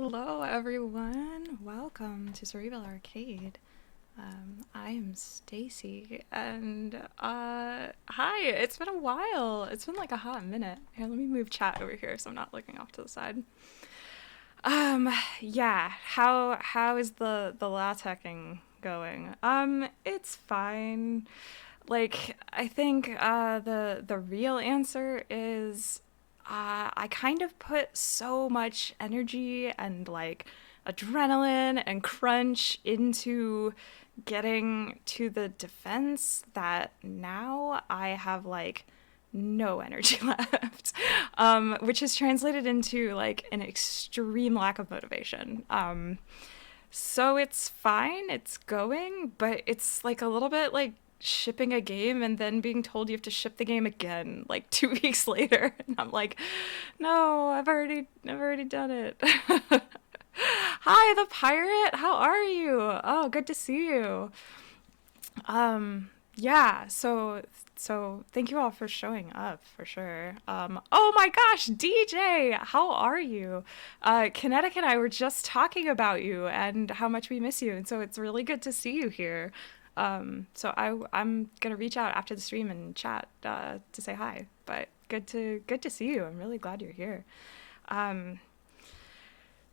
Hello, everyone. Welcome to Cerebral Arcade. I am Stacy, and hi. It's been a while. It's been like a hot minute. Here, let me move chat over here so I'm not looking off to the side. Um, yeah. How is the latecing going? It's fine. Like, I think the real answer is I kind of put so much energy and like adrenaline and crunch into getting to the defense that now I have like no energy left, which is translated into like an extreme lack of motivation. So it's fine, it's going, but it's like a little bit like shipping a game and then being told you have to ship the game again like 2 weeks later. And I'm like, no, I've already done it. Hi, the pirate. How are you? Oh, good to see you. Yeah, so thank you all for showing up for sure. Oh my gosh, DJ, how are you? Kinetic and I were just talking about you and how much we miss you, and so it's really good to see you here. So I'm gonna reach out after the stream and chat to say hi. But good to see you. I'm really glad you're here. Um,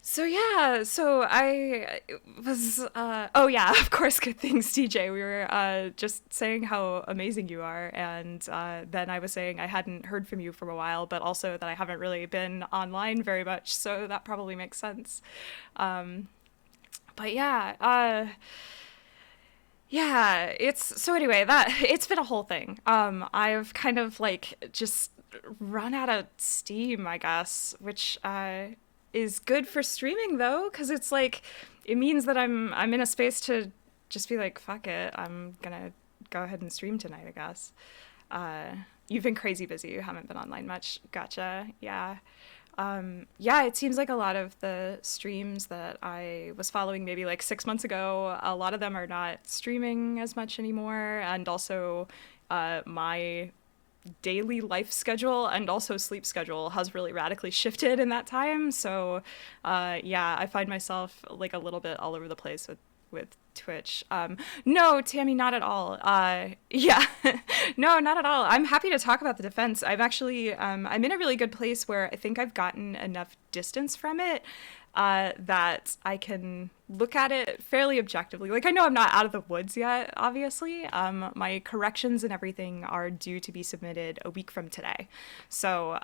so yeah, so I was oh yeah, of course, good things, TJ. We were just saying how amazing you are, and then I was saying I hadn't heard from you for a while, but also that I haven't really been online very much, so that probably makes sense. Um, but yeah, it's so anyway, that it's been a whole thing. I've kind of like just run out of steam, I guess, which is good for streaming though, because it's like it means that I'm in a space to just be like, fuck it, I'm gonna go ahead and stream tonight, I guess. You've been crazy busy. You haven't been online much. Gotcha. Yeah. Yeah, it seems like a lot of the streams that I was following maybe like 6 months ago, a lot of them are not streaming as much anymore. And also, my daily life schedule and also sleep schedule has really radically shifted in that time. So, yeah, I find myself like a little bit all over the place with Twitch. No, Tammy, not at all. Yeah, no, not at all. I'm happy to talk about the defense. I'm in a really good place where I think I've gotten enough distance from it that I can look at it fairly objectively. Like, I know I'm not out of the woods yet, obviously. My corrections and everything are due to be submitted a week from today. So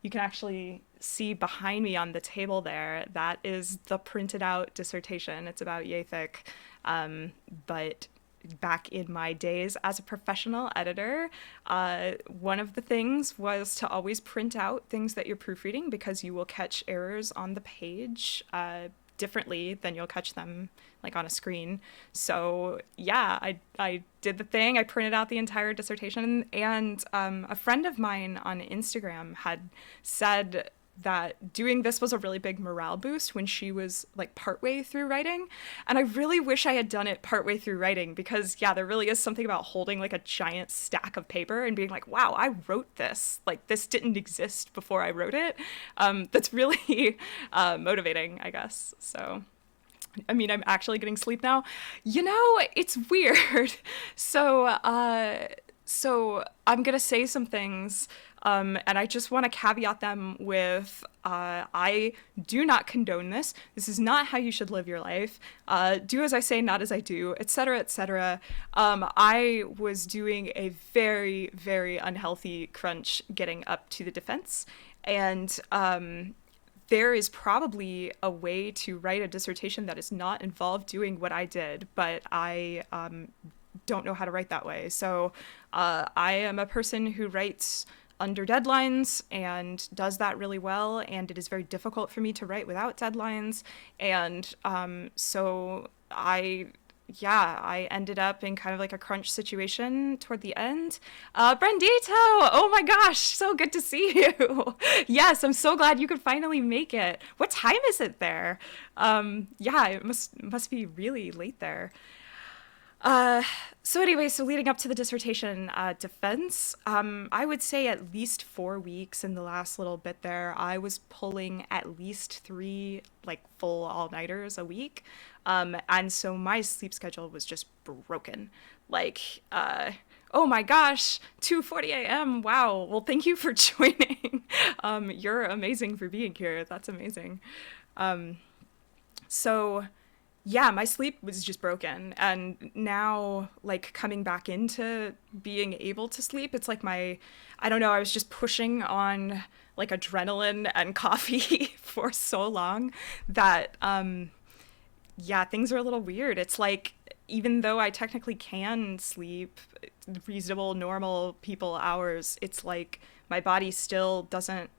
you can actually see behind me on the table there, that is the printed out dissertation. It's about yay thick. But back in my days as a professional editor, one of the things was to always print out things that you're proofreading because you will catch errors on the page differently than you'll catch them like on a screen. So yeah, I did the thing. I printed out the entire dissertation, and a friend of mine on Instagram had said that doing this was a really big morale boost when she was like partway through writing. And I really wish I had done it partway through writing because, yeah, there really is something about holding like a giant stack of paper and being like, wow, I wrote this. Like, this didn't exist before I wrote it. That's really motivating, I guess. So. I mean, I'm actually getting sleep now. You know, it's weird. So I'm gonna say some things, and I just want to caveat them with I do not condone this. This is not how you should live your life. Do as I say, not as I do, etc., etc. I was doing a very, very unhealthy crunch getting up to the defense, and there is probably a way to write a dissertation that is not involved doing what I did, but I don't know how to write that way. So I am a person who writes under deadlines and does that really well, and it is very difficult for me to write without deadlines. And so I ended up in kind of like a crunch situation toward the end. Brendito, oh my gosh, so good to see you. Yes, I'm so glad you could finally make it. What time is it there? Yeah, it must be really late there. Uh, so anyway, so leading up to the dissertation defense, I would say at least 4 weeks in the last little bit there, I was pulling at least three like full all-nighters a week. And so my sleep schedule was just broken. Like, oh my gosh, 2:40 a.m. Wow. Well, thank you for joining. You're amazing for being here. That's amazing. So yeah, my sleep was just broken. And now, like, coming back into being able to sleep, it's like I don't know, I was just pushing on like adrenaline and coffee for so long that, yeah, things are a little weird. It's like, even though I technically can sleep reasonable, normal people hours, it's like my body still doesn't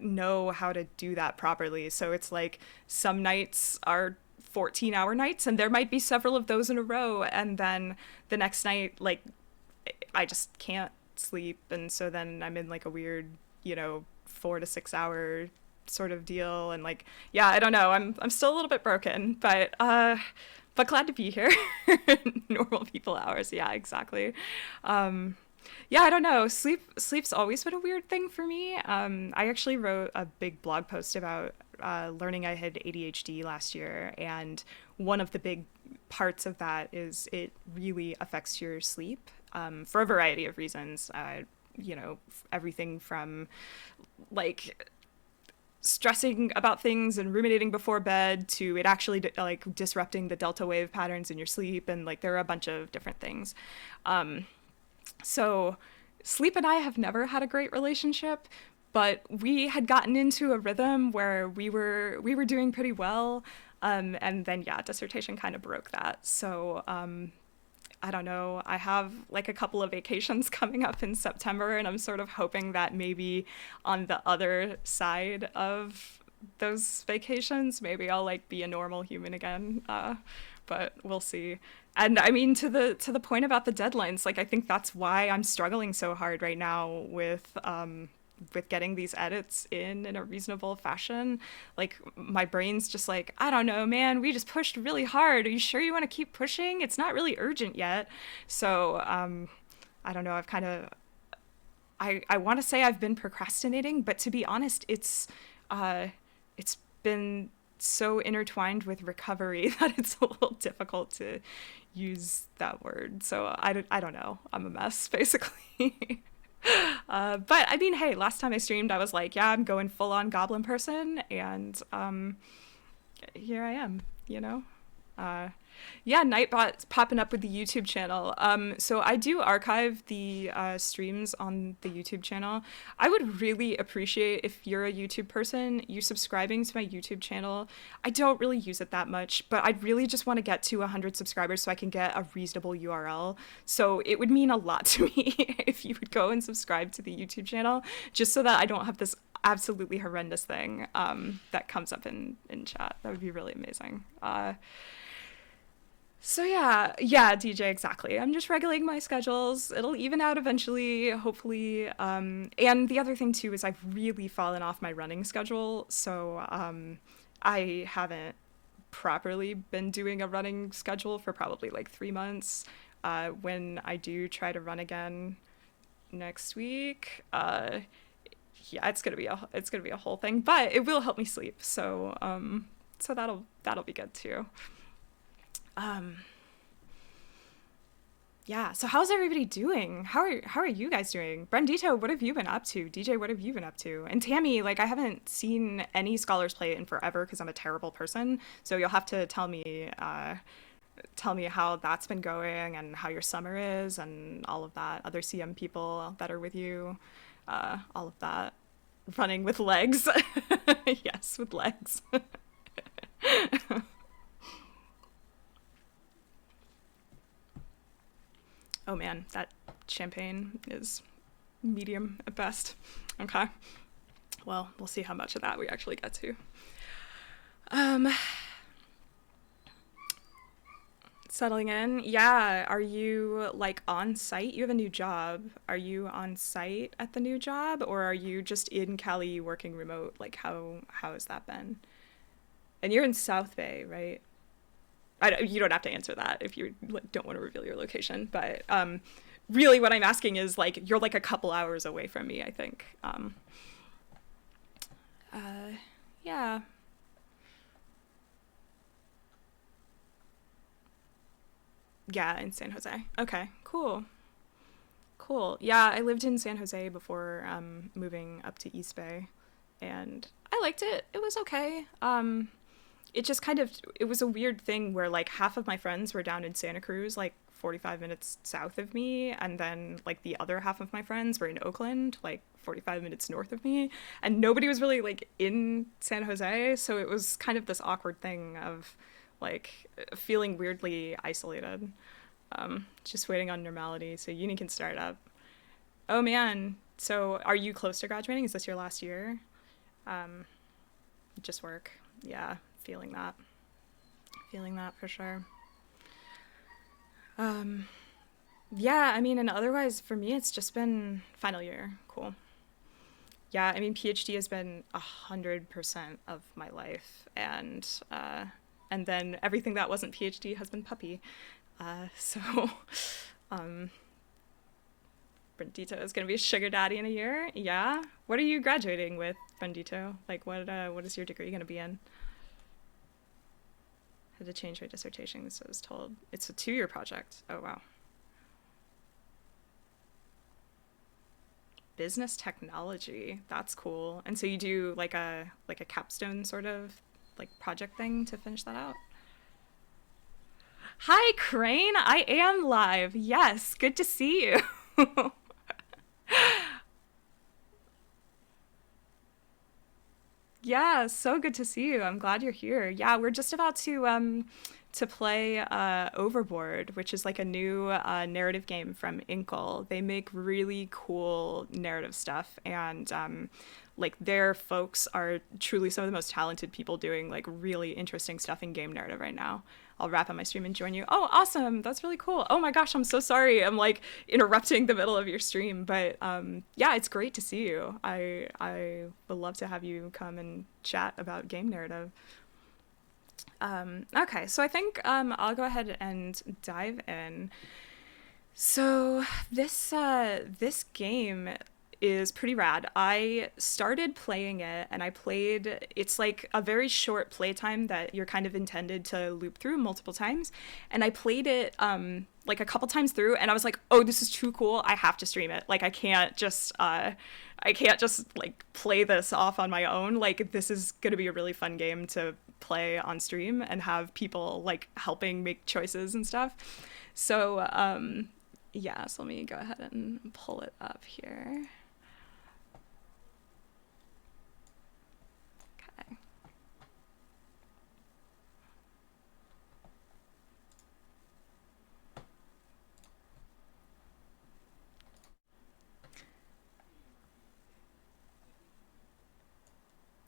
know how to do that properly. So it's like some nights are 14-hour nights, and there might be several of those in a row. And then the next night, like, I just can't sleep. And so then I'm in like a weird, 4 to 6 hour sort of deal. And like, yeah, I don't know. I'm still a little bit broken, but glad to be here. Normal people hours. Yeah, exactly. Um, yeah, I don't know. Sleep's always been a weird thing for me. I actually wrote a big blog post about learning I had ADHD last year, and one of the big parts of that is it really affects your sleep for a variety of reasons. Everything from like stressing about things and ruminating before bed to it actually like disrupting the delta wave patterns in your sleep, and like there are a bunch of different things. So sleep and I have never had a great relationship, but we had gotten into a rhythm where we were doing pretty well. And then yeah, dissertation kind of broke that. So I don't know. I have like a couple of vacations coming up in September, and I'm sort of hoping that maybe on the other side of those vacations, maybe I'll like be a normal human again. But we'll see. And I mean, to the point about the deadlines, like I think that's why I'm struggling so hard right now with getting these edits in a reasonable fashion. Like my brain's just like, I don't know, man, we just pushed really hard. Are you sure you want to keep pushing? It's not really urgent yet. So I don't know. I've kind of I want to say I've been procrastinating, but to be honest, uh, it's been so intertwined with recovery that it's a little difficult to use that word. So I don't know. I'm a mess, basically. But I mean, hey, last time I streamed, I was like, yeah, I'm going full on goblin person, and here I am, you know? Uh, yeah, Nightbot's popping up with the YouTube channel. So I do archive the streams on the YouTube channel. I would really appreciate if you're a YouTube person, you subscribing to my YouTube channel. I don't really use it that much, but I'd really just want to get to 100 subscribers so I can get a reasonable URL. So it would mean a lot to me if you would go and subscribe to the YouTube channel, just so that I don't have this absolutely horrendous thing that comes up in chat. That would be really amazing. So yeah, DJ, exactly. I'm just regulating my schedules. It'll even out eventually, hopefully. And the other thing too is I've really fallen off my running schedule, so I haven't properly been doing a running schedule for probably like 3 months. When I do try to run again next week, yeah, it's gonna be a whole thing, but it will help me sleep. So that'll be good too. Um, yeah. So how's everybody doing? How are you guys doing? Brendito, what have you been up to? DJ, what have you been up to? And Tammy, like I haven't seen any Scholars Play in forever because I'm a terrible person. So you'll have to tell me how that's been going and how your summer is and all of that. Other CM people that are with you, all of that. Running with legs. Yes, with legs. Oh man, that champagne is medium at best. Okay. Well, we'll see how much of that we actually get to. Um, Settling in. Yeah, are you like on site? You have a new job. Are you on site at the new job, or are you just in Cali working remote? Like how has that been? And you're in South Bay, right? You don't have to answer that if you like, don't want to reveal your location, but really what I'm asking is like you're like a couple hours away from me, I think. Yeah. Yeah, in San Jose. Okay, cool. Cool. Yeah, I lived in San Jose before moving up to East Bay, and I liked it. It was okay. It just kind of it was a weird thing where like half of my friends were down in Santa Cruz, like 45 minutes south of me, and then like the other half of my friends were in Oakland, like 45 minutes north of me, and nobody was really like in San Jose, so it was kind of this awkward thing of like feeling weirdly isolated. Just waiting on normality so uni can start up. Oh man, so are you close to graduating? Is this your last year? Um, just work. Yeah, feeling that. Feeling that for sure. Um, yeah, I mean, and otherwise for me, it's just been final year. Cool. Yeah, I mean, PhD has been 100% of my life, and then everything that wasn't PhD has been puppy. So, um, Brandito is gonna be a sugar daddy in a year. Yeah. What are you graduating with, Brandito? Like, what is your degree gonna be in? Had to change my dissertation, so I was told it's a 2-year project. Oh wow. Business technology. That's cool. And so you do like a capstone sort of like project thing to finish that out. Hi, Crane. I am live. Yes, good to see you. Yeah, so good to see you. I'm glad you're here. Yeah, we're just about to play Overboard, which is like a new narrative game from Inkle. They make really cool narrative stuff, and like their folks are truly some of the most talented people doing like really interesting stuff in game narrative right now. I'll wrap up my stream and join you. Oh, awesome. That's really cool. Oh my gosh, I'm so sorry. I'm like interrupting the middle of your stream, but yeah, it's great to see you. I would love to have you come and chat about game narrative. Okay, so I think I'll go ahead and dive in. So this game is pretty rad. I started playing it and I played it's like a very short playtime that you're kind of intended to loop through multiple times. And I played it like a couple times through and I was like, "Oh, this is too cool. I have to stream it. Like I can't just like play this off on my own. Like this is going to be a really fun game to play on stream and have people like helping make choices and stuff." So, yeah, so let me go ahead and pull it up here. Okay.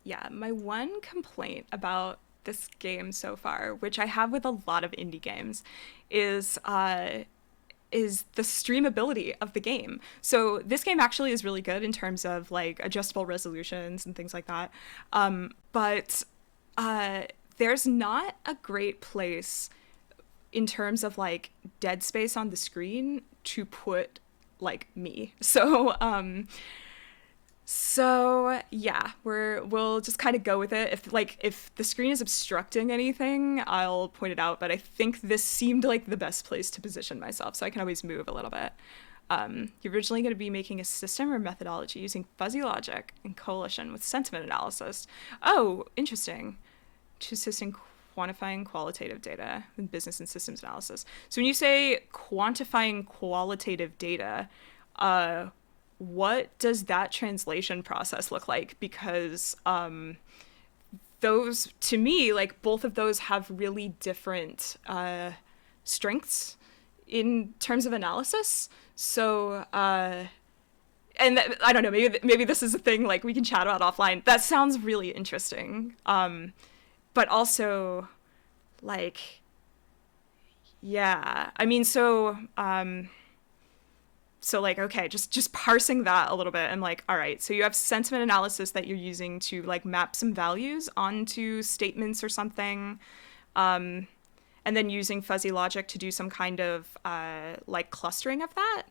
Yeah, my one complaint about this game so far, which I have with a lot of indie games, is the streamability of the game. So this game actually is really good in terms of like adjustable resolutions and things like that. But uh, there's not a great place in terms of like dead space on the screen to put like me. So yeah, we'll just kind of go with it. If the screen is obstructing anything, I'll point it out. But I think this seemed like the best place to position myself, so I can always move a little bit. You're originally going to be making a system or methodology using fuzzy logic in coalition with sentiment analysis. Oh, interesting. To assist in quantifying qualitative data in business and systems analysis. So when you say quantifying qualitative data, what does that translation process look like? Because those, to me, like both of those have really different strengths in terms of analysis. So, I don't know, maybe this is a thing like we can chat about offline. That sounds really interesting. But also, like, yeah, I mean, so like okay, just parsing that a little bit and like all right, so you have sentiment analysis that you're using to like map some values onto statements or something, and then using fuzzy logic to do some kind of like clustering of that.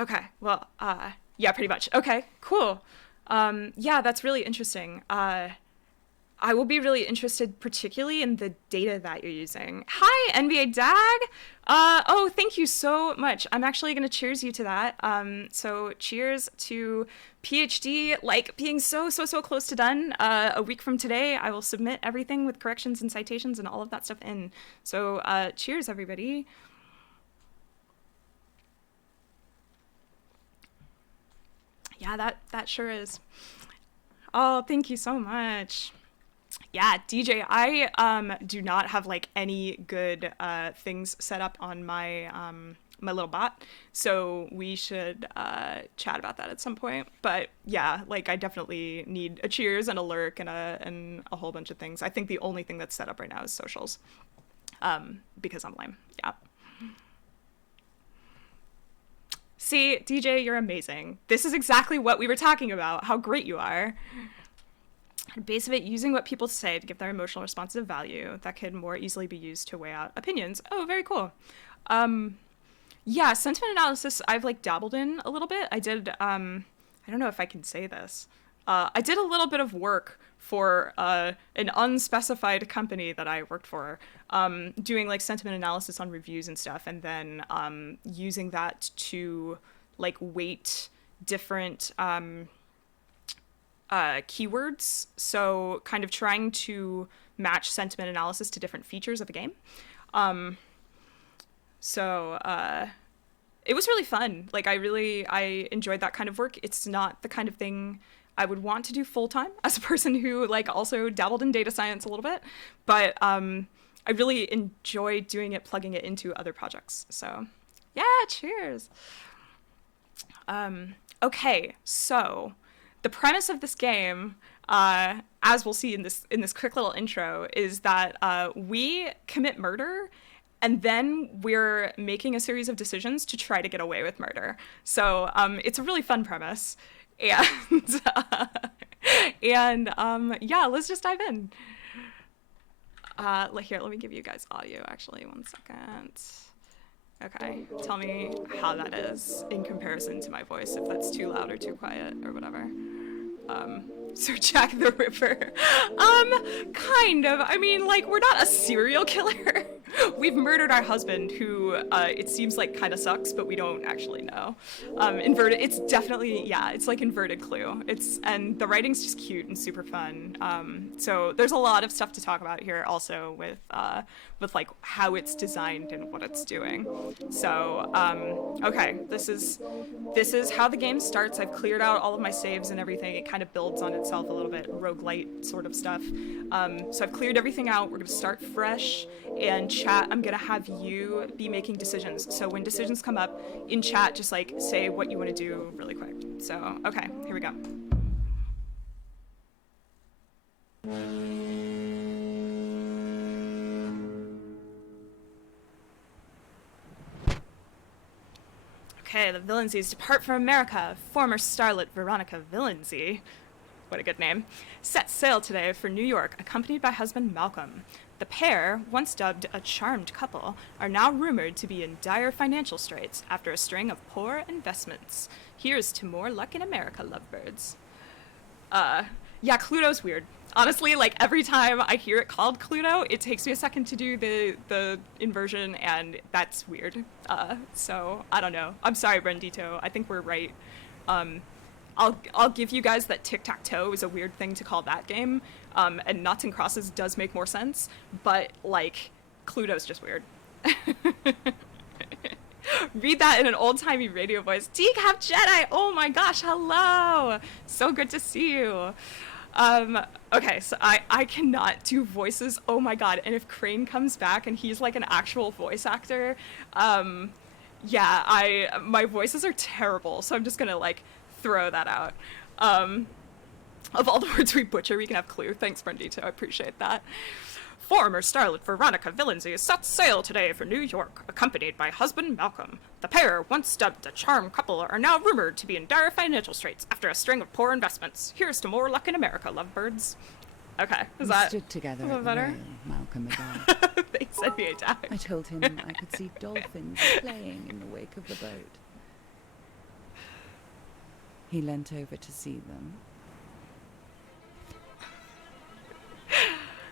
Okay, well, yeah, pretty much. Okay, cool. Yeah, that's really interesting. I will be really interested, particularly in the data that you're using. Hi, NBA Dag. Oh, thank you so much. I'm actually going to cheers you to that. So cheers to PhD, like being so close to done. A week from today, I will submit everything with corrections and citations and all of that stuff in. So cheers, everybody. Yeah, that sure is. Oh, thank you so much. Yeah, DJ, I do not have like any good things set up on my my little bot, so we should chat about that at some point. But yeah, like I definitely need a cheers and a lurk and a whole bunch of things. I think the only thing that's set up right now is socials, because I'm lame. Yeah. See, DJ, you're amazing. This is exactly what we were talking about. How great you are. Base of it, using what people say to give their emotional responsive value that could more easily be used to weigh out opinions. Oh, very cool. Yeah, sentiment analysis I've like dabbled in a little bit. I did, I don't know if I can say this. I did a little bit of work for an unspecified company that I worked for, doing like sentiment analysis on reviews and stuff, and then using that to like weight different keywords, so kind of trying to match sentiment analysis to different features of a game. So it was really fun. Like I enjoyed that kind of work. It's not the kind of thing I would want to do full time as a person who like also dabbled in data science a little bit, but I really enjoyed doing it, plugging it into other projects. So yeah, cheers. Okay, so the premise of this game, as we'll see in this quick little intro, is that we commit murder, and then we're making a series of decisions to try to get away with murder. So it's a really fun premise, and yeah, let's just dive in. Here, let me give you guys audio. Actually, 1 second. Okay, tell me how that is in comparison to my voice, if that's too loud or too quiet or whatever. So Jack the Ripper. Kind of. I mean, like, we're not a serial killer. We've murdered our husband, who, it seems like kind of sucks, but we don't actually know. It's definitely, yeah, it's like inverted Clue. And the writing's just cute and super fun. So there's a lot of stuff to talk about here also with like how it's designed and what it's doing. So, okay, this is how the game starts. I've cleared out all of my saves and everything. It kind of builds on itself a little bit, roguelite sort of stuff. So I've cleared everything out. We're gonna start fresh, and chat, I'm gonna have you be making decisions. So when decisions come up in chat, just like say what you want to do really quick. So, okay, here we go. Okay, the Villanseys depart from America. Former starlet Veronica Villanzy, what a good name, set sail today for New York, accompanied by husband Malcolm. The pair, once dubbed a charmed couple, are now rumored to be in dire financial straits after a string of poor investments. Here's to more luck in America, lovebirds. Yeah, Cluedo's weird. Honestly, like, every time I hear it called Cluedo, it takes me a second to do the inversion, and that's weird. So, I don't know. I'm sorry, Brendito. I think we're right. I'll give you guys that tic-tac-toe is a weird thing to call that game, and Noughts and Crosses does make more sense, but, like, Cluedo's just weird. Read that in an old-timey radio voice. Decaf Jedi! Oh my gosh, hello! So good to see you. Okay, so I cannot do voices. Oh my god, and if Crane comes back and he's like an actual voice actor, yeah, my voices are terrible, so I'm just gonna like throw that out. Of all the words we butcher, we can have Clue. Thanks, Brendito, I appreciate that. Former starlet Veronica Villenzy sets sail today for New York, accompanied by husband Malcolm. The pair, once dubbed a charm couple, are now rumored to be in dire financial straits after a string of poor investments. Here's to more luck in America, lovebirds. Okay, is that stood together a little at better? the rail, Malcolm and I. Thanks, NBA Jack. I told him I could see dolphins playing in the wake of the boat. He leant over to see them.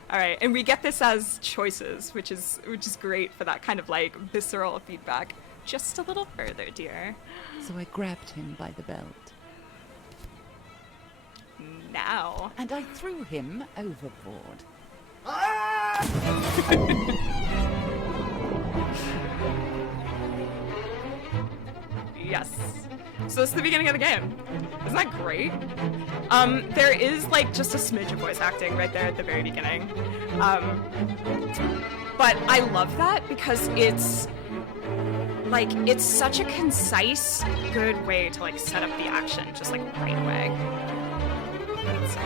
All right, and we get this as choices, which is great for that kind of like visceral feedback. Just a little further, dear. So I grabbed him by the belt. Now. And I threw him overboard. Yes. So this is the beginning of the game. Isn't that great? There is like just a smidge of voice acting right there at the very beginning. But I love that because it's such a concise, good way to like set up the action just like right away. So.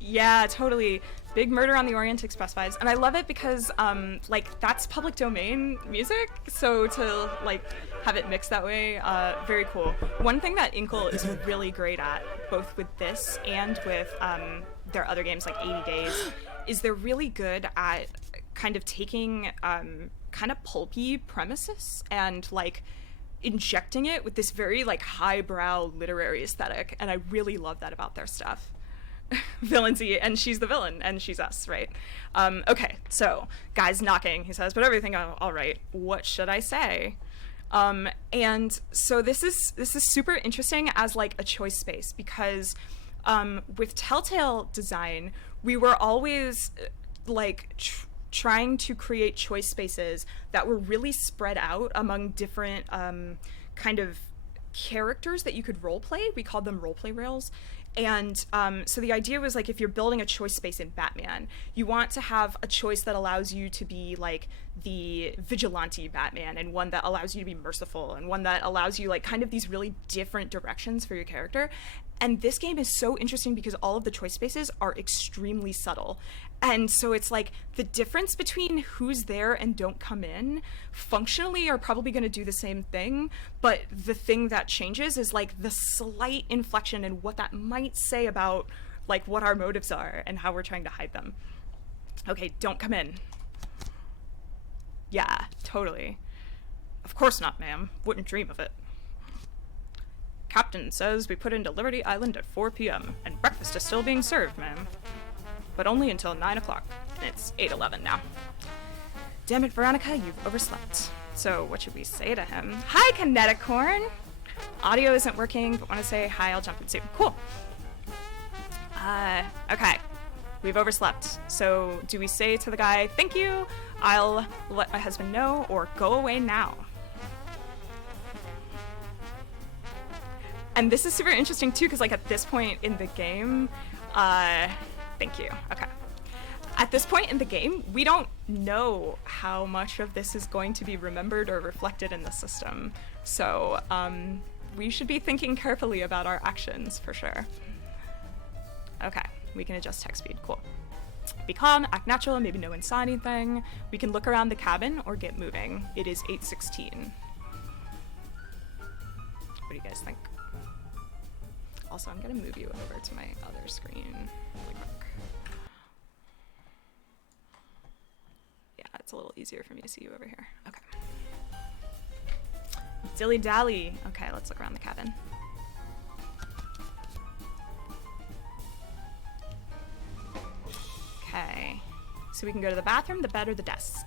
Yeah, totally. Big Murder on the Orient Express vibes. And I love it because, like, that's public domain music, so to, like, have it mixed that way, very cool. One thing that Inkle is really great at, both with this and with their other games like 80 Days, is they're really good at kind of taking kind of pulpy premises and, like, injecting it with this very, like, highbrow literary aesthetic, and I really love that about their stuff. Villenzy, and she's the villain, and she's us, right? Okay, so guy's knocking. He says, "But everything all right. What should I say?" And so this is super interesting as like a choice space because with Telltale design, we were always like trying to create choice spaces that were really spread out among different kind of characters that you could role play. We called them role play rails. And so the idea was like if you're building a choice space in Batman, you want to have a choice that allows you to be like the vigilante Batman, and one that allows you to be merciful, and one that allows you like kind of these really different directions for your character. And this game is so interesting because all of the choice spaces are extremely subtle. And so it's like the difference between who's there and don't come in functionally are probably going to do the same thing, but the thing that changes is like the slight inflection and what that might say about like what our motives are and how we're trying to hide them. Okay, don't come in. Yeah, totally. Of course not, ma'am. Wouldn't dream of it. Captain says we put into Liberty Island at 4 p.m. and breakfast is still being served, ma'am. But only until 9 o'clock, and it's 8:11 now. Damn it, Veronica, you've overslept. So what should we say to him? Hi, Kineticorn! Audio isn't working, but want to say hi, I'll jump in soon. Cool. Okay. We've overslept. So do we say to the guy, thank you, I'll let my husband know, or go away now? And this is super interesting too, because like at this point in the game, thank you, okay. At this point in the game, we don't know how much of this is going to be remembered or reflected in the system. So we should be thinking carefully about our actions for sure. Okay, we can adjust text speed, cool. Be calm, act natural, maybe no one saw anything. We can look around the cabin or get moving. It is 8:16. What do you guys think? Also, I'm gonna move you over to my other screen really quick. Yeah, it's a little easier for me to see you over here. Okay. Dilly dally. Okay, let's look around the cabin. Okay. So we can go to the bathroom, the bed, or the desk.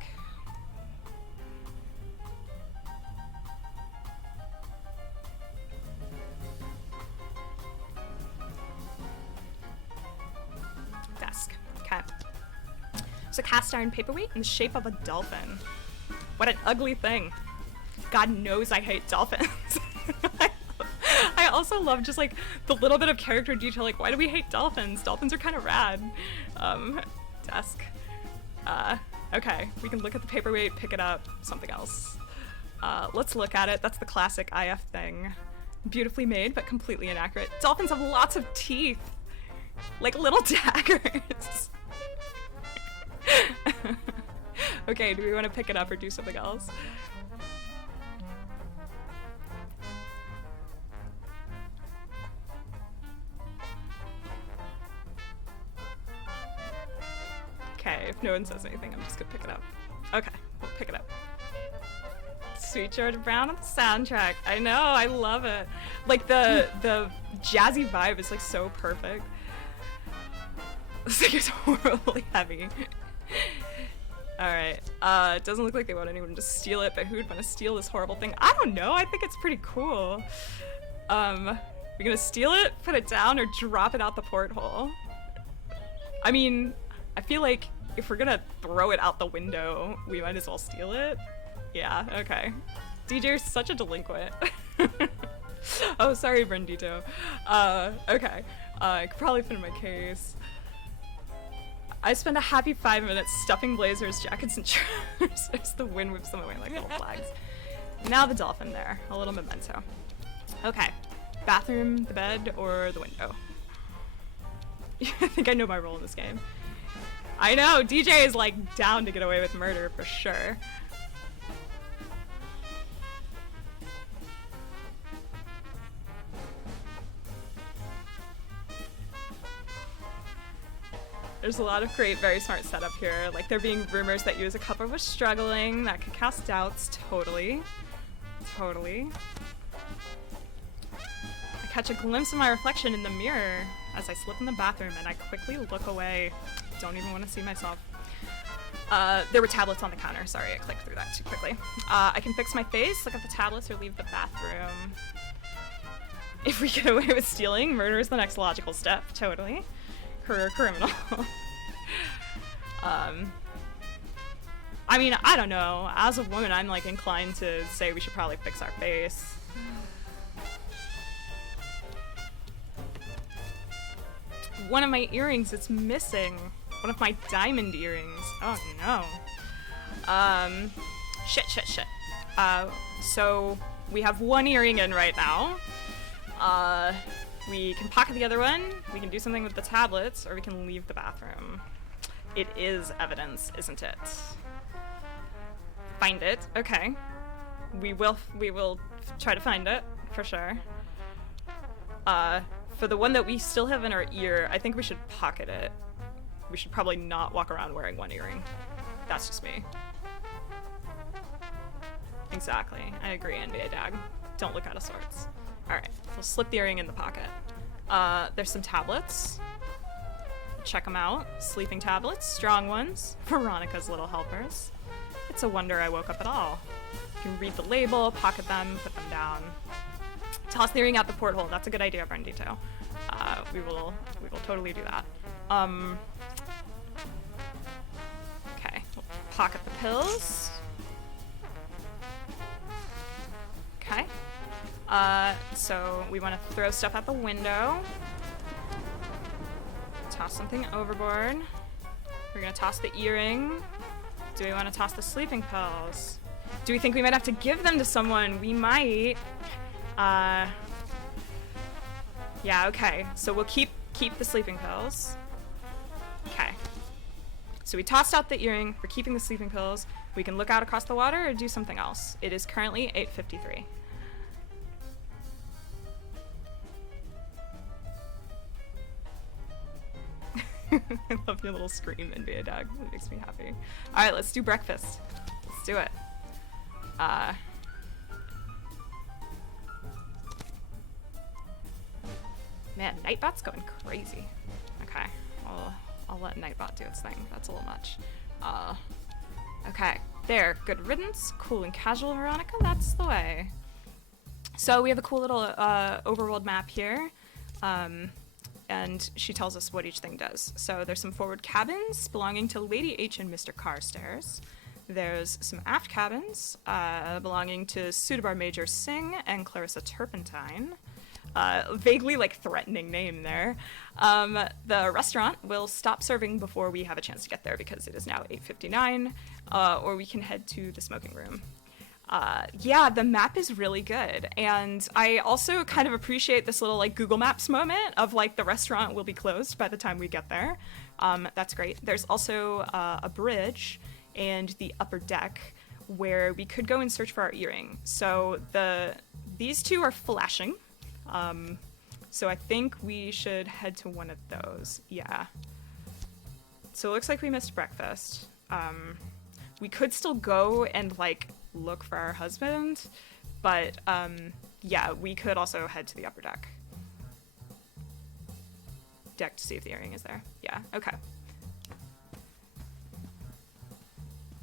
Desk. Okay. It's a cast iron paperweight in the shape of a dolphin. What an ugly thing. God knows I hate dolphins. I also love just like the little bit of character detail, like why do we hate dolphins? Dolphins are kind of rad. Desk. Okay, we can look at the paperweight, pick it up, something else. Let's look at it. That's the classic IF thing. Beautifully made, but completely inaccurate. Dolphins have lots of teeth. Like little daggers. Okay, do we want to pick it up or do something else? Okay, if no one says anything, I'm just gonna pick it up. Okay, we'll pick it up. Sweet George Brown on the soundtrack. I know, I love it. Like the jazzy vibe is like so perfect. This thing is horribly heavy. Alright, it doesn't look like they want anyone to steal it, but who would want to steal this horrible thing? I don't know, I think it's pretty cool. We're gonna steal it, put it down, or drop it out the porthole? I mean, I feel like if we're gonna throw it out the window, we might as well steal it. Yeah, okay. DJ's such a delinquent. Oh, sorry, Brendito. Okay. I could probably fit in my case. I spent a happy 5 minutes stuffing blazers, jackets, and trousers. The wind whips them away like little flags. Now the dolphin there. A little memento. Okay. Bathroom, the bed, or the window? I think I know my role in this game. I know, DJ is like down to get away with murder for sure. There's a lot of great, very smart setup here. Like there being rumors that you as a couple was struggling, that could cast doubts, totally. Totally. I catch a glimpse of my reflection in the mirror as I slip in the bathroom and I quickly look away. Don't even want to see myself. There were tablets on the counter. Sorry, I clicked through that too quickly. I can fix my face, look at the tablets, or leave the bathroom. If we get away with stealing, murder is the next logical step. Totally. Career criminal. I mean, I don't know. As a woman, I'm like inclined to say we should probably fix our face. One of my earrings is missing. One of my diamond earrings. Oh no. Shit. So we have one earring in right now. We can pocket the other one, we can do something with the tablets, or we can leave the bathroom. It is evidence, isn't it? Find it. Okay. We will try to find it, for sure. For the one that we still have in our ear, I think we should pocket it. We should probably not walk around wearing one earring. That's just me. Exactly. I agree, NBA Dag. Don't look out of sorts. Alright, we'll slip the earring in the pocket. There's some tablets. Check them out. Sleeping tablets, strong ones. Veronica's little helpers. It's a wonder I woke up at all. You can read the label, pocket them, put them down. Toss the earring out the porthole. That's a good idea, Brendito. We will totally do that. Okay, we'll pocket the pills. Okay. So we want to throw stuff out the window. Toss something overboard. We're gonna toss the earring. Do we want to toss the sleeping pills? Do we think we might have to give them to someone? We might. Yeah, okay. So we'll keep the sleeping pills. Okay. So we tossed out the earring. We're keeping the sleeping pills. We can look out across the water or do something else. It is currently 8:53. I love your little scream in NBA Dag. It makes me happy. Alright, let's do breakfast. Let's do it. Man, Nightbot's going crazy. Okay, I'll let Nightbot do its thing. That's a little much. Okay, there. Good riddance. Cool and casual, Veronica. That's the way. So we have a cool little overworld map here. And she tells us what each thing does. So there's some forward cabins belonging to Lady H and Mr. Carstairs. There's some aft cabins belonging to Sudabar Major Singh and Clarissa Turpentine. Vaguely like threatening name there. The restaurant will stop serving before we have a chance to get there because it is now 8:59, or we can head to the smoking room. Yeah, the map is really good, and I also kind of appreciate this little like Google Maps moment of like the restaurant will be closed by the time we get there. That's great. There's also a bridge and the upper deck where we could go and search for our earring. So these two are flashing. So I think we should head to one of those. Yeah. So it looks like we missed breakfast. We could still go and like look for our husband, but yeah, we could also head to the upper deck to see if the earring is there. Yeah, okay.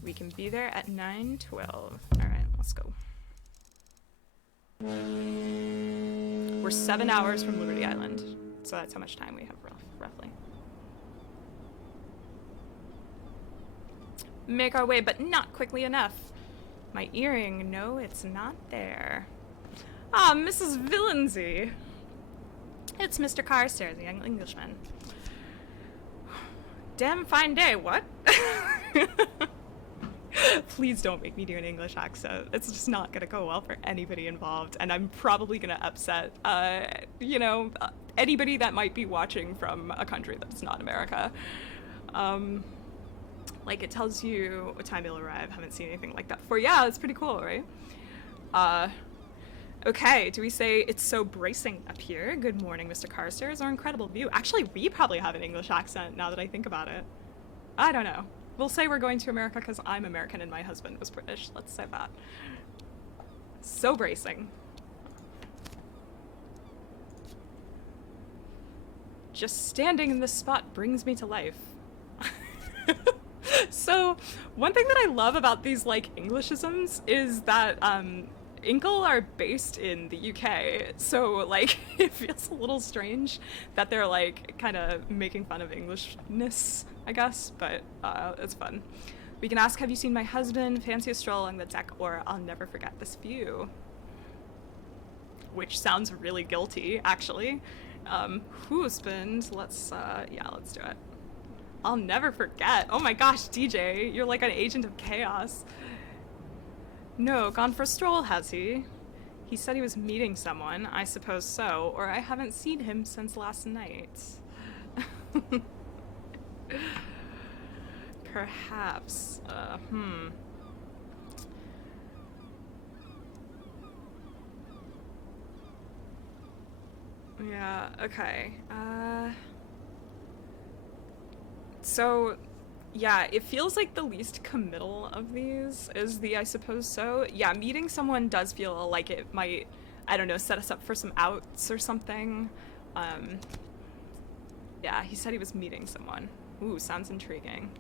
We can be there at 9:12. All right, let's go. We're 7 hours from Liberty Island, so that's how much time we have roughly. Make our way, but not quickly enough. My earring, no, it's not there. Ah, Mrs. Villensey. It's Mr. Carstairs, the young Englishman. Damn fine day, what? Please don't make me do an English accent. It's just not gonna go well for anybody involved, and I'm probably gonna upset, anybody that might be watching from a country that's not America. Like, it tells you what time you'll arrive. Haven't seen anything like that before. Yeah, it's pretty cool, right? Okay, do we say it's so bracing up here? Good morning, Mr. Carstairs. Our incredible view. Actually, we probably have an English accent now that I think about it. I don't know. We'll say we're going to America because I'm American and my husband was British. Let's say that. So bracing. Just standing in this spot brings me to life. So, one thing that I love about these, like, Englishisms is that, Inkle are based in the UK, so, like, it feels a little strange that they're, like, kind of making fun of Englishness, I guess, but, it's fun. We can ask, have you seen my husband? Fancy a stroll along the deck, or I'll never forget this view. Which sounds really guilty, actually. Husband, let's do it. I'll never forget. Oh my gosh, DJ, you're like an agent of chaos. No, gone for a stroll, has he? He said he was meeting someone. I suppose so, or I haven't seen him since last night. Perhaps. Yeah, okay. So, yeah, it feels like the least committal of these is the I suppose so. Yeah, meeting someone does feel like it might, I don't know, set us up for some outs or something. Yeah, he said he was meeting someone. Ooh, sounds intriguing.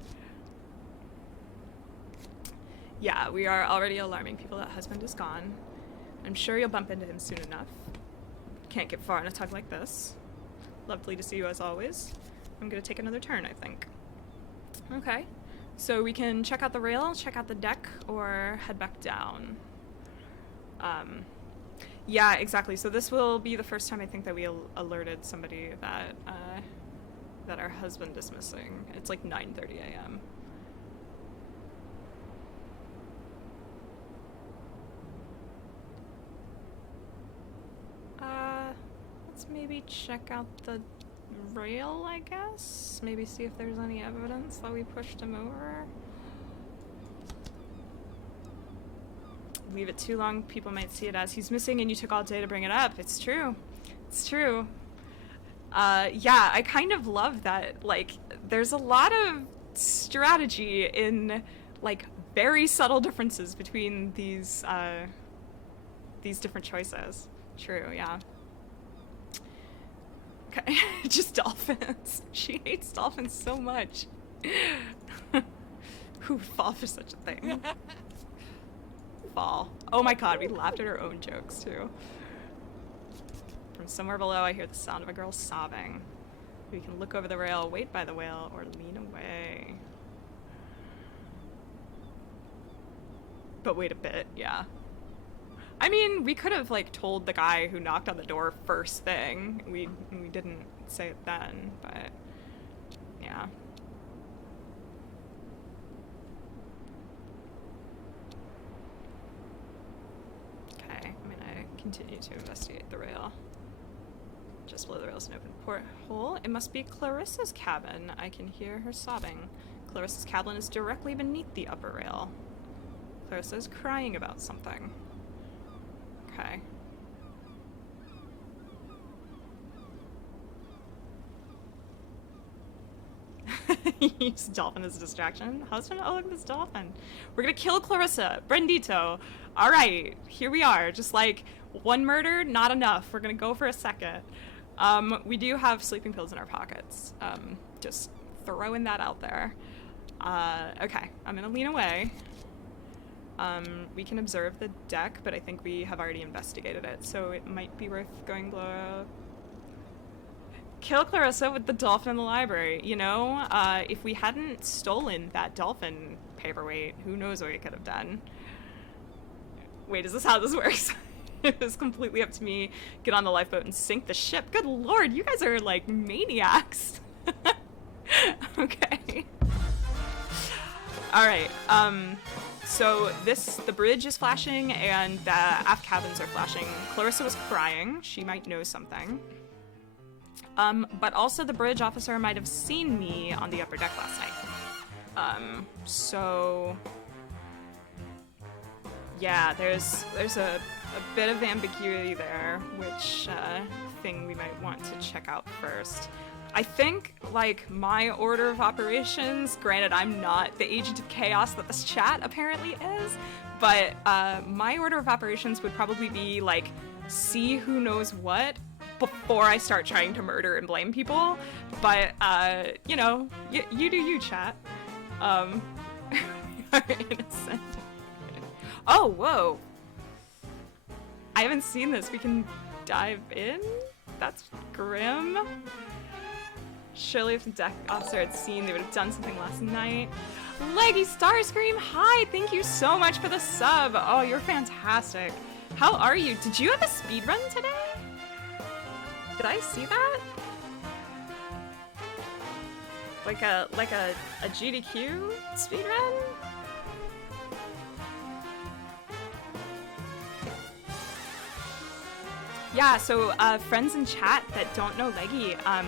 Yeah, we are already alarming people that husband is gone. I'm sure you'll bump into him soon enough. Can't get far in a tug like this. Lovely to see you as always. I'm gonna take another turn, I think. Okay, so we can check out the rail, check out the deck, or head back down. Yeah, exactly. So this will be the first time I think that we alerted somebody that that our husband is missing. It's like 9:30 a.m. Let's maybe check out the rail, I guess? Maybe see if there's any evidence that we pushed him over. Leave it too long, people might see it as he's missing and you took all day to bring it up. It's true. It's true. Yeah, I kind of love that, like, there's a lot of strategy in, like, very subtle differences between these different choices. True, yeah. Okay, just dolphins. She hates dolphins so much. Who would fall for such a thing? Fall. Oh my god, we laughed at our own jokes, too. From somewhere below, I hear the sound of a girl sobbing. We can look over the rail, wait by the whale, or lean away. But wait a bit, yeah. I mean, we could have, like, told the guy who knocked on the door first thing. We didn't say it then, but yeah. Okay, I'm gonna continue to investigate the rail. Just below the rail is an open porthole. It must be Clarissa's cabin. I can hear her sobbing. Clarissa's cabin is directly beneath the upper rail. Clarissa is crying about something. Okay. Use dolphin as a distraction. Husband, oh look at this dolphin. We're gonna kill Clarissa. Brendito. Alright, here we are. Just like one murder, not enough. We're gonna go for a second. We do have sleeping pills in our pockets. Just throwing that out there. Okay, I'm gonna lean away. We can observe the deck, but I think we have already investigated it, so it might be worth going below. Kill Clarissa with the dolphin in the library. You know, if we hadn't stolen that dolphin paperweight, who knows what we could have done. Wait, is this how this works? It was completely up to me. Get on the lifeboat and sink the ship. Good lord, you guys are like maniacs. Okay. Alright, so the bridge is flashing and the aft cabins are flashing. Clarissa was crying. She might know something. But also the bridge officer might have seen me on the upper deck last night. So yeah, there's a bit of ambiguity there, which thing we might want to check out first. I think, like, my order of operations, granted I'm not the agent of chaos that this chat apparently is, but my order of operations would probably be, like, see who knows what before I start trying to murder and blame people. But, you know, you do you, chat. Are innocent. Oh, whoa. I haven't seen this. We can dive in? That's grim. Surely if the deck officer had seen, they would have done something last night. Leggy Starscream, hi! Thank you so much for the sub. Oh, you're fantastic. How are you? Did you have a speedrun today? Did I see that? Like a GDQ speedrun? Yeah, so friends in chat that don't know Leggy, I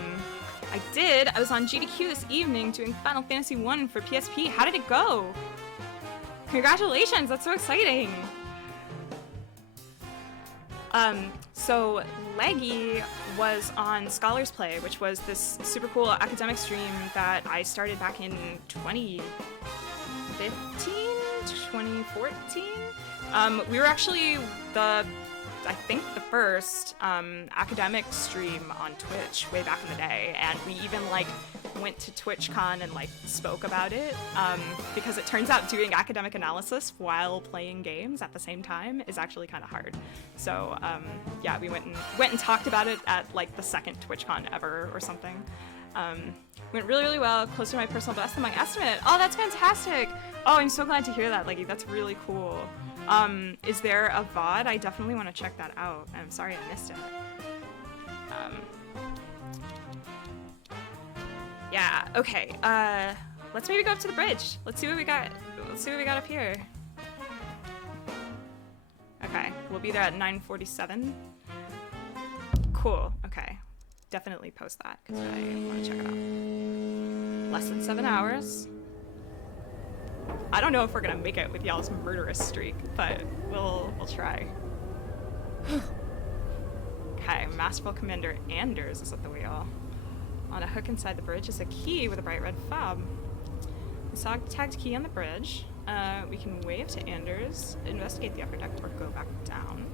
was on GDQ this evening doing Final Fantasy 1 for PSP. How did it go? Congratulations, that's so exciting. So Leggy was on Scholars Play, which was this super cool academic stream that I started back in 2015, 2014. We were actually I think the first academic stream on Twitch way back in the day, and we even like went to TwitchCon and like spoke about it because it turns out doing academic analysis while playing games at the same time is actually kind of hard. So yeah, we went and talked about it at like the second TwitchCon ever or something. Went really well, close to my personal best than my estimate. Oh, that's fantastic! Oh, I'm so glad to hear that, Leggy. That's really cool. Is there a VOD? I definitely want to check that out. I'm sorry I missed it. Yeah, okay. Let's maybe go up to the bridge. Let's see what we got. Let's see what we got up here. Okay, we'll be there at 9:47. Cool, okay. Definitely post that, because I want to check it out. Less than 7 hours. I don't know if we're gonna make it with y'all's murderous streak, but we'll try. Okay, Masterful Commander Anders is at the wheel. On a hook inside the bridge is a key with a bright red fob. We saw a tagged key on the bridge. We can wave to Anders, investigate the upper deck, or go back down.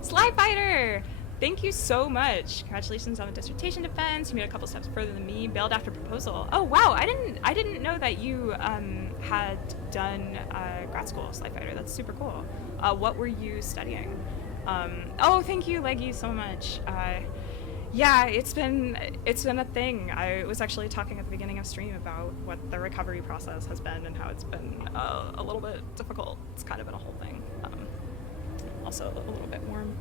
Sly Fighter! Thank you so much. Congratulations on the dissertation defense. You made a couple steps further than me. Bailed after proposal. Oh wow, I didn't know that you had done grad school, Sly Fighter. That's super cool. What were you studying? Oh, thank you, Leggy, so much. Yeah, it's been a thing. I was actually talking at the beginning of stream about what the recovery process has been and how it's been a little bit difficult. It's kind of been a whole thing. also a little bit warm.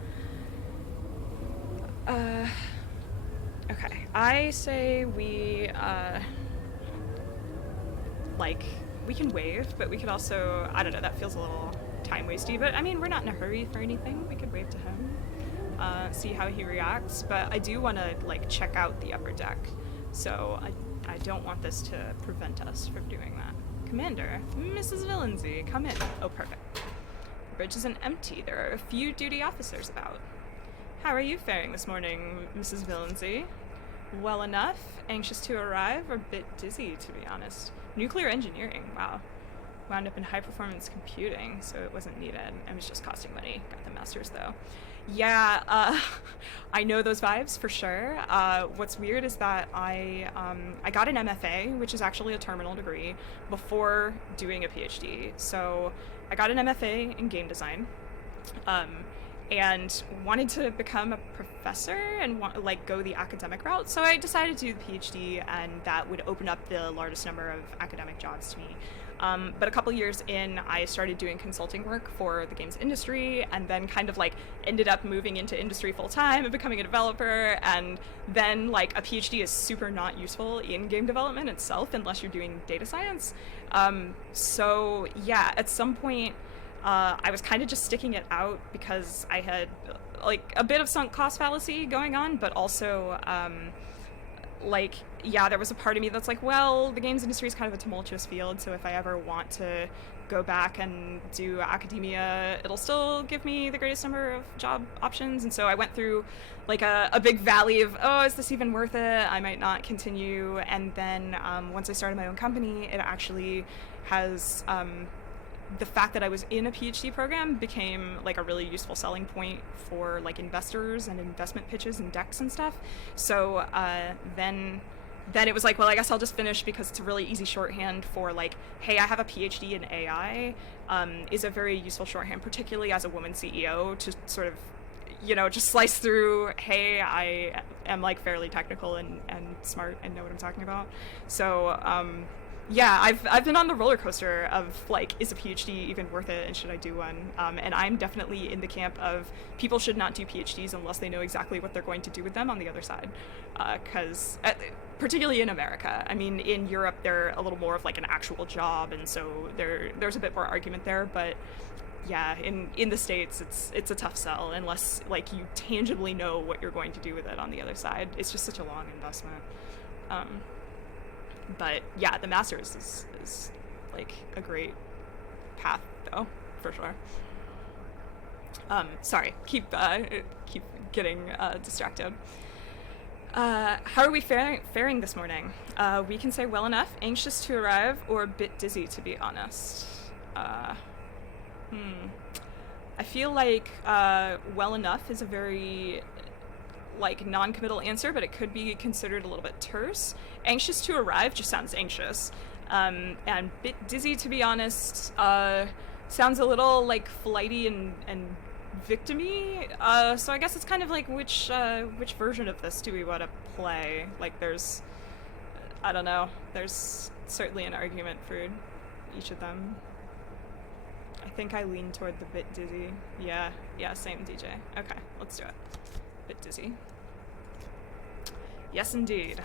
Okay. I say we, like, we can wave, but we could also, I don't know, that feels a little time-wasty, but I mean, we're not in a hurry for anything. We could wave to him, see how he reacts, but I do want to, like, check out the upper deck, so I don't want this to prevent us from doing that. Commander, Mrs. Villenzy, come in. Oh, perfect. The bridge isn't empty. There are a few duty officers about. How are you faring this morning, Mrs. Villenzy? Well enough. Anxious to arrive, or a bit dizzy, to be honest. Nuclear engineering, wow. Wound up in high-performance computing, so it wasn't needed. It was just costing money. Got the master's, though. Yeah, I know those vibes, for sure. What's weird is that I got an MFA, which is actually a terminal degree, before doing a PhD. So I got an MFA in game design, and wanted to become a professor and go the academic route. So I decided to do the PhD, and that would open up the largest number of academic jobs to me. But a couple years in, I started doing consulting work for the games industry, and then kind of ended up moving into industry full time and becoming a developer. And then a PhD is super not useful in game development itself unless you're doing data science. So yeah, at some point, I was kind of just sticking it out because I had a bit of sunk cost fallacy going on, but also yeah, there was a part of me that's well, the games industry is kind of a tumultuous field, so if I ever want to go back and do academia, it'll still give me the greatest number of job options. And so I went through a big valley of, oh, is this even worth it? I might not continue. And then once I started my own company, it actually has the fact that I was in a PhD program became a really useful selling point for investors and investment pitches and decks and stuff. So then it was well, I guess I'll just finish because it's a really easy shorthand for hey, I have a PhD in AI, is a very useful shorthand, particularly as a woman CEO, to sort of, just slice through, hey, I am fairly technical and smart and know what I'm talking about. So yeah, I've been on the roller coaster of is a PhD even worth it, and should I do one? And I'm definitely in the camp of people should not do PhDs unless they know exactly what they're going to do with them on the other side, because particularly in America. I mean, in Europe they're a little more of an actual job, and so there's a bit more argument there. But yeah, in the States it's a tough sell unless you tangibly know what you're going to do with it on the other side. It's just such a long investment. But yeah, the master's is a great path, though, for sure. Sorry, keep getting distracted. How are we faring this morning? We can say well enough, anxious to arrive, or a bit dizzy, to be honest. I feel well enough is a very non-committal answer, but it could be considered a little bit terse. Anxious to arrive just sounds anxious, and bit dizzy, to be honest, sounds a little flighty and victim-y. So I guess it's kind of which version of this do we want to play? There's, I don't know, there's certainly an argument for each of them. I think I lean toward the bit dizzy. Yeah, same, DJ. Okay, let's do it. Bit dizzy. Yes, indeed.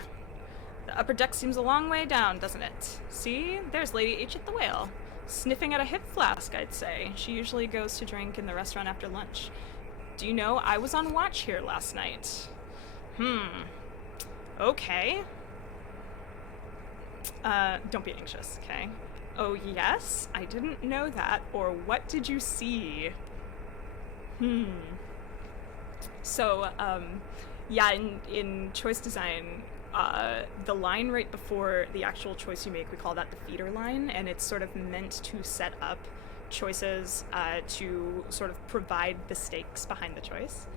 The upper deck seems a long way down, doesn't it? See? There's Lady H at the whale. Sniffing at a hip flask, I'd say. She usually goes to drink in the restaurant after lunch. Do you know, I was on watch here last night. Okay. Don't be anxious, okay? Oh, yes? I didn't know that. Or what did you see? So, yeah, in choice design, the line right before the actual choice you make, we call that the feeder line, and it's sort of meant to set up choices to sort of provide the stakes behind the choice.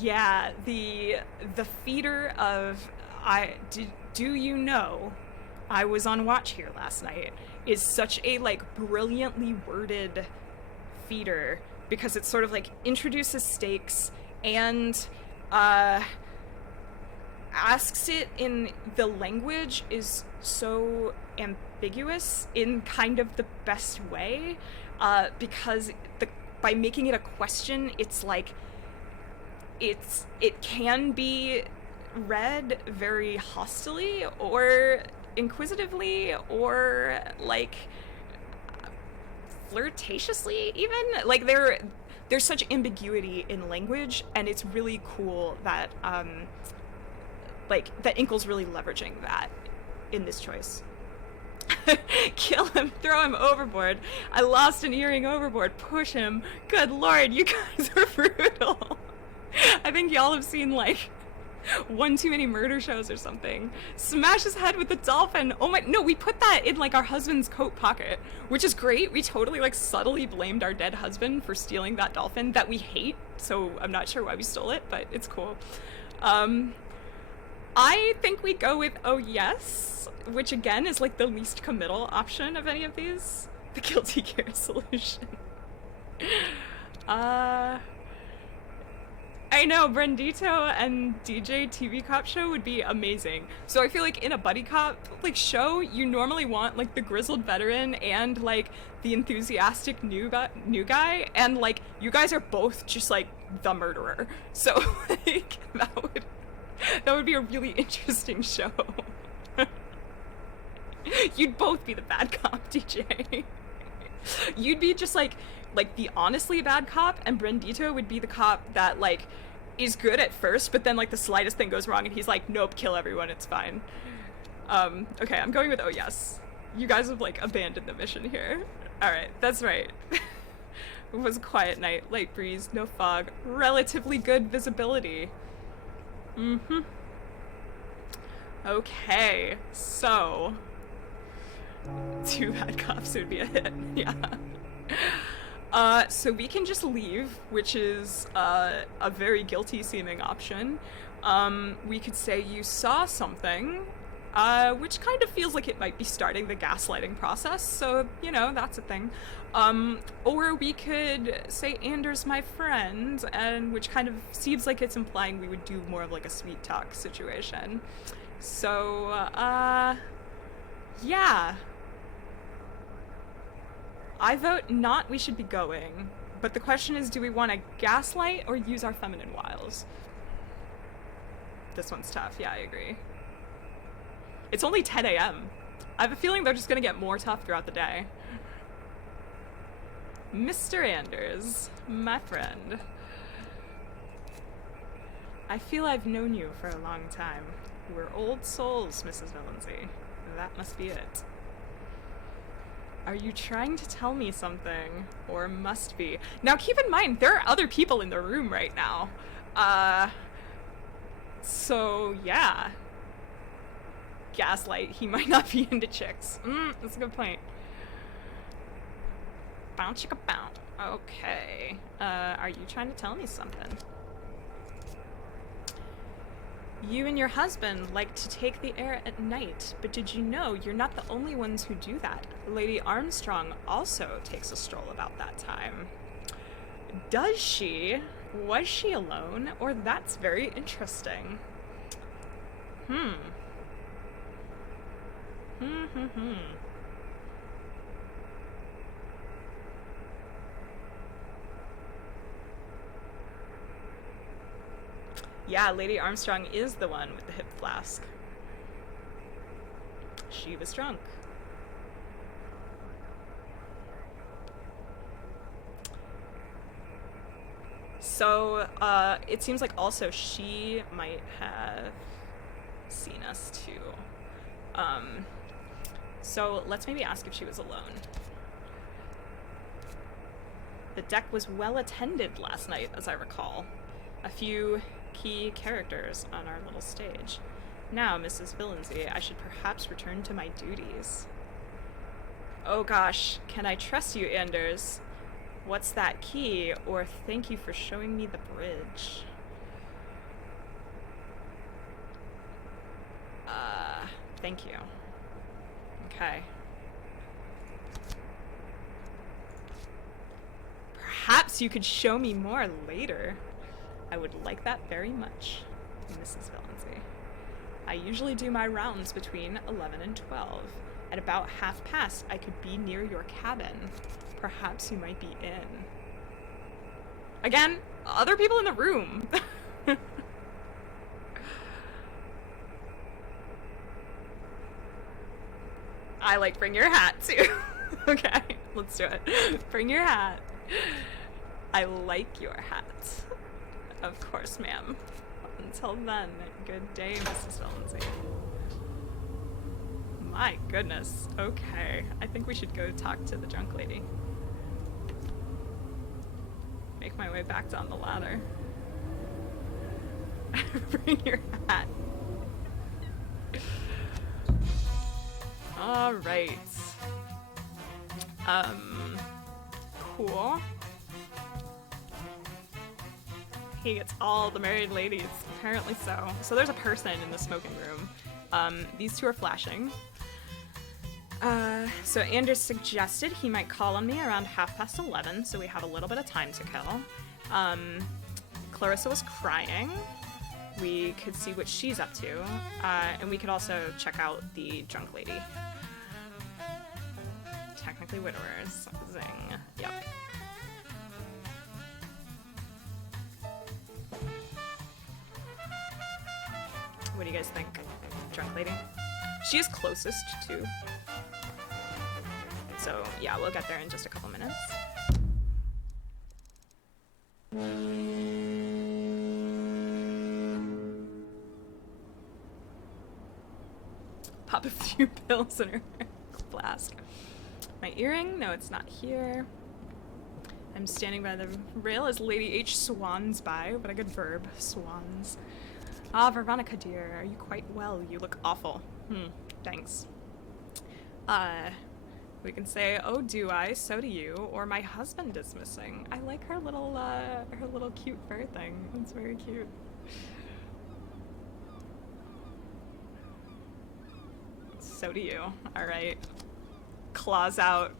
Yeah, the feeder of do you know I was on watch here last night is such a brilliantly worded feeder, because it sort of introduces stakes and asks it in the language is so ambiguous in kind of the best way, because by making it a question, it's like it can be read very hostilely or inquisitively or like flirtatiously even. Like there's such ambiguity in language, and it's really cool that that Inkle's really leveraging that in this choice. Kill him, throw him overboard. I lost an earring overboard. Push him. Good lord, you guys are brutal. I think y'all have seen like one too many murder shows or something. Smash his head with the dolphin. Oh my, no, we put that in like our husband's coat pocket, which is great. We totally like subtly blamed our dead husband for stealing that dolphin that we hate, so I'm not sure why we stole it, but it's cool. I think we go with oh yes, which again is like the least committal option of any of these. The guilty gear solution. I know, Brandito and DJ TV Cop show would be amazing. So I feel like in a buddy cop like show, you normally want like the grizzled veteran and like the enthusiastic new guy, and like you guys are both just like the murderer. So like that would be a really interesting show. You'd both be the bad cop, DJ. You'd be just like the honestly bad cop, and Brandito would be the cop that like is good at first, but then like the slightest thing goes wrong and he's like, nope, kill everyone, it's fine. Okay, I'm going with oh yes. You guys have like abandoned the mission here. Alright, that's right. It was a quiet night, light breeze, no fog, relatively good visibility. Mm-hmm. Okay, so 2 bad cops would be a hit. Yeah. So we can just leave, which is a very guilty seeming option. We could say you saw something, which kind of feels like it might be starting the gaslighting process, so, you know, that's a thing. Or we could say Anders, my friend, and which kind of seems like it's implying we would do more of like a sweet talk situation. So, yeah. I vote not we should be going, but the question is, do we want to gaslight or use our feminine wiles? This one's tough, yeah, I agree. It's only 10 a.m. I have a feeling they're just gonna get more tough throughout the day. Mr. Anders, my friend. I feel I've known you for a long time. We're old souls, Mrs. Valency. That must be it. Are you trying to tell me something? Or must be? Now keep in mind, there are other people in the room right now. So yeah. Gaslight, he might not be into chicks. That's a good point. Bow chicka bow. Okay. Are you trying to tell me something? You and your husband like to take the air at night, but did you know you're not the only ones who do that? Lady Armstrong also takes a stroll about that time. Does she? Was she alone? Or that's very interesting. Yeah, Lady Armstrong is the one with the hip flask. She was drunk. So, it seems like also she might have seen us too. So let's maybe ask if she was alone. The deck was well attended last night, as I recall. A few key characters on our little stage. Now, Mrs. Valency, I should perhaps return to my duties. Oh gosh, can I trust you, Anders? What's that key? Or thank you for showing me the bridge. Thank you. Okay. Perhaps you could show me more later. I would like that very much, Mrs. Valency. I usually do my rounds between 11 and 12, At about past, I could be near your cabin. Perhaps you might be in. Again, other people in the room. I like bring your hat too. Okay, let's do it. Bring your hat. I like your hat. Of course, ma'am. Until then, good day, Mrs. Valency. My goodness. Okay, I think we should go talk to the drunk lady. Make my way back down the ladder. Bring your hat. All right. Cool. He gets all the married ladies, apparently so. So there's a person in the smoking room. These two are flashing. So Anders suggested he might call on me around 11:30, so we have a little bit of time to kill. Clarissa was crying. We could see what she's up to, and we could also check out the drunk lady. Technically widowers. Zing. Yep. What do you guys think? Drunk lady? She is closest too. So yeah, we'll get there in just a couple minutes. Pop a few pills in her flask. My earring? No, it's not here. I'm standing by the rail as Lady H swans by. What a good verb. Swans. Ah, Veronica dear, are you quite well? You look awful. Thanks. We can say, oh do I, so do you, or my husband is missing. I like her little cute fur thing. It's very cute. So do you. Alright. Claws out.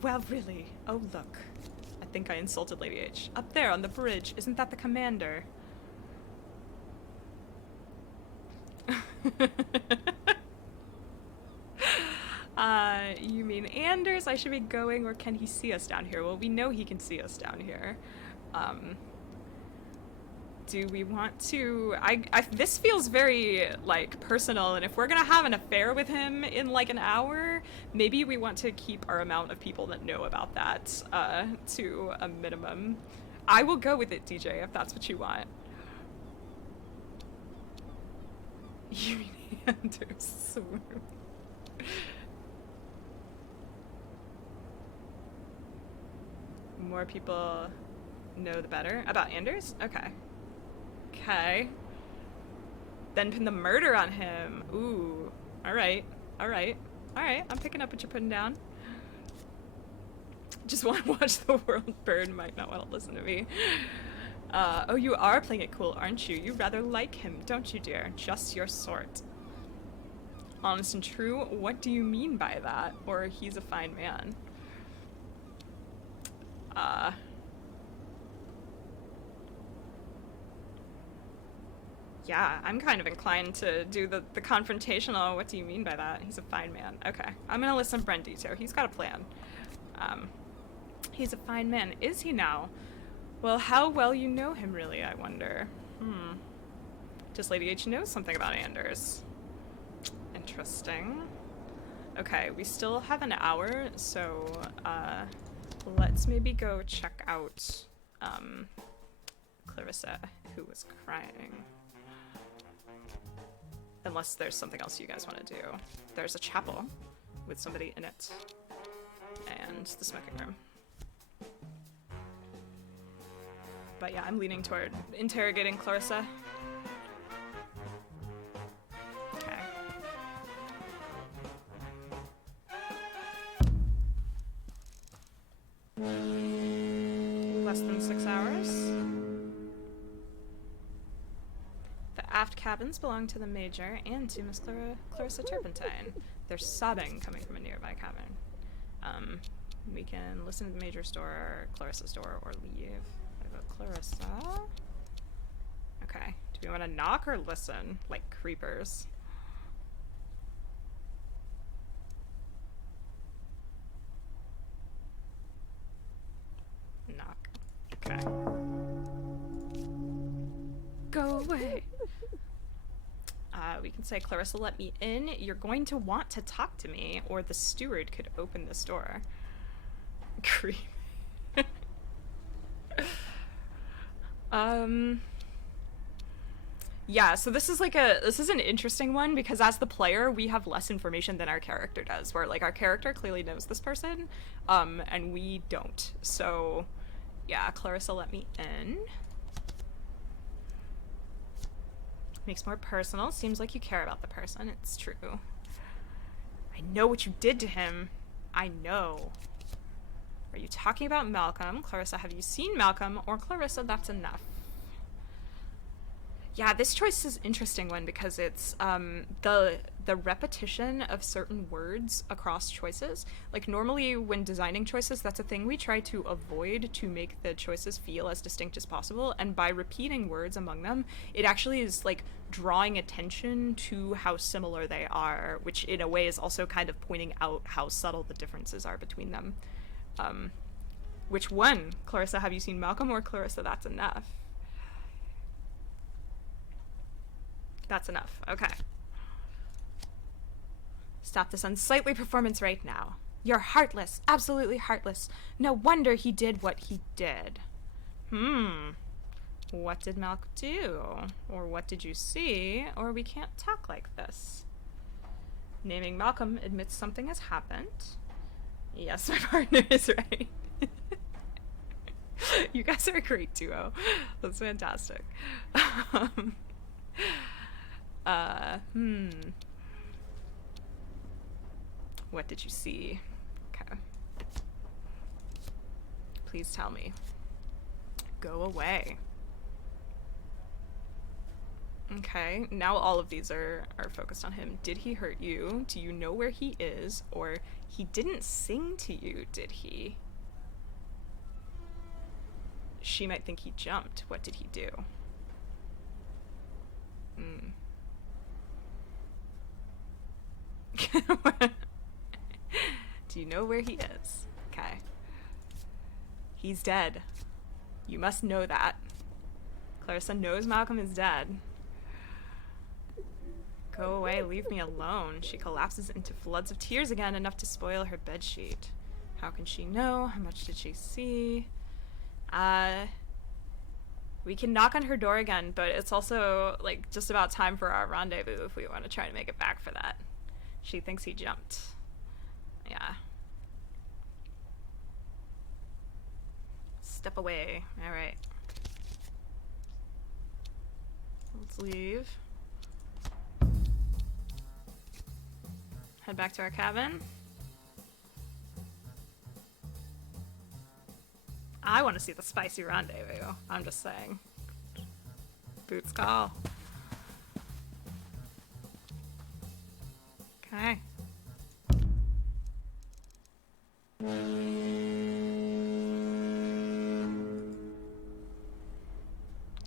Well, really. Oh, look. I think I insulted Lady H. Up there on the bridge. Isn't that the commander? You mean Anders? I should be going, or can he see us down here? Well, we know he can see us down here. Do we want to... this feels very, like, personal, and if we're gonna have an affair with him in, like, an hour, maybe we want to keep our amount of people that know about that, to a minimum. I will go with it, DJ, if that's what you want. You mean Anders? Swoon. More people know the better. About Anders? Okay. Okay. Then pin the murder on him. Ooh. Alright. Alright. Alright. I'm picking up what you're putting down. Just want to watch the world burn. Might not want to listen to me. Oh, you are playing it cool, aren't you? You rather like him, don't you, dear? Just your sort. Honest and true, what do you mean by that? Or he's a fine man. Yeah, I'm kind of inclined to do the confrontational, what do you mean by that? He's a fine man. Okay, I'm gonna listen to Brendito. He's got a plan. He's a fine man. Is he now? Well, how well you know him, really, I wonder. Does Lady H know something about Anders? Interesting. Okay, we still have an hour, so, let's maybe go check out, Clarissa, who was crying. Unless there's something else you guys want to do. There's a chapel with somebody in it. And the smoking room. But yeah, I'm leaning toward interrogating Clarissa. Okay. Less than 6 hours. The aft cabins belong to the Major and to Miss Clarissa Turpentine. There's sobbing coming from a nearby cabin. We can listen to the Major's door, Clarissa's door, or leave. I vote Clarissa. Okay. Do we want to knock or listen? Like creepers. away. We can say, Clarissa, let me in. You're going to want to talk to me, or the steward could open this door. Creep. Yeah, so this is an interesting one because as the player, we have less information than our character does, where like our character clearly knows this person, and we don't. So, yeah, Clarissa, let me in. Makes more personal. Seems like you care about the person. It's true. I know what you did to him. I know. Are you talking about Malcolm? Clarissa, have you seen Malcolm? Or Clarissa, that's enough. Yeah, this choice is an interesting one because it's the repetition of certain words across choices. Like normally when designing choices, that's a thing we try to avoid to make the choices feel as distinct as possible. And by repeating words among them, it actually is like drawing attention to how similar they are, which in a way is also kind of pointing out how subtle the differences are between them. Which one? Clarissa, have you seen Malcolm? Or Clarissa, that's enough? That's enough. Okay. Stop this unsightly performance right now. You're heartless. Absolutely heartless. No wonder he did what he did. What did Malcolm do? Or what did you see? Or we can't talk like this. Naming Malcolm admits something has happened. Yes, my partner is right. You guys are a great duo. That's fantastic. What did you see? Okay. Please tell me. Go away. Okay, now all of these are focused on him. Did he hurt you? Do you know where he is? Or he didn't sing to you, did he? She might think he jumped. What did he do? Do you know where he is? Okay. He's dead. You must know that. Clarissa knows Malcolm is dead. Go away, leave me alone. She collapses into floods of tears again, enough to spoil her bedsheet. How can she know? How much did she see? We can knock on her door again, but it's also, like, just about time for our rendezvous if we want to try to make it back for that. She thinks he jumped. Yeah. Step away. Alright. Let's leave. Head back to our cabin. I want to see the spicy rendezvous. I'm just saying. Boots call. Okay.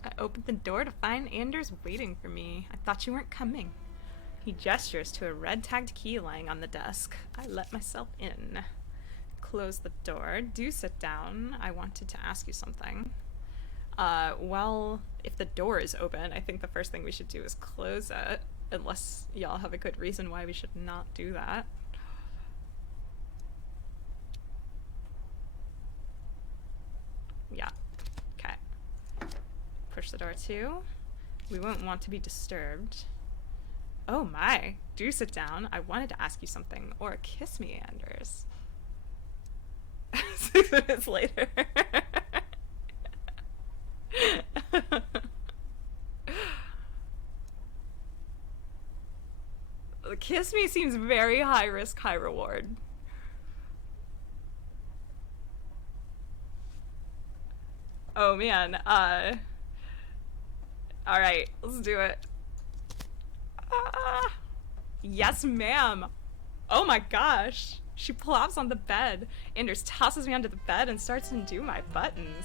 I opened the door to find Anders waiting for me. I thought you weren't coming. He gestures to a red-tagged key lying on the desk. I let myself in. Close the door. Do sit down. I wanted to ask you something. Well, if the door is open, I think the first thing we should do is close it. Unless y'all have a good reason why we should not do that. Yeah. Okay. Push the door too. We won't want to be disturbed. Oh my. Do sit down. I wanted to ask you something. Or kiss me, Anders. 6 minutes later. Kiss me seems very high risk, high reward. Oh man, alright, let's do it. Yes, ma'am. Oh my gosh. She plops on the bed. Anders tosses me onto the bed and starts to undo my buttons.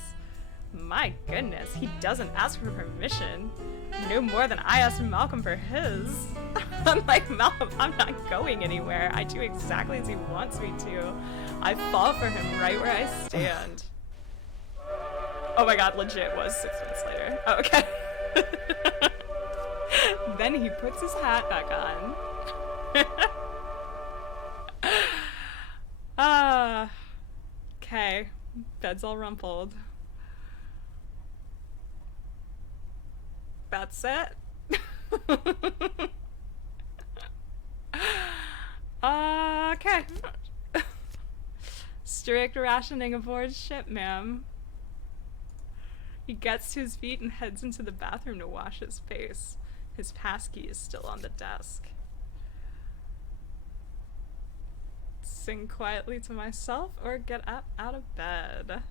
My goodness, he doesn't ask for permission. No more than I asked Malcolm for his. I'm like, Malcolm, I'm not going anywhere. I do exactly as he wants me to. I fall for him right where I stand. Oh my god, legit was 6 minutes later. Oh, okay. Then he puts his hat back on. Ah, okay. Bed's all rumpled. That's it. Okay. Strict rationing aboard ship, ma'am. He gets to his feet and heads into the bathroom to wash his face. His passkey is still on the desk. Sing quietly to myself or get up out of bed.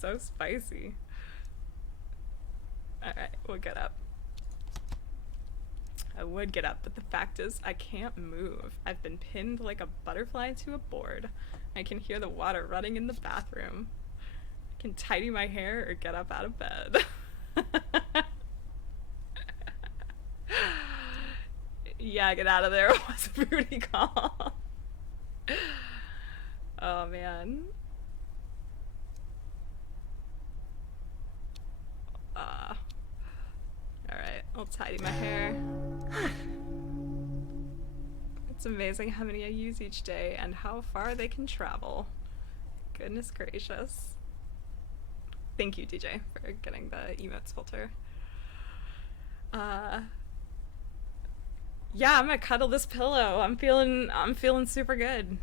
So spicy. Alright, we'll get up. I would get up, but the fact is I can't move. I've been pinned like a butterfly to a board. I can hear the water running in the bathroom. I can tidy my hair or get up out of bed. Yeah, get out of there. It was a booty call. Oh, man. Alright, I'll tidy my hair. It's amazing how many I use each day and how far they can travel. Goodness gracious. Thank you, DJ, for getting the emotes filter. Yeah, I'm gonna cuddle this pillow. I'm feeling super good.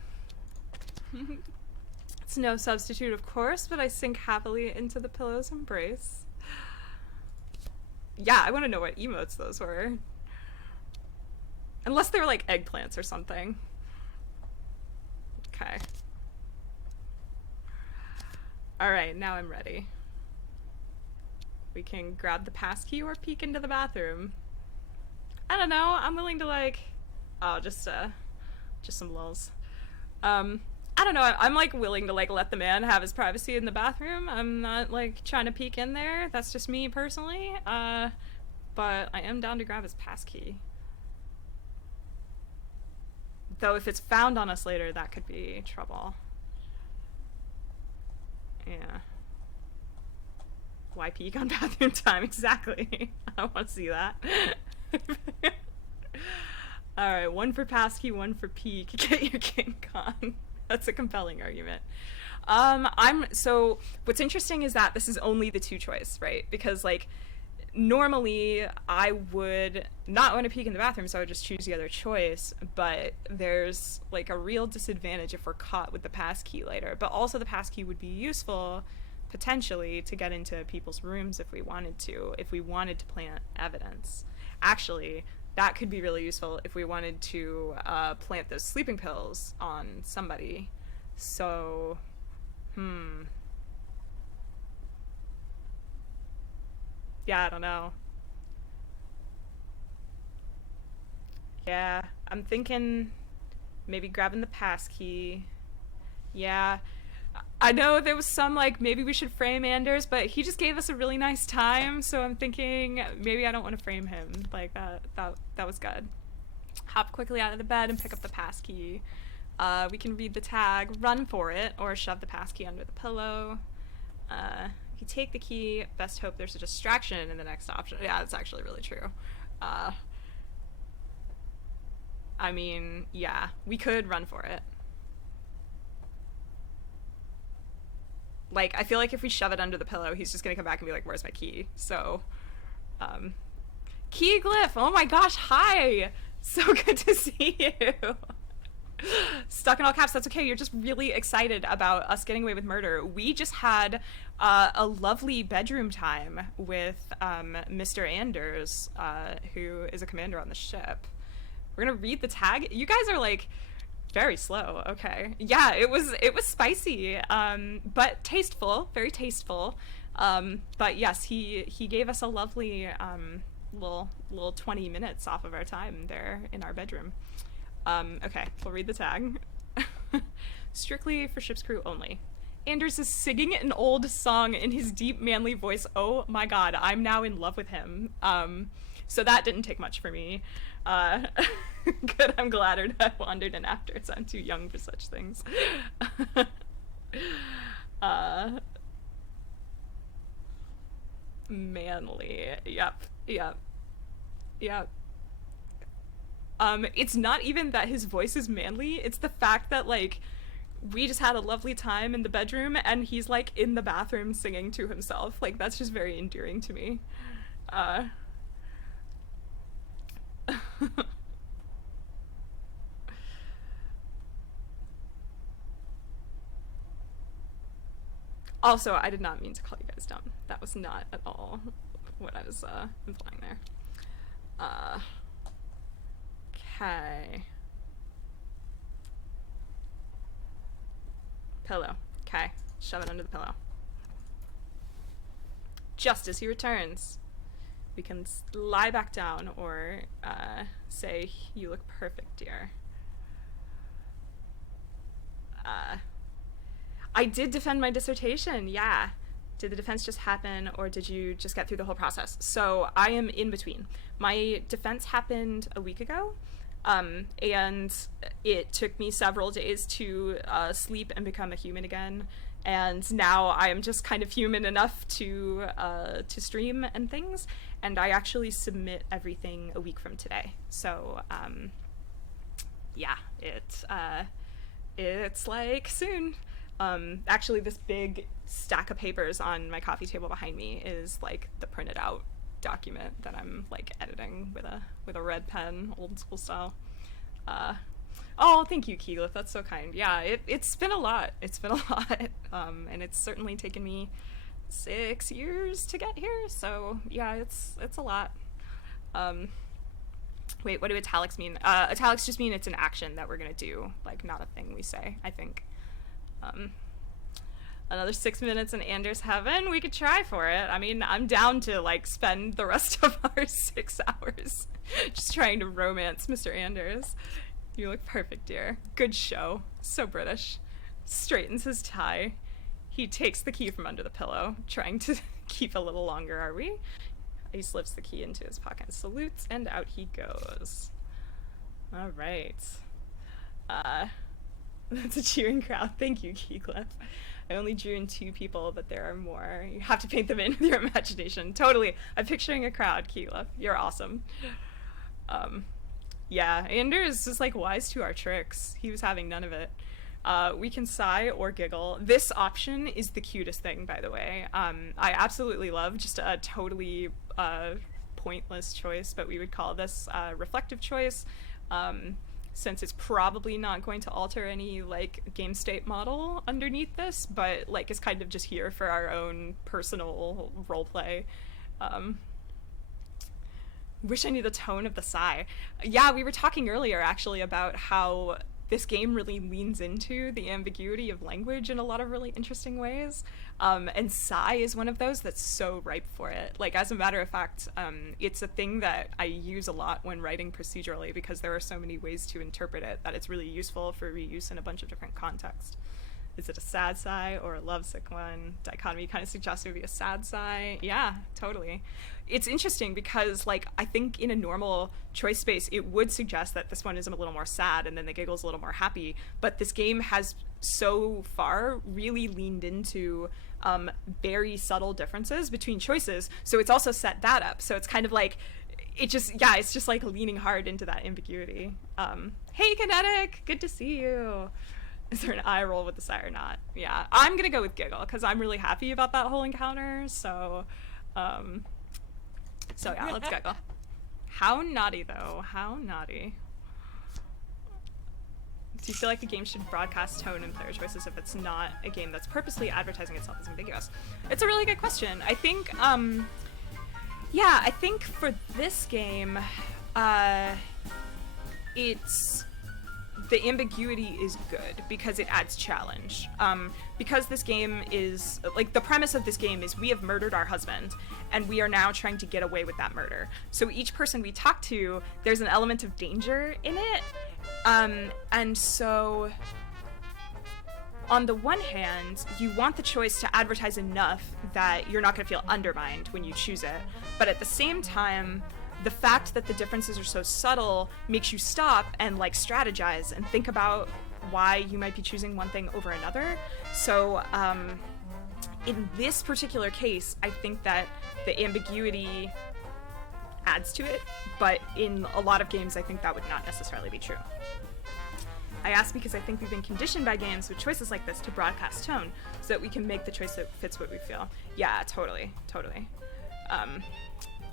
It's no substitute, of course, but I sink happily into the pillow's embrace. Yeah, I want to know what emotes those were. Unless they were like eggplants or something. Okay. Alright, now I'm ready. We can grab the passkey or peek into the bathroom. I don't know, I'm willing to like... Oh, just some lulz. I don't know, I'm like willing to like let the man have his privacy in the bathroom. I'm not like trying to peek in there. That's just me personally. But I am down to grab his passkey. Though if it's found on us later, that could be trouble. Yeah. Why peek on bathroom time? Exactly. I don't want to see that. Alright, one for passkey, one for peek. Get your kink on. That's a compelling argument. So what's interesting is that this is only the two choice, right? Because like normally I would not want to peek in the bathroom, so I would just choose the other choice, but there's like a real disadvantage if we're caught with the passkey later. But also the passkey would be useful potentially to get into people's rooms if we wanted to plant evidence. Actually, that could be really useful if we wanted to plant those sleeping pills on somebody. So, yeah, I don't know. Yeah, I'm thinking maybe grabbing the passkey. Yeah, I know there was some like maybe we should frame Anders, but he just gave us a really nice time, so I'm thinking maybe I don't want to frame him. Like that was good. Hop quickly out of the bed and pick up the passkey. We can read the tag, run for it, or shove the passkey under the pillow. If you take the key, best hope there's a distraction in the next option. Yeah, that's actually really true. I mean, yeah, we could run for it. Like, I feel like if we shove it under the pillow, he's just gonna come back and be like, where's my key? So, key glyph, oh my gosh, hi! So good to see you! Stuck in all caps, that's okay, you're just really excited about us getting away with murder. We just had a lovely bedroom time with Mr. Anders, who is a commander on the ship. We're gonna read the tag. You guys are like very slow. Okay. Yeah, it was spicy, but tasteful, very tasteful. But yes, he gave us a lovely little 20 minutes off of our time there in our bedroom. Okay, we'll read the tag. Strictly for ship's crew only. Anders is singing an old song in his deep, manly voice. Oh my god, I'm now in love with him. So that didn't take much for me. Good, I'm glad I wandered in after, so I'm too young for such things. uh, manly. Yep. Yep. Yep. It's not even that his voice is manly, it's the fact that, like, we just had a lovely time in the bedroom and he's, like, in the bathroom singing to himself. Like, that's just very endearing to me. Uh, Also, I did not mean to call you guys dumb. That was not at all what I was implying there. Okay. Pillow. Okay. Shove it under the pillow. Just as he returns, we can lie back down or say, "You look perfect, dear." I did defend my dissertation, yeah. Did the defense just happen, or did you just get through the whole process? So I am in between. My defense happened a week ago, and it took me several days to sleep and become a human again. And now I am just kind of human enough to stream and things. And I actually submit everything a week from today. So yeah, it's like soon. Actually, this big stack of papers on my coffee table behind me is like the printed out document that I'm like editing with a red pen, old school style. Oh, thank you, Keeglif. That's so kind. Yeah, it's been a lot. It's been a lot, and it's certainly taken me 6 years to get here. So yeah, it's a lot. Wait, what do italics mean? Italics just mean it's an action that we're gonna do, like not a thing we say, I think. Another 6 minutes in Anders Heaven, we could try for it. I mean, I'm down to like spend the rest of our 6 hours just trying to romance Mr. Anders. You look perfect, dear. Good show. So British. Straightens his tie. He takes the key from under the pillow, trying to keep a little longer, are we? He slips the key into his pocket, salutes, and out he goes. All right. That's a cheering crowd. Thank you, Keycliff. I only drew in 2 people, but there are more. You have to paint them in with your imagination. Totally. I'm picturing a crowd, Keycliff. You're awesome. Yeah, Anders is just like wise to our tricks. He was having none of it. We can sigh or giggle. This option is the cutest thing, by the way. I absolutely love just a totally pointless choice, but we would call this reflective choice. Since it's probably not going to alter any like game state model underneath this, but like is kind of just here for our own personal roleplay. Wish I knew the tone of the sigh. Yeah, we were talking earlier actually about how this game really leans into the ambiguity of language in a lot of really interesting ways. And sigh is one of those that's so ripe for it. Like, as a matter of fact, it's a thing that I use a lot when writing procedurally because there are so many ways to interpret it that it's really useful for reuse in a bunch of different contexts. Is it a sad sigh or a lovesick one? Dichotomy kind of suggests it would be a sad sigh. Yeah, totally. It's interesting because, like, I think in a normal choice space, it would suggest that this one is a little more sad and then the giggle's a little more happy. But this game has so far really leaned into very subtle differences between choices. So it's also set that up. So it's kind of like, it's just like leaning hard into that ambiguity. Hey, Kinetic, good to see you. Is there an eye roll with the sigh or not? Yeah, I'm gonna go with giggle because I'm really happy about that whole encounter. So yeah, let's giggle. How naughty though? How naughty? Do you feel like the game should broadcast tone and player choices if it's not a game that's purposely advertising itself as ambiguous? It's a really good question. I think, yeah, I think for this game, the ambiguity is good because it adds challenge. Because this game is, like, the premise of this game is we have murdered our husband and we are now trying to get away with that murder. So each person we talk to, there's an element of danger in it. And so on the one hand, you want the choice to advertise enough that you're not going to feel undermined when you choose it. But at the same time, the fact that the differences are so subtle makes you stop and like strategize and think about why you might be choosing one thing over another. So in this particular case, I think that the ambiguity adds to it, but in a lot of games, I think that would not necessarily be true. I ask because I think we've been conditioned by games with choices like this to broadcast tone so that we can make the choice that fits what we feel. Yeah, totally.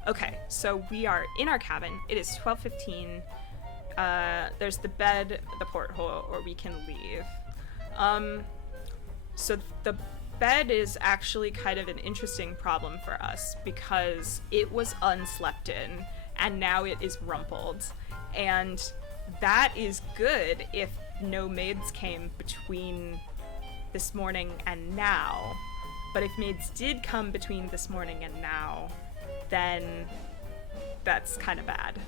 Okay, so we are in our cabin. It is 12:15. There's the bed, the porthole, or we can leave. So the bed is actually kind of an interesting problem for us because it was unslept in and now it is rumpled. And that is good if no maids came between this morning and now. But if maids did come between this morning and now, then that's kind of bad.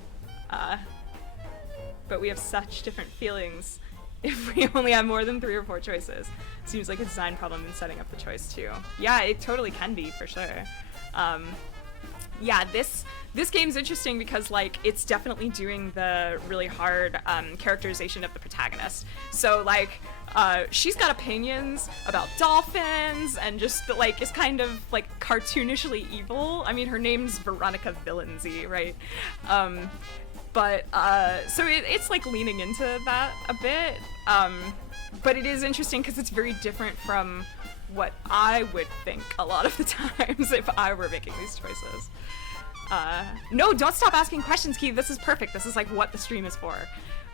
But we have such different feelings if we only have more than 3 or 4 choices. Seems like a design problem in setting up the choice too. Yeah, it totally can be, for sure. Yeah, this game's interesting because, like, it's definitely doing the really hard characterization of the protagonist. So, like, she's got opinions about dolphins and just, like, is kind of, like, cartoonishly evil. I mean, her name's Veronica Villanzy, right? So it's, like, leaning into that a bit. But it is interesting because it's very different from what I would think a lot of the times if I were making these choices. No, don't stop asking questions, Keith. This is perfect. This is like what the stream is for.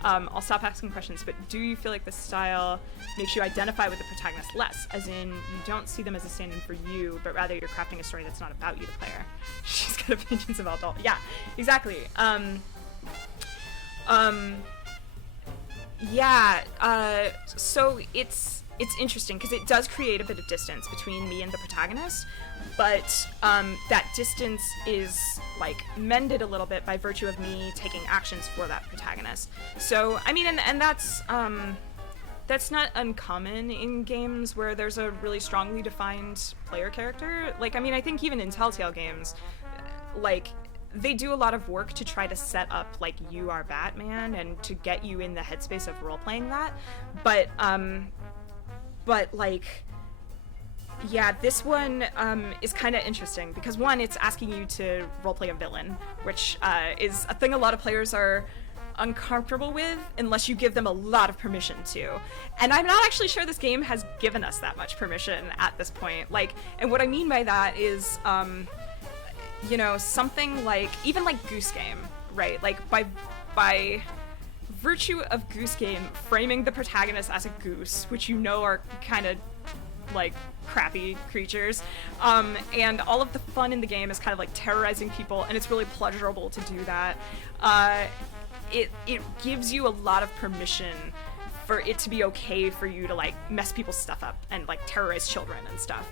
I'll stop asking questions, but do you feel like this style makes you identify with the protagonist less? As in, you don't see them as a stand-in for you, but rather you're crafting a story that's not about you, the player. She's got opinions about dolphins. Yeah, exactly. So it's interesting because it does create a bit of distance between me and the protagonist, but that distance is, like, mended a little bit by virtue of me taking actions for that protagonist. So, I mean, and that's not uncommon in games where there's a really strongly defined player character. Like, I mean, I think even in Telltale games, like, they do a lot of work to try to set up, like, you are Batman and to get you in the headspace of role-playing that. But like, yeah, this one is kind of interesting because, one, it's asking you to roleplay a villain, which is a thing a lot of players are uncomfortable with unless you give them a lot of permission to. And I'm not actually sure this game has given us that much permission at this point. Like, and what I mean by that is, you know, something like, even like Goose Game, right? Like, by virtue of Goose Game framing the protagonist as a goose, which you know are kind of, like, crappy creatures, and all of the fun in the game is kind of like terrorizing people, and it's really pleasurable to do that. It gives you a lot of permission for it to be okay for you to, like, mess people's stuff up and, like, terrorize children and stuff.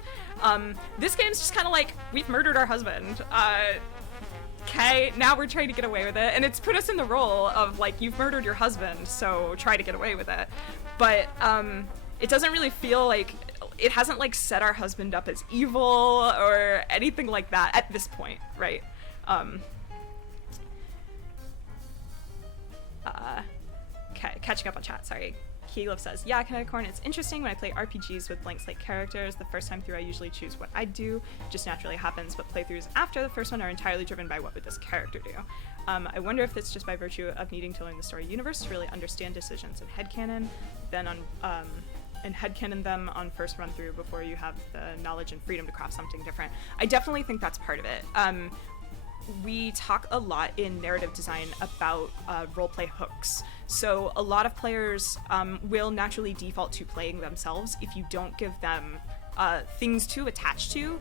This game's just kind of like, we've murdered our husband. Okay, now we're trying to get away with it, and it's put us in the role of, like, you've murdered your husband, so try to get away with it. But it doesn't really feel like, it hasn't, like, set our husband up as evil or anything like that at this point, right? Okay, catching up on chat, sorry. Keylov says, yeah, Kinetic Corn, it's interesting when I play RPGs with blank slate characters. The first time through I usually choose what I do, just naturally happens, but playthroughs after the first one are entirely driven by what would this character do. I wonder if it's just by virtue of needing to learn the story universe to really understand decisions in headcanon, then and headcanon them on first run through before you have the knowledge and freedom to craft something different. I definitely think that's part of it. We talk a lot in narrative design about roleplay hooks. So a lot of players will naturally default to playing themselves if you don't give them things to attach to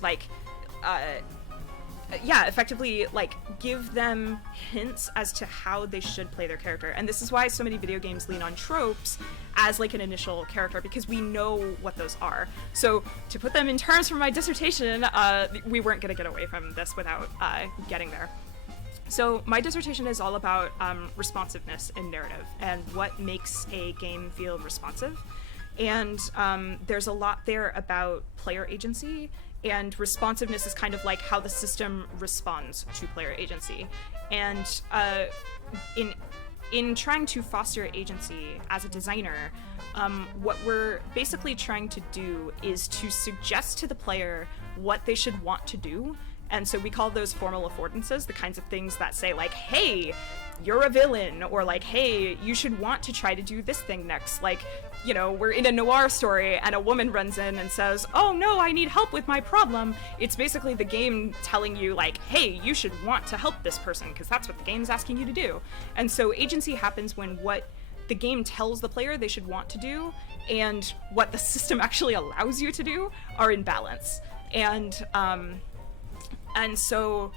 like, effectively, like, give them hints as to how they should play their character. And this is why so many video games lean on tropes as, like, an initial character, because we know what those are. So to put them in terms for my dissertation, we weren't going to get away from this without getting there. So my dissertation is all about responsiveness in narrative and what makes a game feel responsive. And there's a lot there about player agency, and responsiveness is kind of like how the system responds to player agency. And in trying to foster agency as a designer, what we're basically trying to do is to suggest to the player what they should want to do. And so we call those formal affordances, the kinds of things that say, like, hey, you're a villain, or like, hey, you should want to try to do this thing next. Like, you know, we're in a noir story and a woman runs in and says, oh no, I need help with my problem. It's basically the game telling you, like, hey, you should want to help this person because that's what the game's asking you to do. And so agency happens when what the game tells the player they should want to do and what the system actually allows you to do are in balance. And so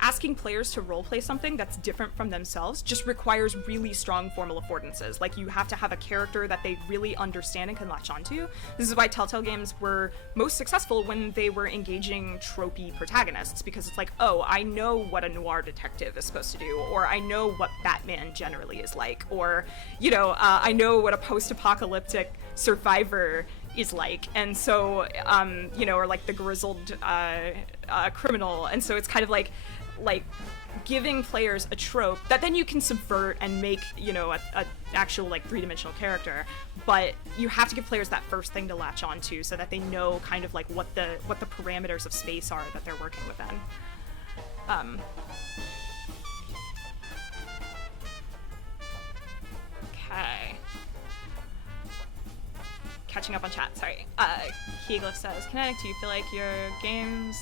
asking players to roleplay something that's different from themselves just requires really strong formal affordances. Like, you have to have a character that they really understand and can latch onto. This is why Telltale games were most successful when they were engaging tropey protagonists, because it's like, oh, I know what a noir detective is supposed to do, or I know what Batman generally is like, or, you know, I know what a post-apocalyptic survivor is like. And so, you know, or like the grizzled criminal. And so it's kind of like giving players a trope that then you can subvert and make, you know, a actual like three-dimensional character. But you have to give players that first thing to latch onto so that they know kind of like what the parameters of space are that they're working within. Okay. Catching up on chat, sorry. Heeglyph says, Kinetic, do you feel like your games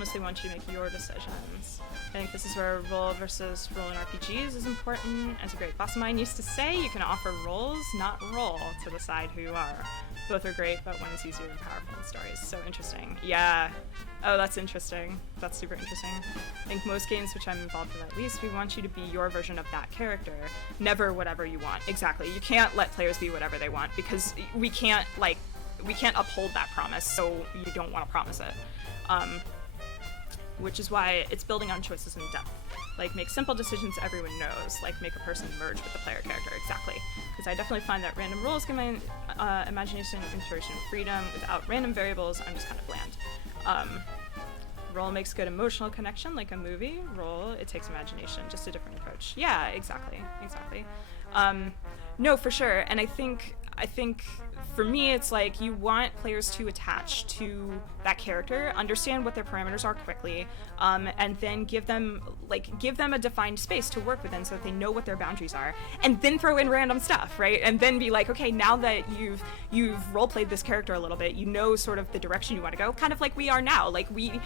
mostly want you to make your decisions? I think this is where role versus role in RPGs is important. As a great boss of mine used to say, you can offer roles, not roll, to decide who you are. Both are great, but one is easier and powerful in stories. So interesting. Yeah. Oh, that's interesting. That's super interesting. I think most games, which I'm involved with at least, we want you to be your version of that character, never whatever you want. Exactly. You can't let players be whatever they want, because we can't uphold that promise, so you don't want to promise it. Which is why it's building on choices in depth. Like, make simple decisions everyone knows, like make a person merge with the player character, exactly. Because I definitely find that random rules give my imagination, inspiration, freedom. Without random variables, I'm just kind of bland. Role makes good emotional connection, like a movie. Role, it takes imagination, just a different approach. Yeah, exactly. No, for sure. And I think for me, it's like you want players to attach to that character, understand what their parameters are quickly, and then give them a defined space to work within so that they know what their boundaries are, and then throw in random stuff, right? And then be like, okay, now that you've role-played this character a little bit, you know sort of the direction you want to go, kind of like we are now. Like, we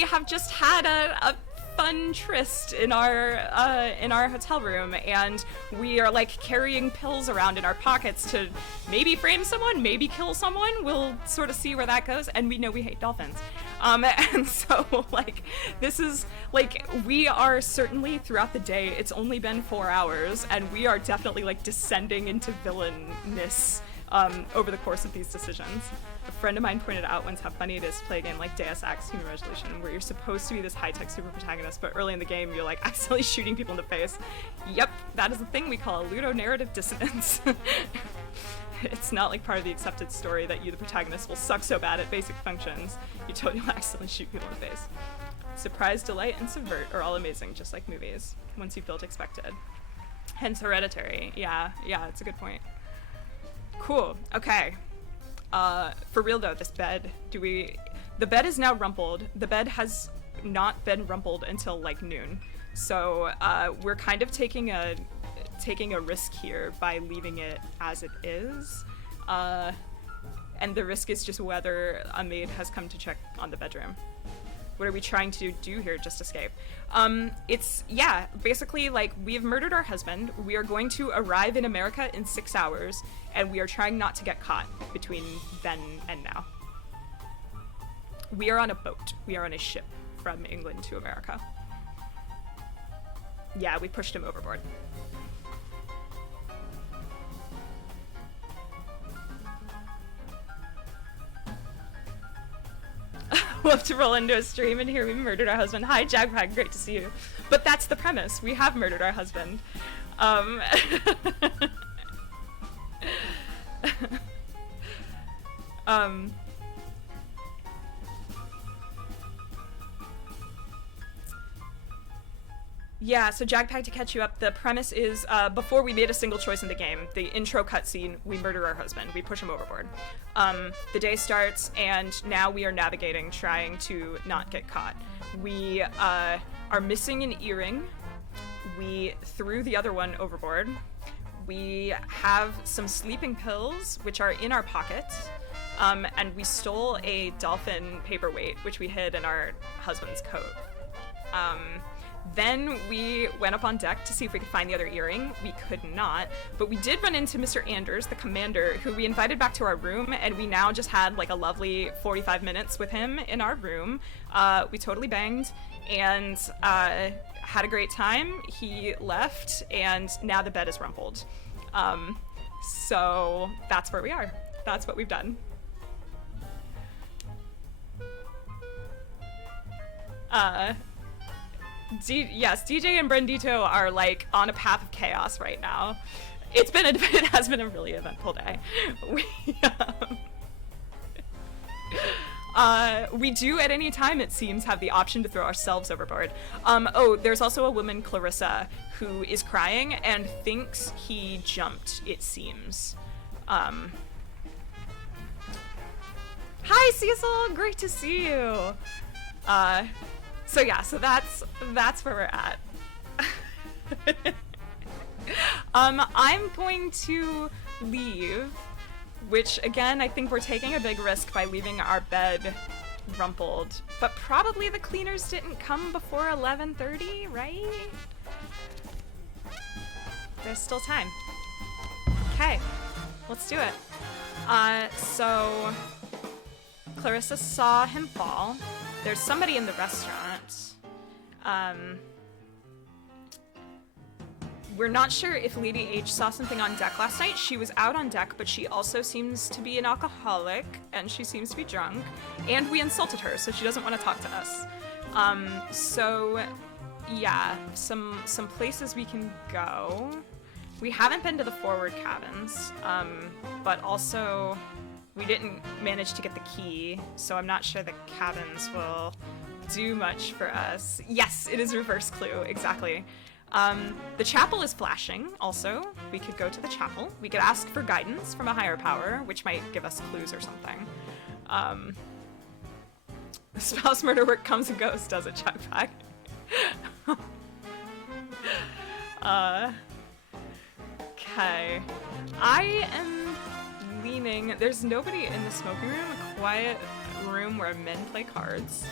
have just had a fun tryst in our hotel room, and we are like carrying pills around in our pockets to maybe frame someone, maybe kill someone. We'll sort of see where that goes, and we know we hate dolphins. And so, like, this is, like, we are certainly throughout the day, it's only been 4 hours, and we are definitely, like, descending into villainness over the course of these decisions. A friend of mine pointed out once how funny it is to play a game like Deus Ex Human Resolution, where you're supposed to be this high-tech super protagonist, but early in the game you're like accidentally shooting people in the face. Yep, that is a thing we call ludonarrative dissonance. It's not like part of the accepted story that you, the protagonist, will suck so bad at basic functions you totally accidentally shoot people in the face. Surprise, delight, and subvert are all amazing, just like movies, once you've built expected. Hence Hereditary. Yeah, it's a good point. Cool, okay. For real though, this bed, the bed is now rumpled. The bed has not been rumpled until like noon. So, we're kind of taking a risk here by leaving it as it is. And the risk is just whether a maid has come to check on the bedroom. What are we trying to do here? Just escape. Basically, like, we've murdered our husband. We are going to arrive in America in 6 hours, and we are trying not to get caught between then and now. We are on a boat. We are on a ship from England to America. Yeah, we pushed him overboard. We'll have to roll into a stream and hear we murdered our husband. Hi, Jagpag, great to see you. But that's the premise. We have murdered our husband. Yeah, so Jagpag, to catch you up, the premise is before we made a single choice in the game, the intro cutscene, we murder our husband. We push him overboard. The day starts, and now we are navigating, trying to not get caught. We are missing an earring. We threw the other one overboard. We have some sleeping pills, which are in our pockets. And we stole a dolphin paperweight, which we hid in our husband's coat. Then we went up on deck to see if we could find the other earring. We could not, but we did run into Mr. Anders, the commander, who we invited back to our room, and we now just had like a lovely 45 minutes with him in our room. We totally banged and had a great time. He left, and now the bed is rumpled. So that's where we are. That's what we've done. Yes, DJ and Brendito are like on a path of chaos right now. It has been a really eventful day. We do at any time, it seems, have the option to throw ourselves overboard. There's also a woman, Clarissa, who is crying and thinks he jumped, it seems. Hi, Cecil! Great to see you! So that's where we're at. I'm going to leave, which again, I think we're taking a big risk by leaving our bed rumpled, but probably the cleaners didn't come before 11:30, right? There's still time. Okay, let's do it. So Clarissa saw him fall. There's somebody in the restaurant. We're not sure if Lady H saw something on deck last night. She was out on deck, but she also seems to be an alcoholic, and she seems to be drunk. And we insulted her, so she doesn't want to talk to us. So yeah, some places we can go. We haven't been to the forward cabins, but also we didn't manage to get the key, so I'm not sure the cabins will do much for us. Yes, it is reverse clue, exactly. The chapel is flashing, also. We could go to the chapel. We could ask for guidance from a higher power, which might give us clues or something. Spouse murder work comes and goes, does it, Jetpack? Okay. I am leaning. There's nobody in the smoking room, a quiet room where men play cards.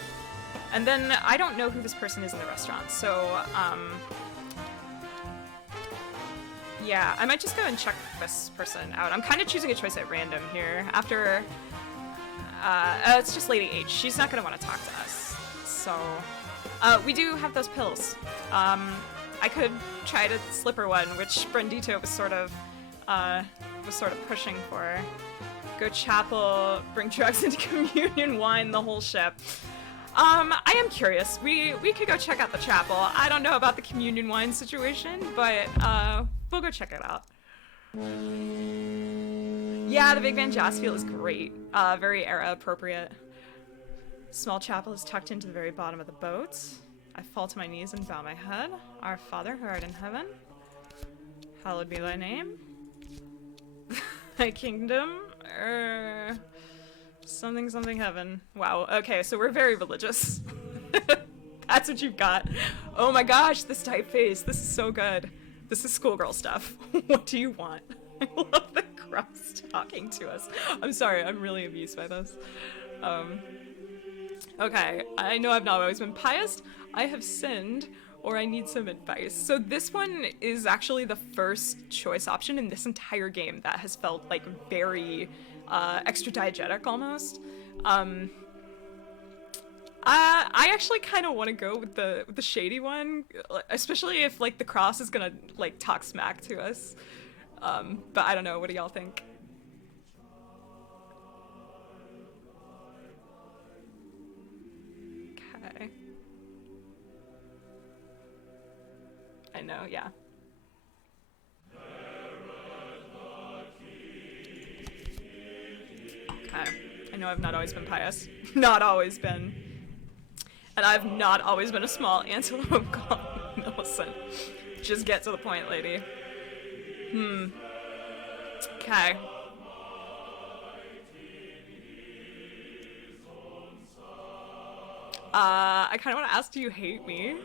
And then I don't know who this person is in the restaurant, so, yeah, I might just go and check this person out. I'm kind of choosing a choice at random here. After, it's just Lady H. She's not going to want to talk to us. So, we do have those pills. I could try to slip her one, which Brendito was sort of pushing for. Go chapel, bring drugs into communion, wine, the whole ship. I am curious. We could go check out the chapel. I don't know about the communion wine situation, but we'll go check it out. Yeah, the Big Van Jazz Feel is great. Very era appropriate. Small chapel is tucked into the very bottom of the boat. I fall to my knees and bow my head. Our Father, who art in heaven, hallowed be thy name. Thy kingdom, something heaven. Wow, okay, so we're very religious. That's what you've got. Oh my gosh, this typeface, this is so good. This is schoolgirl stuff. What do you want? I love the cross talking to us. I'm sorry, I'm really amused by this. Okay, I know I've not always been pious. I have sinned, or I need some advice. So this one is actually the first choice option in this entire game that has felt like very extra diegetic almost. I actually kind of want to go with the shady one, especially if like the cross is gonna like talk smack to us. But I don't know. What do y'all think? Okay. I know, yeah. Okay. I know I've not always been pious. Not always been. And I've not always been a small antelope called Listen, just get to the point, lady. Okay. I kind of want to ask, do you hate me?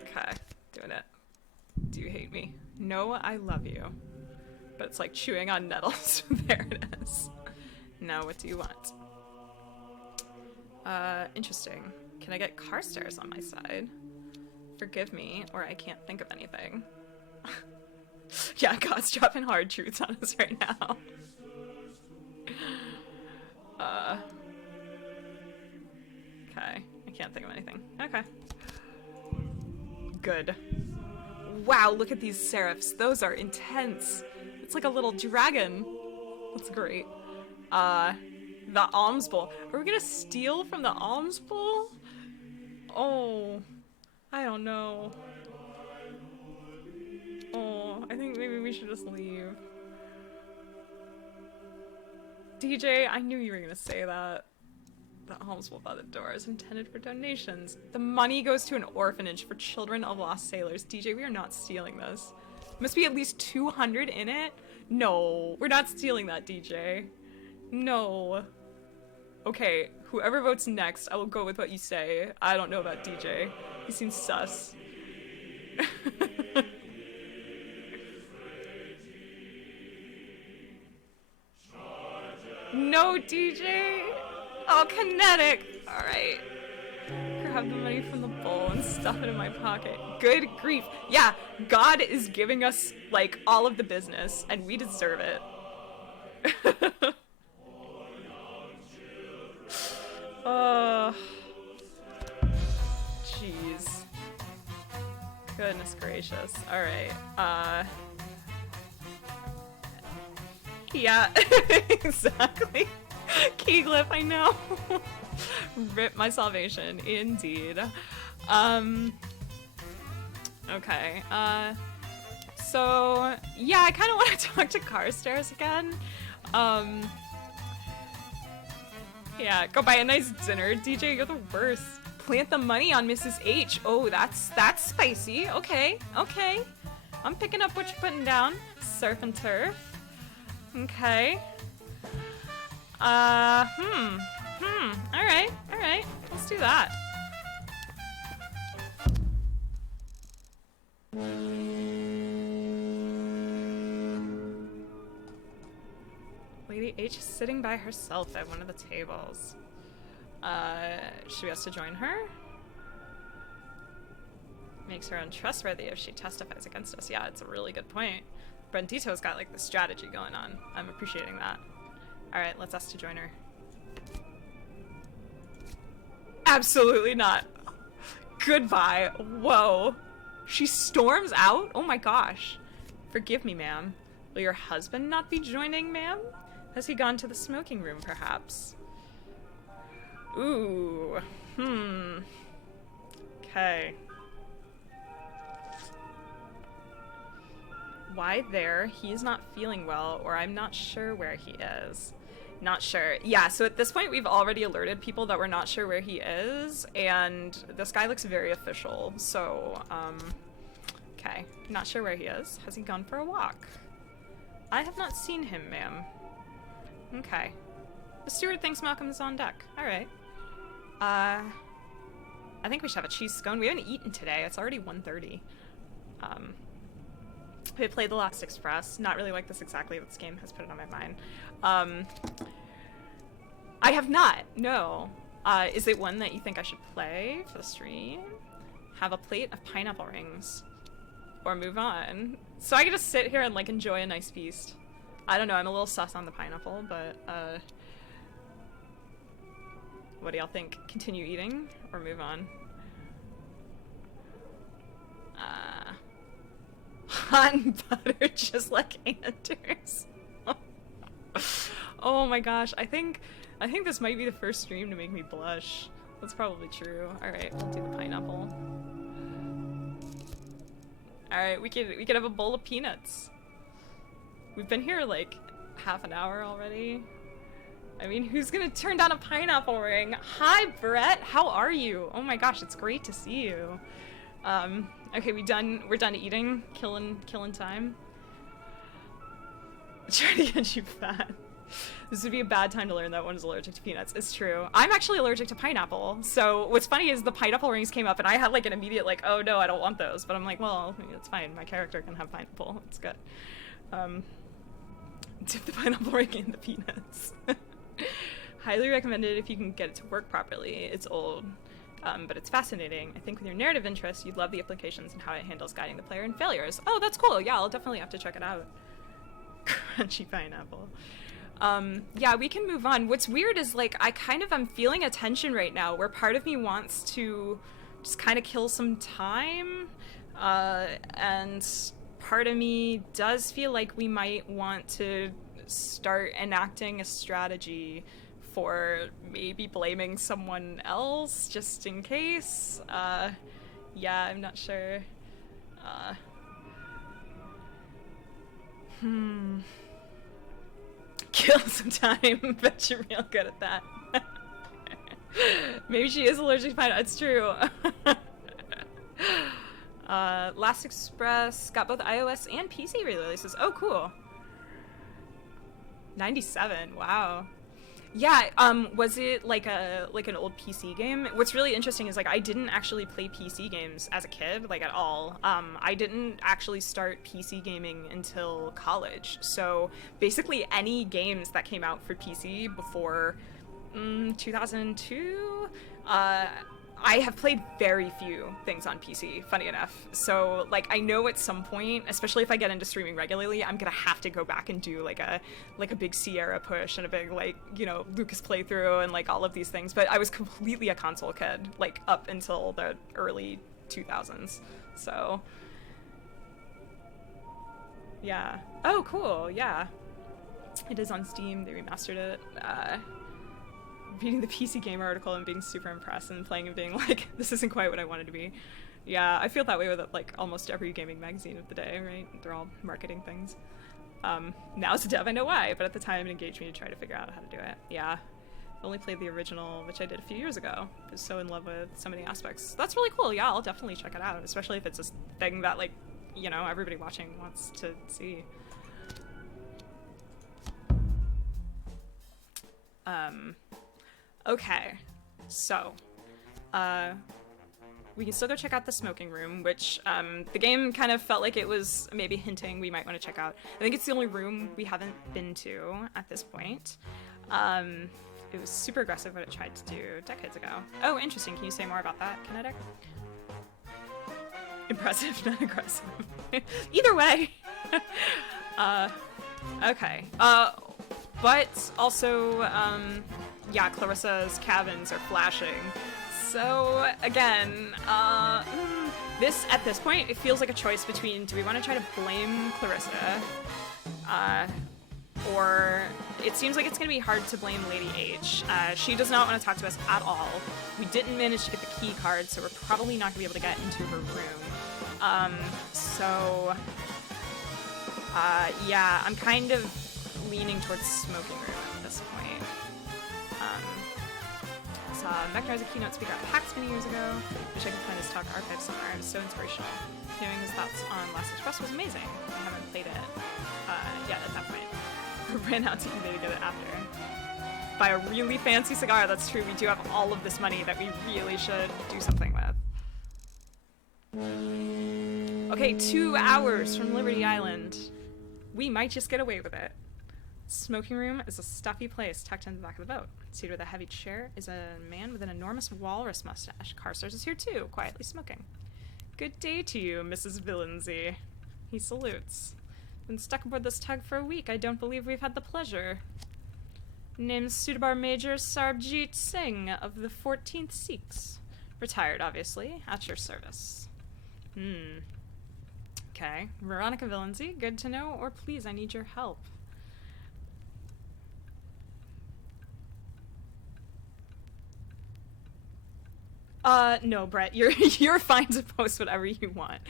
Okay, doing it. Do you hate me? No, I love you. But it's like chewing on nettles. There it is. Now, what do you want? Interesting. Can I get Carstairs on my side? Forgive me, or I can't think of anything. Yeah, God's dropping hard truths on us right now. Okay. I can't think of anything. Okay. Good. Wow, look at these serifs. Those are intense. It's like a little dragon. That's great. The alms bowl. Are we gonna steal from the alms bowl? Oh, I don't know. Oh, I think maybe we should just leave. DJ, I knew you were gonna say that. The alms bowl by the door is intended for donations. The money goes to an orphanage for children of lost sailors. DJ, we are not stealing this. Must be at least 200 in it? No, we're not stealing that, DJ. No. Okay, whoever votes next, I will go with what you say. I don't know about DJ. He seems sus. No, DJ! Oh, kinetic! Alright. Grab the money from the bowl and stuff it in my pocket. Good grief. Yeah, God is giving us, like, all of the business, and we deserve it. Oh. Jeez. Goodness gracious. Alright, yeah, exactly. Keyglyph, I know. Rip my salvation, indeed. Okay, so, yeah, I kind of want to talk to Carstairs again. Yeah, go buy a nice dinner. DJ, you're the worst. Plant the money on Mrs. H. Oh, that's spicy. Okay, okay. I'm picking up what you're putting down. Surf and turf. Okay. Alright, alright. Let's do that. Lady H is sitting by herself at one of the tables. Should we ask to join her? Makes her untrustworthy if she testifies against us. Yeah, it's a really good point. Brandito's got like the strategy going on. I'm appreciating that. Alright, let's ask to join her. Absolutely not. Goodbye. Whoa. She storms out? Oh my gosh. Forgive me, ma'am. Will your husband not be joining, ma'am? Has he gone to the smoking room, perhaps? Ooh. Okay. Why there? He's not feeling well, or I'm not sure where he is. Not sure. Yeah, so at this point we've already alerted people that we're not sure where he is, and this guy looks very official, so, okay. Not sure where he is. Has he gone for a walk? I have not seen him, ma'am. Okay. The steward thinks Malcolm is on deck. Alright. I think we should have a cheese scone. We haven't eaten today. It's already 1:30. We played The Last Express. Not really like this exactly, but this game has put it on my mind. I have not, no. Is it one that you think I should play for the stream? Have a plate of pineapple rings. Or move on. So I can just sit here and like enjoy a nice feast. I don't know, I'm a little sus on the pineapple, but what do y'all think? Continue eating or move on? Hot and butter just like Anders. Oh my gosh, I think this might be the first stream to make me blush. That's probably true. Alright, we'll do the pineapple. Alright, we could have a bowl of peanuts. We've been here like half an hour already. I mean, who's gonna turn down a pineapple ring? Hi, Brett. How are you? Oh my gosh, it's great to see you. Okay, we're done eating, killing time. Trying to get you fat. This would be a bad time to learn that one is allergic to peanuts. It's true. I'm actually allergic to pineapple. So what's funny is the pineapple rings came up and I had like an immediate like, oh no, I don't want those. But I'm like, well, it's fine. My character can have pineapple. It's good. Dip the pineapple ring in the peanuts. Highly recommended if you can get it to work properly. It's old. But it's fascinating. I think with your narrative interest, you'd love the implications and how it handles guiding the player in failures. Oh, that's cool. Yeah, I'll definitely have to check it out. Crunchy pineapple. Yeah, we can move on. What's weird is, like, I'm feeling a tension right now where part of me wants to just kind of kill some time, and part of me does feel like we might want to start enacting a strategy for maybe blaming someone else, just in case. Yeah, I'm not sure. Kill some time. Bet you're real good at that. Maybe she is allergic to pineapple. It's true. Last Express got both iOS and PC releases. Oh, cool. 97. Wow. Yeah, was it like an old PC game? What's really interesting is, like, I didn't actually play PC games as a kid, like, at all. I didn't actually start PC gaming until college. So basically any games that came out for PC before 2002, I have played very few things on PC, funny enough. So, like, I know at some point, especially if I get into streaming regularly, I'm gonna have to go back and do, like a big Sierra push and a big, like, you know, Lucas playthrough and, like, all of these things. But I was completely a console kid, like, up until the early 2000s. So, yeah. Oh, cool, yeah. It is on Steam, they remastered it. Reading the PC Gamer article and being super impressed and playing and being like, this isn't quite what I wanted to be. Yeah, I feel that way with, like, almost every gaming magazine of the day, right? They're all marketing things. Now as a dev, I know why, but at the time it engaged me to try to figure out how to do it. Yeah. I only played the original, which I did a few years ago. I was so in love with so many aspects. That's really cool. Yeah, I'll definitely check it out, especially if it's a thing that, like, you know, everybody watching wants to see. Okay, so, we can still go check out the smoking room, which, the game kind of felt like it was maybe hinting we might want to check out. I think it's the only room we haven't been to at this point. It was super aggressive what it tried to do decades ago. Oh, interesting. Can you say more about that, Kinetic? Impressive, not aggressive. Either way. Okay. But also, yeah, Clarissa's cabins are flashing. So, again, this, at this point, it feels like a choice between, do we want to try to blame Clarissa? Or it seems like it's going to be hard to blame Lady H. She does not want to talk to us at all. We didn't manage to get the key card, so we're probably not going to be able to get into her room. Yeah, I'm kind of leaning towards smoking room at this point. Saw Mechner as a keynote speaker at PAX many years ago. Wish I could find his talk archive somewhere. It was so inspirational. Hearing his thoughts on Last Express was amazing. I haven't played it yet at that point. Ran out to eBay to get it after. Buy a really fancy cigar. That's true. We do have all of this money that we really should do something with. Okay, 2 hours from Liberty Island. We might just get away with it. Smoking room is a stuffy place tucked in the back of the boat. Seated with a heavy chair is a man with an enormous walrus mustache. Carstairs is here too, quietly smoking. Good day to you, Mrs. Villenzy. He salutes. Been stuck aboard this tug for a week. I don't believe we've had the pleasure. Name's Sudabar Major Sarbjeet Singh of the 14th Sikhs. Retired, obviously. At your service. Okay. Veronica Villenzy, good to know, or please, I need your help. No, Brett, you're fine to post whatever you want.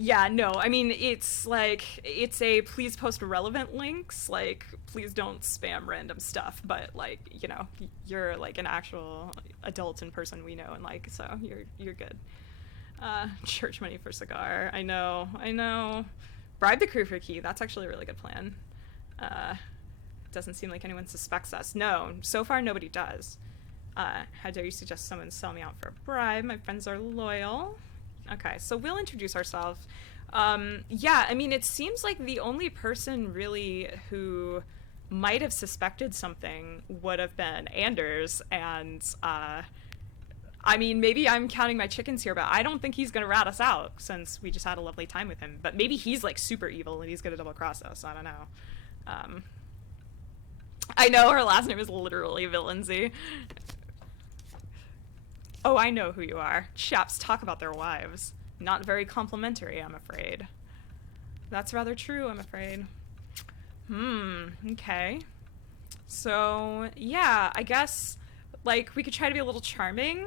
Yeah, no, I mean, it's like, it's a please post relevant links, like, please don't spam random stuff, but, like, you know, you're, like, an actual adult in person we know and like, so you're good. Church money for cigar, I know. Bribe the crew for key, that's actually a really good plan. Doesn't seem like anyone suspects us. No, so far nobody does. How dare you suggest someone sell me out for a bribe? My friends are loyal. Okay, so we'll introduce ourselves. Yeah, I mean, it seems like the only person really who might have suspected something would have been Anders, and I mean, maybe I'm counting my chickens here, but I don't think he's gonna rat us out since we just had a lovely time with him. But maybe he's like super evil and he's gonna double cross us. I don't know. I know her last name is literally Villainzy. Oh, I know who you are. Chaps talk about their wives. Not very complimentary, I'm afraid. That's rather true, I'm afraid. Okay. So, yeah, I guess, like, we could try to be a little charming.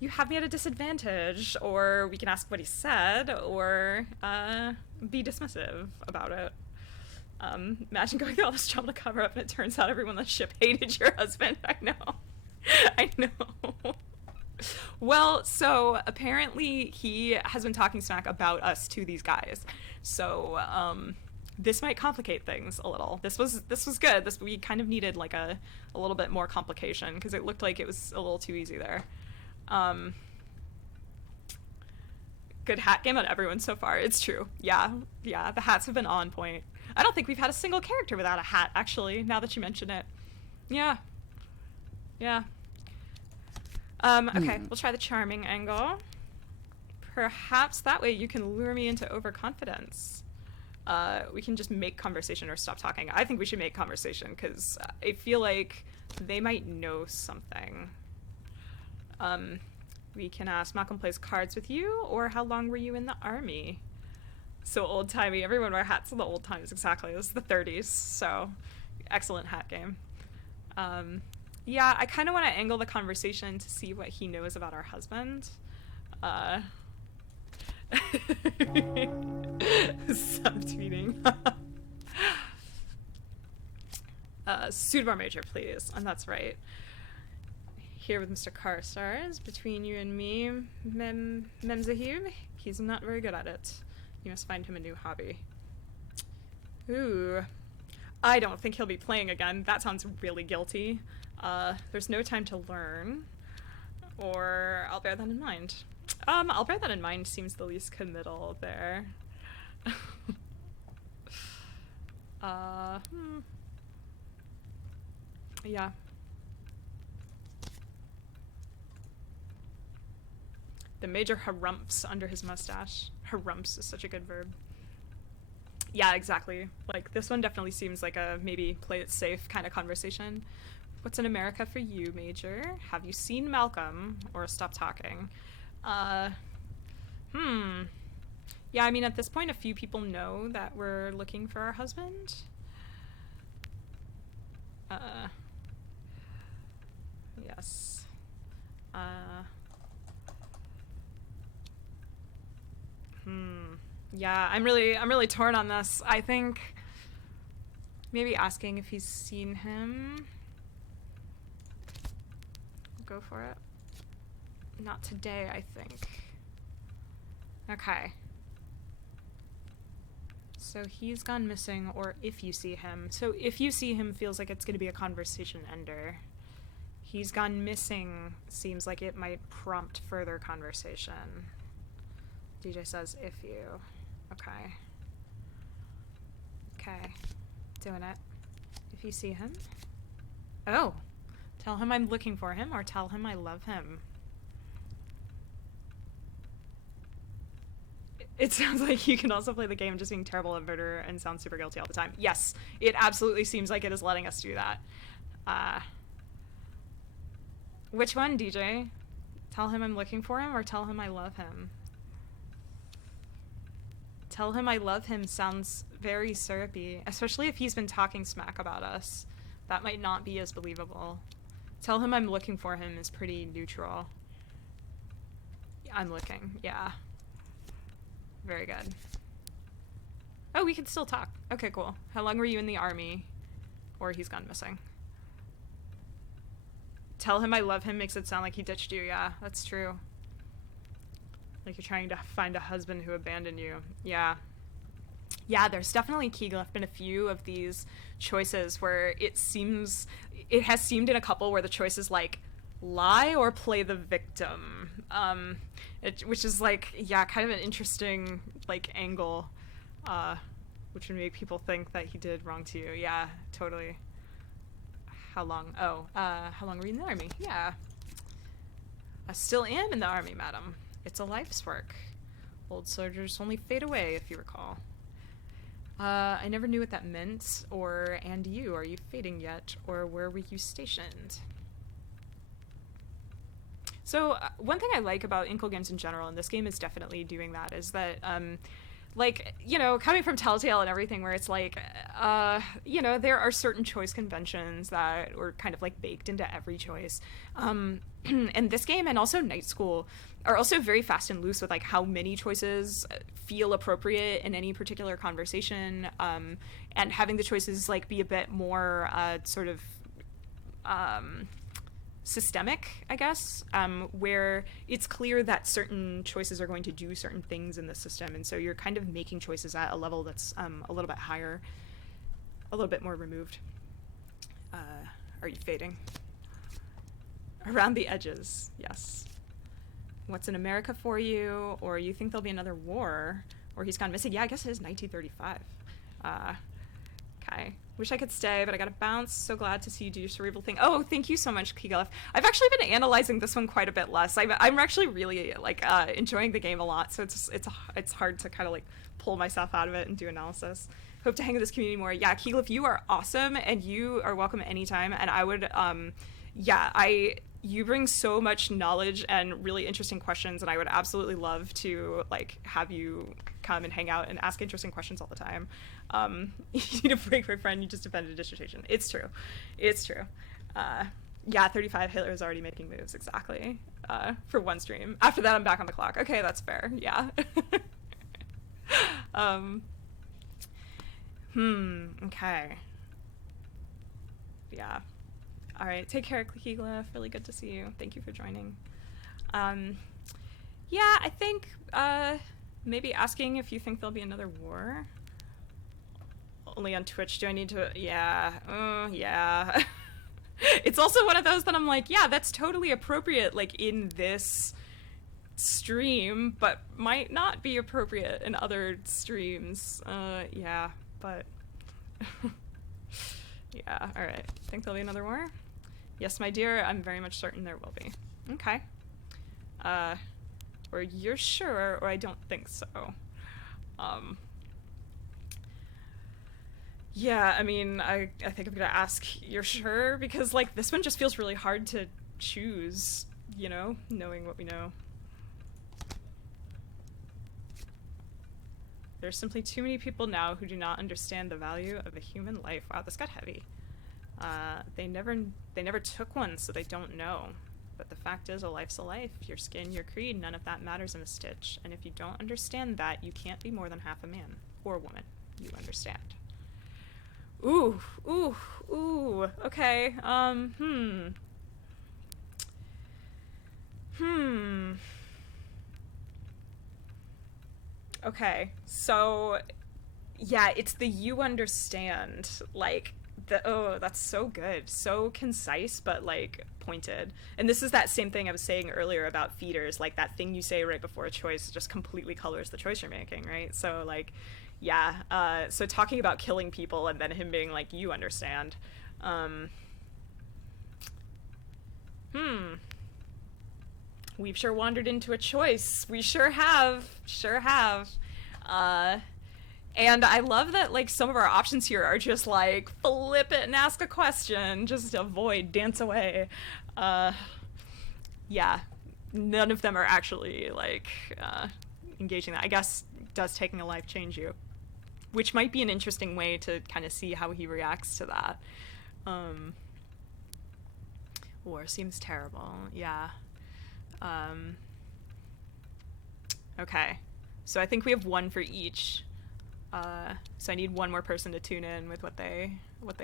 You have me at a disadvantage, or we can ask what he said, or, be dismissive about it. Imagine going through all this trouble to cover up and it turns out everyone on the ship hated your husband. I know. I know. Well, so apparently he has been talking smack about us to these guys. So, this might complicate things a little. This was good. We kind of needed like a little bit more complication because it looked like it was a little too easy there. Good hat game on everyone so far. It's true. Yeah, the hats have been on point. I don't think we've had a single character without a hat, actually, now that you mention it. Yeah. Okay, we'll try the charming angle. Perhaps that way you can lure me into overconfidence. We can just make conversation or stop talking. I think we should make conversation, because I feel like they might know something. We can ask, Malcolm plays cards with you, or how long were you in the army? So old-timey. Everyone wore hats in the old times, exactly. This is the 30s, so excellent hat game. Yeah, I kind of want to angle the conversation to see what he knows about our husband. Subtweeting. Suitbar Major, please. And that's right. Here with Mr. Carstars, between you and me, Memzahib, he's not very good at it. You must find him a new hobby. Ooh. I don't think he'll be playing again. That sounds really guilty. There's no time to learn. Or I'll bear that in mind. I'll bear that in mind seems the least committal there. Yeah. The major harumphs under his mustache. Harumphs is such a good verb. Yeah, exactly. Like, this one definitely seems like a maybe play it safe kind of conversation. What's in America for you, Major? Have you seen Malcolm? Or stop talking. Yeah, I mean, at this point, a few people know that we're looking for our husband. Yes. Yeah, I'm really torn on this. I think maybe asking if he's seen him. Go for it. Not today, I think. Okay. So he's gone missing, or if you see him. So if you see him feels like it's going to be a conversation ender. He's gone missing seems like it might prompt further conversation. DJ says, if you. Okay. Okay. Doing it. If you see him. Oh. Tell him I'm looking for him, or tell him I love him. It sounds like you can also play the game just being terrible at murder and sound super guilty all the time. Yes, it absolutely seems like it is letting us do that. Which one, DJ? Tell him I'm looking for him, or tell him I love him? Tell him I love him sounds very syrupy, especially if he's been talking smack about us. That might not be as believable. Tell him I'm looking for him is pretty neutral. I'm looking, yeah. Very good. Oh, we can still talk. Okay, cool. How long were you in the army? Or he's gone missing. Tell him I love him makes it sound like he ditched you. Yeah, that's true. Like you're trying to find a husband who abandoned you. Yeah. Yeah, there's definitely, Keeglef, been a few of these choices where it has seemed in a couple where the choice is like lie or play the victim. Which is like, yeah, kind of an interesting like angle, which would make people think that he did wrong to you. Yeah, totally. How long? Oh, how long were you in the army? Yeah. I still am in the army, madam. It's a life's work. Old soldiers only fade away, if you recall. I never knew what that meant, and you, are you fading yet, or where were you stationed? So, one thing I like about Inkle games in general, and this game is definitely doing that, is that, like, you know, coming from Telltale and everything, where it's like, you know, there are certain choice conventions that were kind of like baked into every choice. And this game and also Night School are also very fast and loose with like how many choices feel appropriate in any particular conversation, and having the choices like be a bit more sort of systemic, I guess, where it's clear that certain choices are going to do certain things in the system, and so you're kind of making choices at a level that's a little bit higher, a little bit more removed. Are you fading? Around the edges, yes. What's in America for you, or you think there'll be another war, or he's gone missing? Yeah, I guess it is 1935. Okay. Wish I could stay, but I gotta bounce. So glad to see you do your Cerebral thing. Oh, thank you so much, Keeglef. I've actually been analyzing this one quite a bit less. I'm actually really like enjoying the game a lot, so it's hard to kind of like pull myself out of it and do analysis. Hope to hang with this community more. Yeah, Keeglef, you are awesome, and you are welcome anytime. And I would, you bring so much knowledge and really interesting questions, and I would absolutely love to like have you come and hang out and ask interesting questions all the time. You need a break, my friend. You just defended a dissertation. It's true. It's true. Yeah, 35, Hitler's already making moves, exactly, for one stream. After that, I'm back on the clock. Okay, that's fair. Yeah. Okay. Yeah. All right, take care, Keeglef. Really good to see you. Thank you for joining. Yeah, I think maybe asking if you think there'll be another war. Only on Twitch do I need to... Yeah. Yeah. It's also one of those that I'm like, yeah, that's totally appropriate, like, in this stream, but might not be appropriate in other streams. Yeah, but... Yeah, alright. Think there'll be another war? Yes, my dear, I'm very much certain there will be. Okay. Or you're sure, or I don't think so. Yeah, I mean, I think I'm gonna ask, you're sure? Because, like, this one just feels really hard to choose, you know, knowing what we know. There's simply too many people now who do not understand the value of a human life. Wow, this got heavy. They never took one, so they don't know. But the fact is, a life's a life. Your skin, your creed, none of that matters in a stitch. And if you don't understand that, you can't be more than half a man. Or a woman. You understand. Ooh, ooh, ooh. Okay, Okay, so, yeah, it's the you understand, like, oh, that's so good. So concise, but, like, pointed. And this is that same thing I was saying earlier about feeders, like, that thing you say right before a choice just completely colors the choice you're making, right? So, like, yeah, so talking about killing people and then him being like, you understand. We've sure wandered into a choice. We sure have. Sure have. And I love that, like, some of our options here are just, like, flip it and ask a question. Just avoid, dance away. Yeah. None of them are actually, like, engaging that. I guess, does taking a life change you? Which might be an interesting way to kind of see how he reacts to that. War seems terrible. Yeah. Okay. So I think we have one for each. So I need one more person to tune in with what they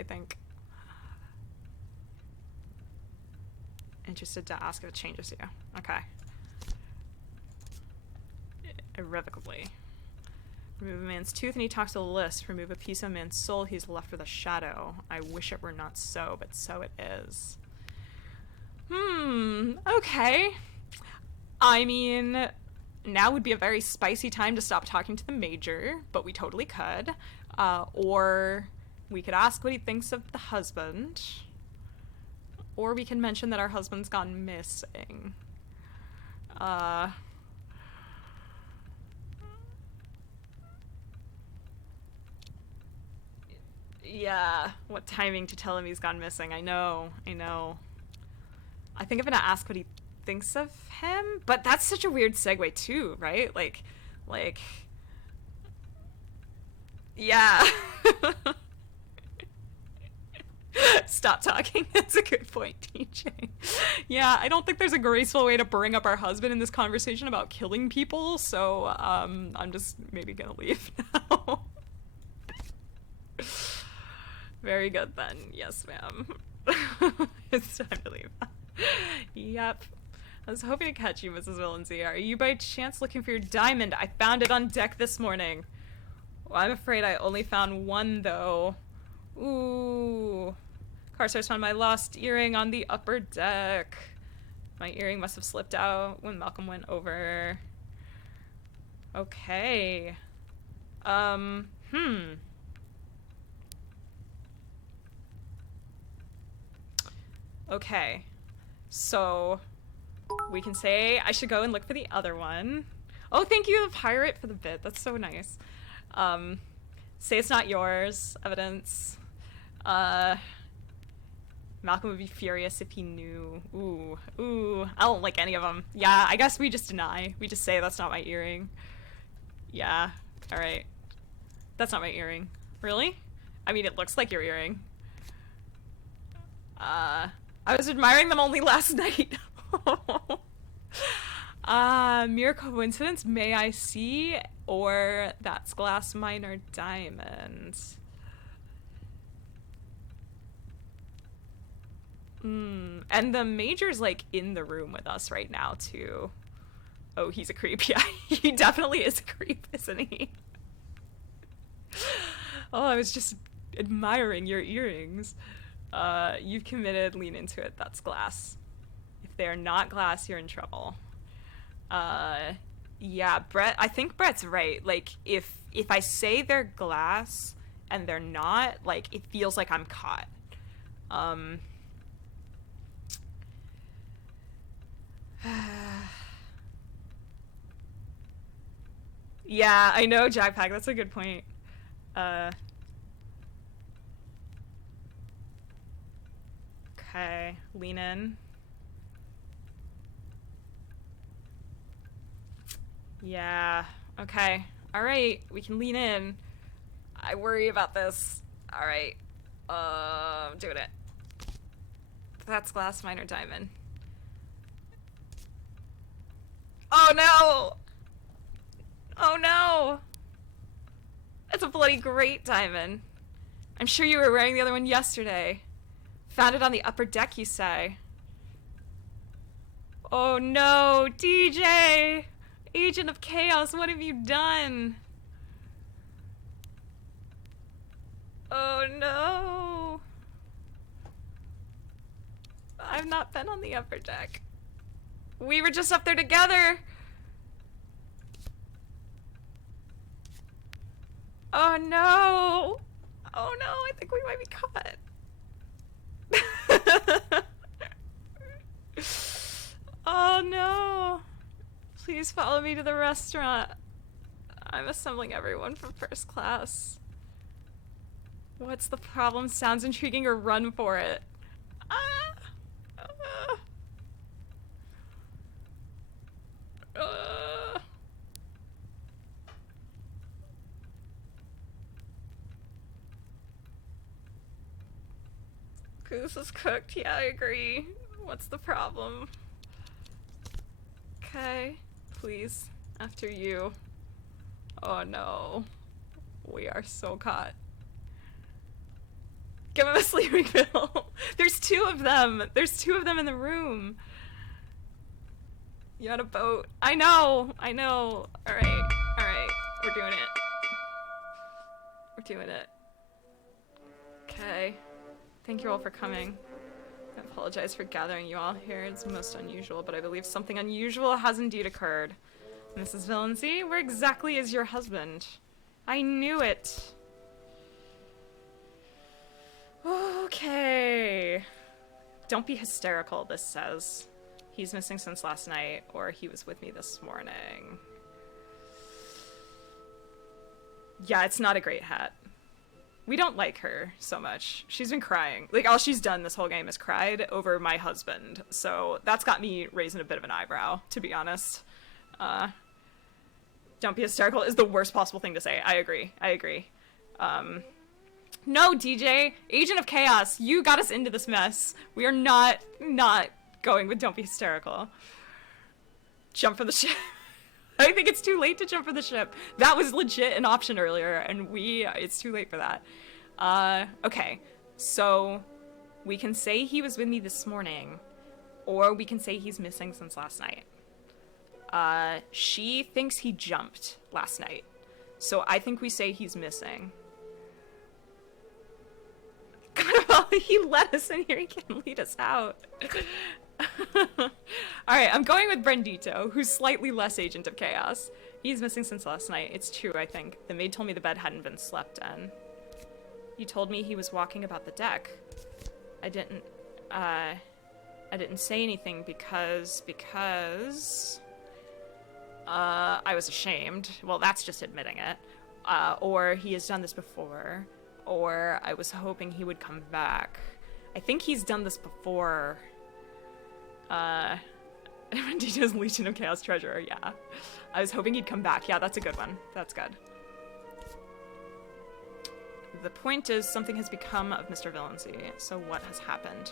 think. Interested to ask if it changes you. Okay. Irrevocably. Remove a man's tooth and he talks to the list. Remove a piece of a man's soul, he's left with a shadow. I wish it were not so, but so it is. Okay. I mean, now would be a very spicy time to stop talking to the major, but we totally could. Or we could ask what he thinks of the husband. Or we can mention that our husband's gone missing. Yeah, what timing to tell him he's gone missing. I know. I think I'm gonna ask what he thinks of him, but that's such a weird segue too, right? Like, yeah. Stop talking. That's a good point, TJ. Yeah, I don't think there's a graceful way to bring up our husband in this conversation about killing people, so I'm just maybe gonna leave now. Very good then. Yes, ma'am. It's time to leave. Yep. I was hoping to catch you, Mrs. Willinsey. Are you by chance looking for your diamond? I found it on deck this morning. Well, I'm afraid I only found one, though. Ooh. Carstairs found my lost earring on the upper deck. My earring must have slipped out when Malcolm went over. Okay. Okay. So, we can say I should go and look for the other one. Oh, thank you, the pirate, for the bit. That's so nice. Say it's not yours. Evidence. Malcolm would be furious if he knew. Ooh. I don't like any of them. Yeah, I guess we just deny. We just say that's not my earring. Yeah. Alright. That's not my earring. Really? I mean, it looks like your earring. I was admiring them only last night. Mere coincidence, may I see? Or that's glass minor diamond. And the major's like in the room with us right now too. Oh, he's a creep. Yeah, he definitely is a creep, isn't he? Oh, I was just admiring your earrings. You've committed, lean into it. That's glass. If they're not glass, you're in trouble. Yeah, Brett, I think Brett's right. Like, if I say they're glass and they're not, like, it feels like I'm caught. Yeah, I know, Jackpack. That's a good point. Okay, lean in. Yeah, okay. Alright, we can lean in. I worry about this. Alright. I'm doing it. That's glass minor diamond. Oh no! Oh no! It's a bloody great diamond. I'm sure you were wearing the other one yesterday. Found it on the upper deck, you say. Oh no, DJ! Agent of Chaos, what have you done? Oh no! I've not been on the upper deck. We were just up there together! Oh no! Oh no, I think we might be caught. Oh no! Please follow me to the restaurant. I'm assembling everyone from first class. What's the problem? Sounds intriguing, or run for it. Goose is cooked. Yeah, I agree. What's the problem? Okay, please. After you. Oh no. We are so caught. Give him a sleeping pill. There's two of them. There's two of them in the room. You on a boat. I know. I know. Alright. Alright. We're doing it. We're doing it. Okay. Thank you all for coming. I apologize for gathering you all here. It's most unusual, but I believe something unusual has indeed occurred. Mrs. Villancy, we're exactly as your husband. I knew it. Okay. Don't be hysterical, this says. He's missing since last night, or he was with me this morning. Yeah, it's not a great hat. We don't like her so much. She's been crying. Like, all she's done this whole game is cried over my husband. So that's got me raising a bit of an eyebrow, to be honest. Don't be hysterical is the worst possible thing to say. I agree. I agree. No, DJ, Agent of Chaos, you got us into this mess. We are not going with don't be hysterical. Jump from the ship. I think it's too late to jump from the ship. That was legit an option earlier, and it's too late for that. Okay, so we can say he was with me this morning, or we can say he's missing since last night. She thinks he jumped last night, so I think we say he's missing. God, he let us in here, he can lead us out. Alright, I'm going with Brendito, who's slightly less Agent of Chaos. He's missing since last night. It's true, I think. The maid told me the bed hadn't been slept in. You told me he was walking about the deck. I didn't say anything because I was ashamed. Well, that's just admitting it. Or he has done this before. Or I was hoping he would come back. I think he's done this before. Brendito's Legion of Chaos treasure, yeah. I was hoping he'd come back. Yeah, that's a good one. That's good. The point is, something has become of Mr. Villancy. So what has happened?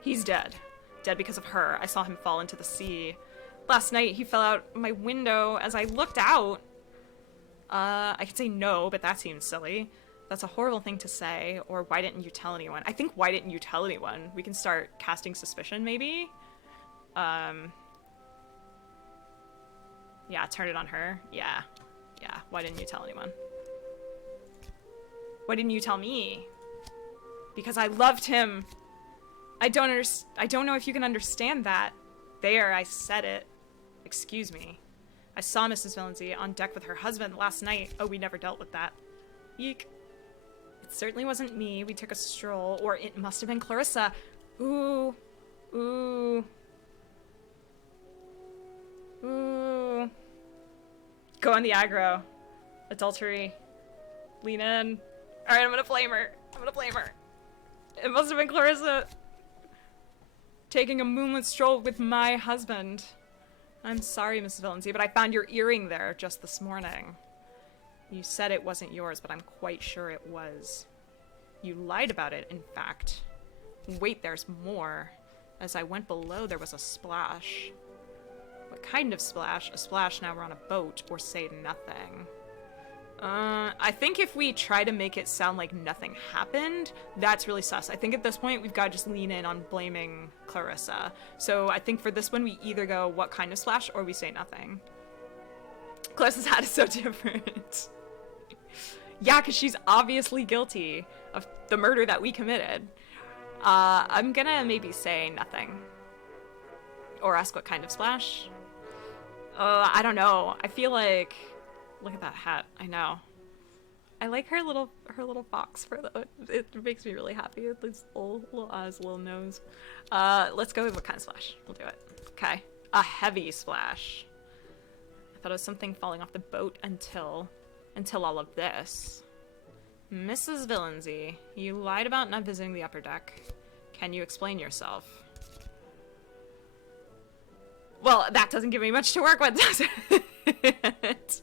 He's dead. Dead because of her. I saw him fall into the sea. Last night, he fell out my window as I looked out. I could say no, but that seems silly. That's a horrible thing to say. Or why didn't you tell anyone? I think why didn't you tell anyone? We can start casting suspicion, maybe? Yeah, turn it on her. Yeah. Yeah, why didn't you tell anyone? Why didn't you tell me? Because I loved him. I don't know if you can understand that. There, I said it. Excuse me. I saw Mrs. Villancy on deck with her husband last night. Oh, we never dealt with that. Yeek. It certainly wasn't me. We took a stroll. Or it must have been Clarissa. Ooh. Ooh. Ooh. Go on the aggro. Adultery. Lean in. Alright, I'm gonna blame her. It must have been Clarissa. Taking a moonlit stroll with my husband. I'm sorry, Mrs. Villancy, but I found your earring there just this morning. You said it wasn't yours, but I'm quite sure it was. You lied about it, in fact. Wait, there's more. As I went below, there was a splash. What kind of splash? A splash now we're on a boat, or say nothing. I think if we try to make it sound like nothing happened, that's really sus. I think at this point we've got to just lean in on blaming Clarissa. So I think for this one we either go what kind of splash or we say nothing. Clarissa's hat is so different. Yeah, because she's obviously guilty of the murder that we committed. I'm gonna maybe say nothing. Or ask what kind of splash. I don't know. I feel like... Look at that hat. I know. I like her little fox fur though. It makes me really happy. It's little eyes, little nose. Let's go with what kind of splash. We'll do it. Okay. A heavy splash. I thought it was something falling off the boat until all of this. Mrs. Villancy, you lied about not visiting the upper deck. Can you explain yourself? Well, that doesn't give me much to work with, does it?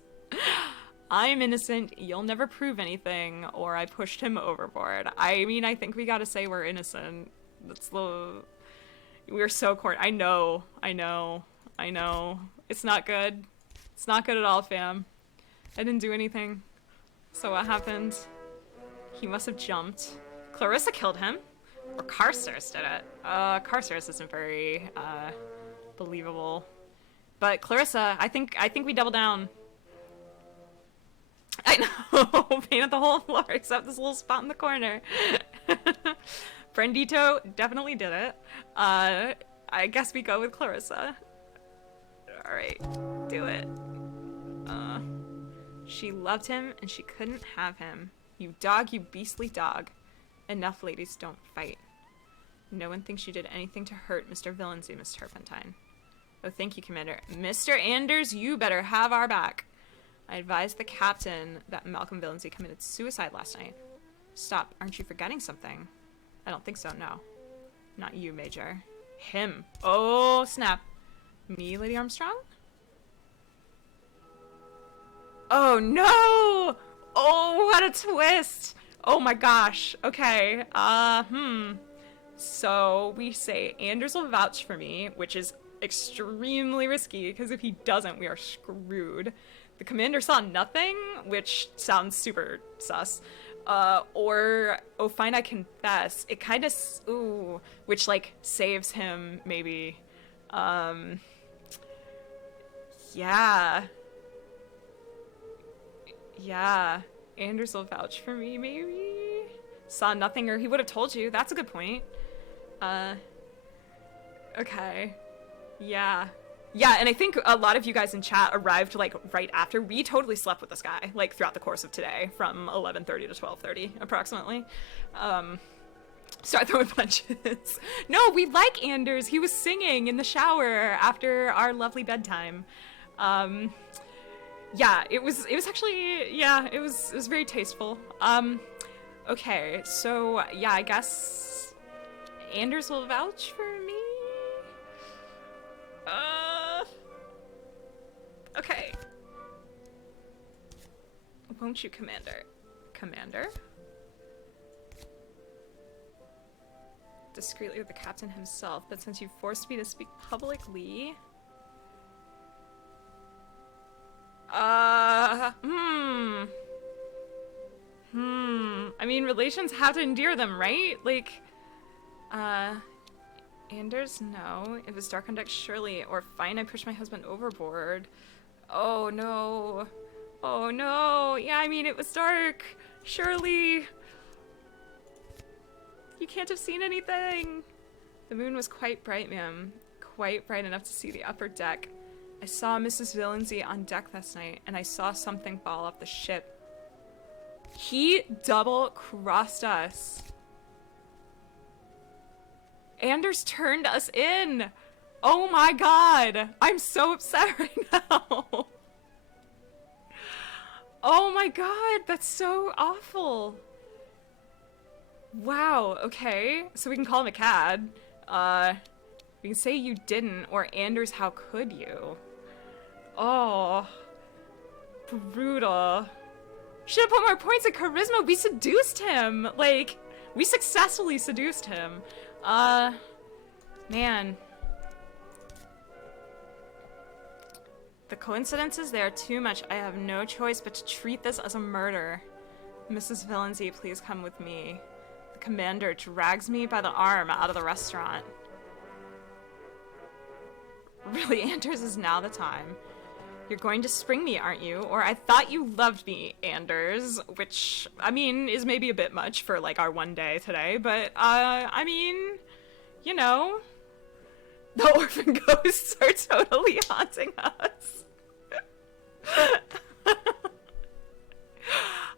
I'm innocent, you'll never prove anything, or I pushed him overboard. I mean, I think we gotta say we're innocent. We're so corny. I know. It's not good. It's not good at all, fam. I didn't do anything. So what happened? He must have jumped. Clarissa killed him. Or Carstairs did it. Carstairs isn't very, believable. But Clarissa, I think we double down. I know! Painted the whole floor except this little spot in the corner. Brandito definitely did it. I guess we go with Clarissa. Alright, do it. She loved him and she couldn't have him. You dog, you beastly dog. Enough ladies don't fight. No one thinks you did anything to hurt Mr. Villancy, Miss Turpentine. Oh, thank you, Commander. Mr. Anders, you better have our back. I advised the captain that Malcolm Villancy committed suicide last night. Stop, aren't you forgetting something? I don't think so, no. Not you, Major. Him. Oh, snap. Me, Lady Armstrong? Oh, no! Oh, what a twist! Oh my gosh. Okay. So we say Anders will vouch for me, which is extremely risky, because if he doesn't, we are screwed. The commander saw nothing, which sounds super sus. Or, oh, fine, I confess. It kind of, ooh, which, like, saves him, maybe. Yeah. Yeah. Anders will vouch for me, maybe? Saw nothing, or he would have told you. That's a good point. Okay. Yeah. Yeah, and I think a lot of you guys in chat arrived, like, right after. We totally slept with this guy, like, throughout the course of today, from 11:30 to 12:30, approximately. Start throwing punches. No, we like Anders. He was singing in the shower after our lovely bedtime. Yeah, it was actually, yeah, it was very tasteful. Okay, so, yeah, I guess Anders will vouch for me? Okay. Won't you, Commander? Commander? Discreetly with the captain himself, but since you forced me to speak publicly... I mean, relations have to endear them, right? Like, Anders, no. It was dark on deck, surely. Or fine, I pushed my husband overboard. Oh, no. Oh, no. Yeah, I mean, it was dark. Surely. You can't have seen anything. The moon was quite bright, ma'am. Quite bright enough to see the upper deck. I saw Mrs. Villancy on deck last night, and I saw something fall off the ship. He double-crossed us. Anders turned us in. Oh my god. I'm so upset right now. Oh my god, that's so awful. Wow, okay. So we can call him a cad. We can say you didn't, or Anders, how could you? Oh. Brutal. Should have put more points in charisma. We seduced him. Like, we successfully seduced him. Man. The coincidences, they are too much. I have no choice but to treat this as a murder. Mrs. Villancy, please come with me. The commander drags me by the arm out of the restaurant. Really, Anders, is now the time. You're going to spring me, aren't you? Or I thought you loved me, Anders. Which, I mean, is maybe a bit much for, like, our one day today. But, I mean, you know, the orphan ghosts are totally haunting us.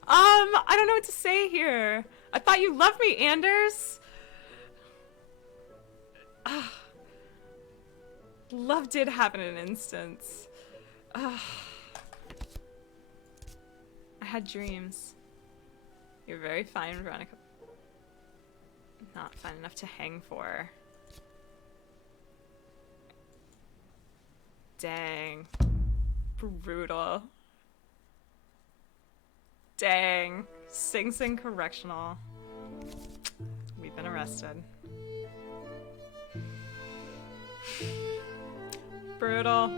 I don't know what to say here. I thought you loved me, Anders. Love did happen in an instance. I had dreams. You're very fine, Veronica. Not fine enough to hang for. Dang. Brutal. Dang. Sing Sing Correctional. We've been arrested. Brutal.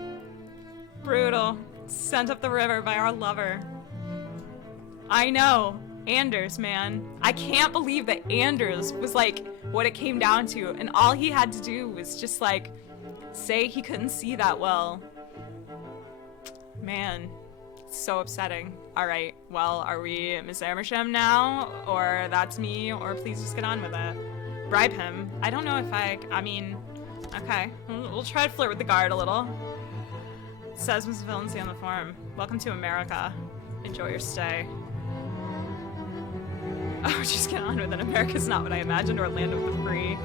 Brutal. Sent up the river by our lover. I know. Anders, man. I can't believe that Anders was like what it came down to, and all he had to do was just like say he couldn't see that well. Man, it's so upsetting. Alright, well, are we Miss Amersham now? Or that's me? Or please just get on with it. Bribe him. I don't know if I mean, okay. We'll try to flirt with the guard a little. Says Mrs. Valency on the form. Welcome to America. Enjoy your stay. Oh, just get on with it. America's not what I imagined, or a land of the free.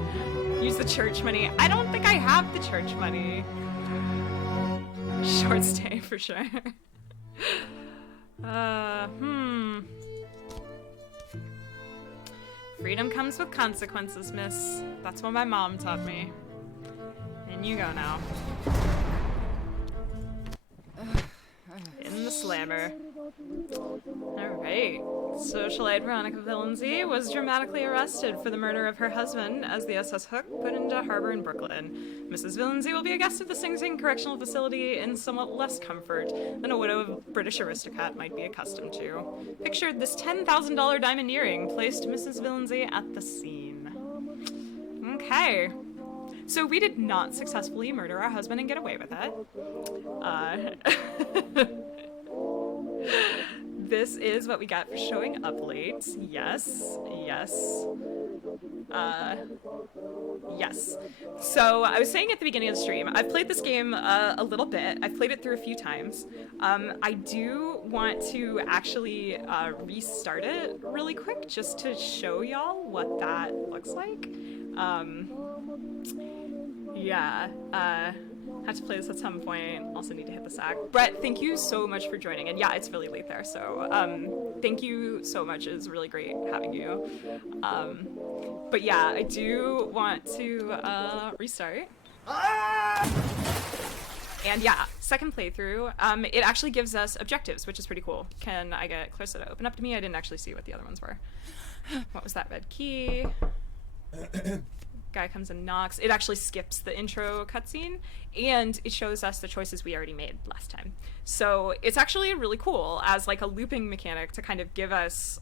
Use the church money. I don't think I have the church money. Short stay for sure. Freedom comes with consequences, miss. That's what my mom taught me. In you go now. In the slammer. Alright. Socialite Veronica Valency was dramatically arrested for the murder of her husband as the SS Hook put into harbor in Brooklyn. Mrs. Valency will be a guest of the Sing Sing Correctional Facility in somewhat less comfort than a widow of a British aristocrat might be accustomed to. Pictured this $10,000 diamond earring placed Mrs. Valency at the scene. Okay. So we did not successfully murder our husband and get away with it. This is what we got for showing up late. Yes, yes. Yes. So I was saying at the beginning of the stream, I've played this game a little bit. I've played it through a few times. I do want to actually restart it really quick just to show y'all what that looks like. Yeah. Have to play this at some point. Also need to hit the sack. Brett, thank you so much for joining. And yeah, it's really late there, so thank you so much. It's really great having you. But yeah, I do want to restart. And yeah, second playthrough. It actually gives us objectives, which is pretty cool. Can I get Clarissa to open up to me? I didn't actually see what the other ones were. What was that red key? Guy comes and knocks. It actually skips the intro cutscene, and it shows us the choices we already made last time. So it's actually really cool as like a looping mechanic to kind of give us,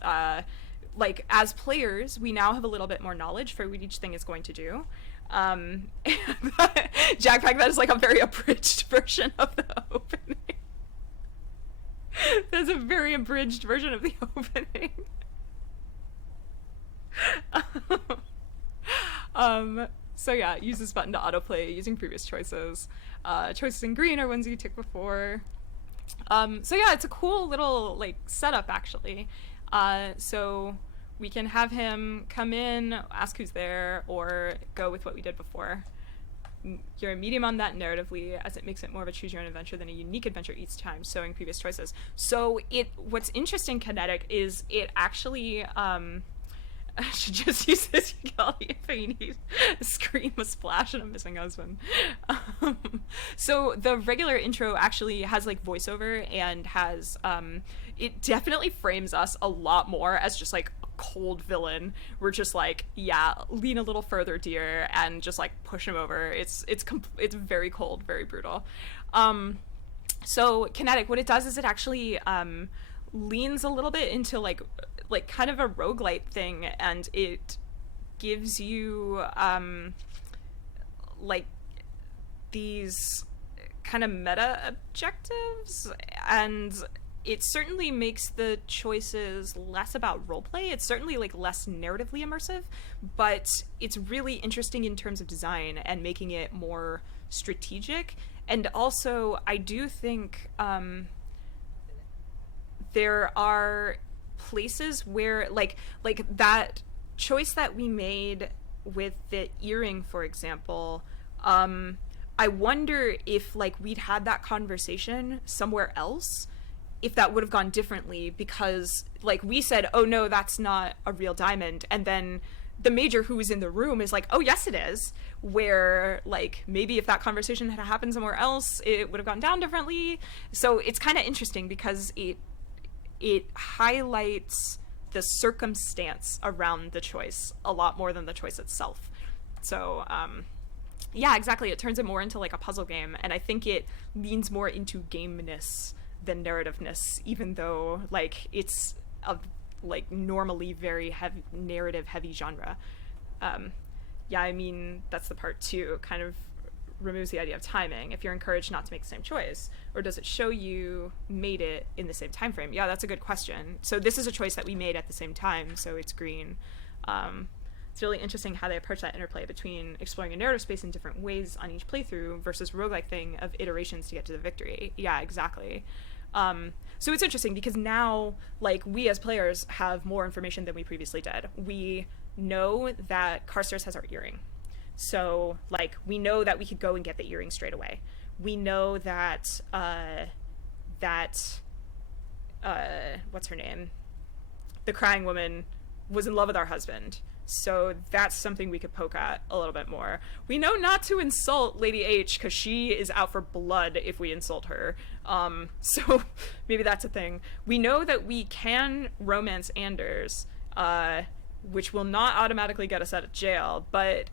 like as players, we now have a little bit more knowledge for what each thing is going to do. Jackpack, that is like a very abridged version of the opening. That's a very abridged version of the opening. So yeah, use this button to autoplay using previous choices. Choices in green are ones you took before. So yeah, it's a cool little like setup actually. So we can have him come in, ask who's there, or go with what we did before. You're a medium on that narratively, as it makes it more of a choose your own adventure than a unique adventure each time, showing previous choices. So what's interesting, Kinetic, is it actually, I should just use this utility if I need to scream a splash and a missing husband. So the regular intro actually has like voiceover and has, it definitely frames us a lot more as just like a cold villain. We're just like, yeah, lean a little further, dear, and just like push him over. It's very cold, very brutal. So Kinetic, what it does is it actually, leans a little bit into like kind of a roguelite thing, and it gives you like these kind of meta objectives, and it certainly makes the choices less about roleplay. It's certainly like less narratively immersive, but it's really interesting in terms of design and making it more strategic. And also I do think there are places where like that choice that we made with the earring, for example, I wonder if like we'd had that conversation somewhere else, if that would have gone differently, because like we said, oh no, that's not a real diamond, and then the major who was in the room is like, oh yes it is, where like maybe if that conversation had happened somewhere else it would have gone down differently. So it's kind of interesting because it highlights the circumstance around the choice a lot more than the choice itself. So yeah, exactly, it turns it more into like a puzzle game, and I think it leans more into gameness the narrativeness, even though like it's a like normally very heavy narrative heavy genre. Yeah, I mean, that's the part too, kind of removes the idea of timing. If you're encouraged not to make the same choice, or does it show you made it in the same time frame? Yeah, that's a good question. So this is a choice that we made at the same time, so it's green. It's really interesting how they approach that interplay between exploring a narrative space in different ways on each playthrough versus roguelike thing of iterations to get to the victory. Yeah, exactly. So it's interesting because now, like, we as players have more information than we previously did. We know that Carstairs has our earring. So, like, we know that we could go and get the earring straight away. We know that, what's her name? The crying woman was in love with our husband. So that's something we could poke at a little bit more. We know not to insult Lady H because she is out for blood if we insult her. So maybe that's a thing. We know that we can romance Anders, which will not automatically get us out of jail, but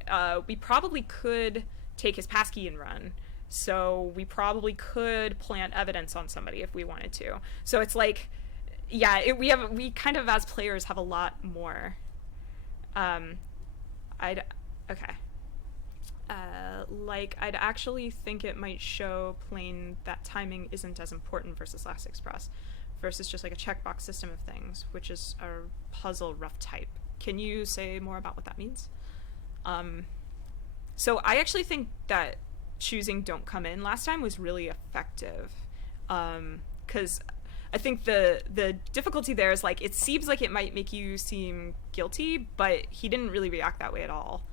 we probably could take his passkey and run. So we probably could plant evidence on somebody if we wanted to. So it's like, yeah, we kind of as players have a lot more. I'd actually think it might show plain that timing isn't as important versus Last Express, versus just like a checkbox system of things, which is a puzzle rough type. Can you say more about what that means? So I actually think that choosing Don't Come In last time was really effective, because I think the difficulty there is, like, it seems like it might make you seem guilty, but he didn't really react that way at all.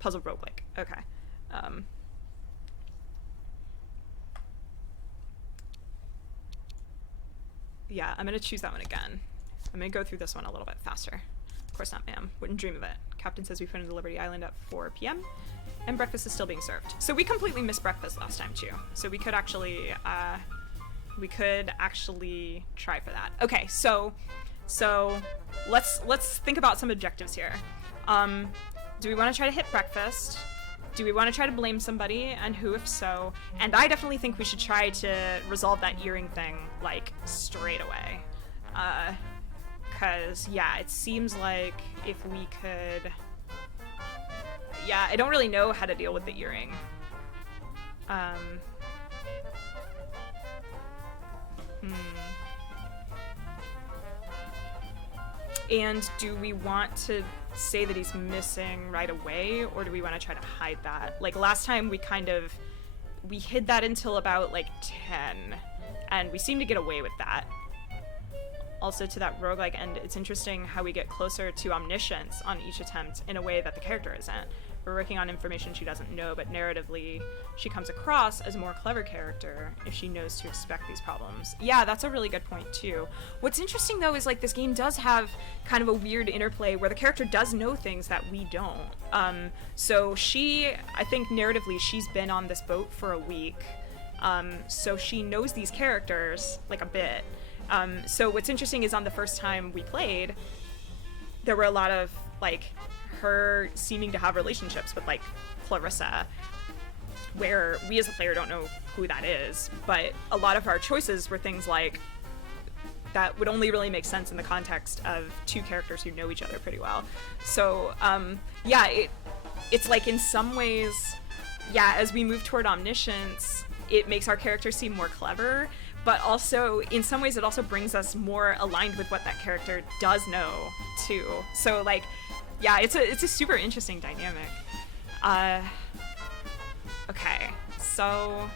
Puzzle roguelike. Okay. Yeah, I'm going to choose that one again. I'm going to go through this one a little bit faster. Of course not, ma'am. Wouldn't dream of it. Captain says we put into Liberty Island at 4 p.m. and breakfast is still being served. So we completely missed breakfast last time, too. So we could actually... try for that. Okay, so let's think about some objectives here. Do we want to try to hit breakfast? Do we want to try to blame somebody, and who if so? And I definitely think we should try to resolve that earring thing, like, straight away. 'Cause, yeah, it seems like if we could... Yeah, I don't really know how to deal with the earring. And do we want to say that he's missing right away, or do we want to try to hide that? Like, last time we hid that until about, like, 10, and we seem to get away with that. Also, to that roguelike end, it's interesting how we get closer to omniscience on each attempt in a way that the character isn't. We're working on information she doesn't know, but narratively, she comes across as a more clever character if she knows to expect these problems. Yeah, that's a really good point, too. What's interesting, though, is, like, this game does have kind of a weird interplay where the character does know things that we don't. So I think narratively, she's been on this boat for a week, so she knows these characters, like, a bit. So what's interesting is on the first time we played, there were a lot of, like, her seeming to have relationships with, like, Clarissa, where we as a player don't know who that is, but a lot of our choices were things like that would only really make sense in the context of two characters who know each other pretty well. So yeah, it's like in some ways, yeah, as we move toward omniscience, it makes our character seem more clever, but also in some ways it also brings us more aligned with what that character does know too. So, like, yeah, it's a super interesting dynamic. Okay, so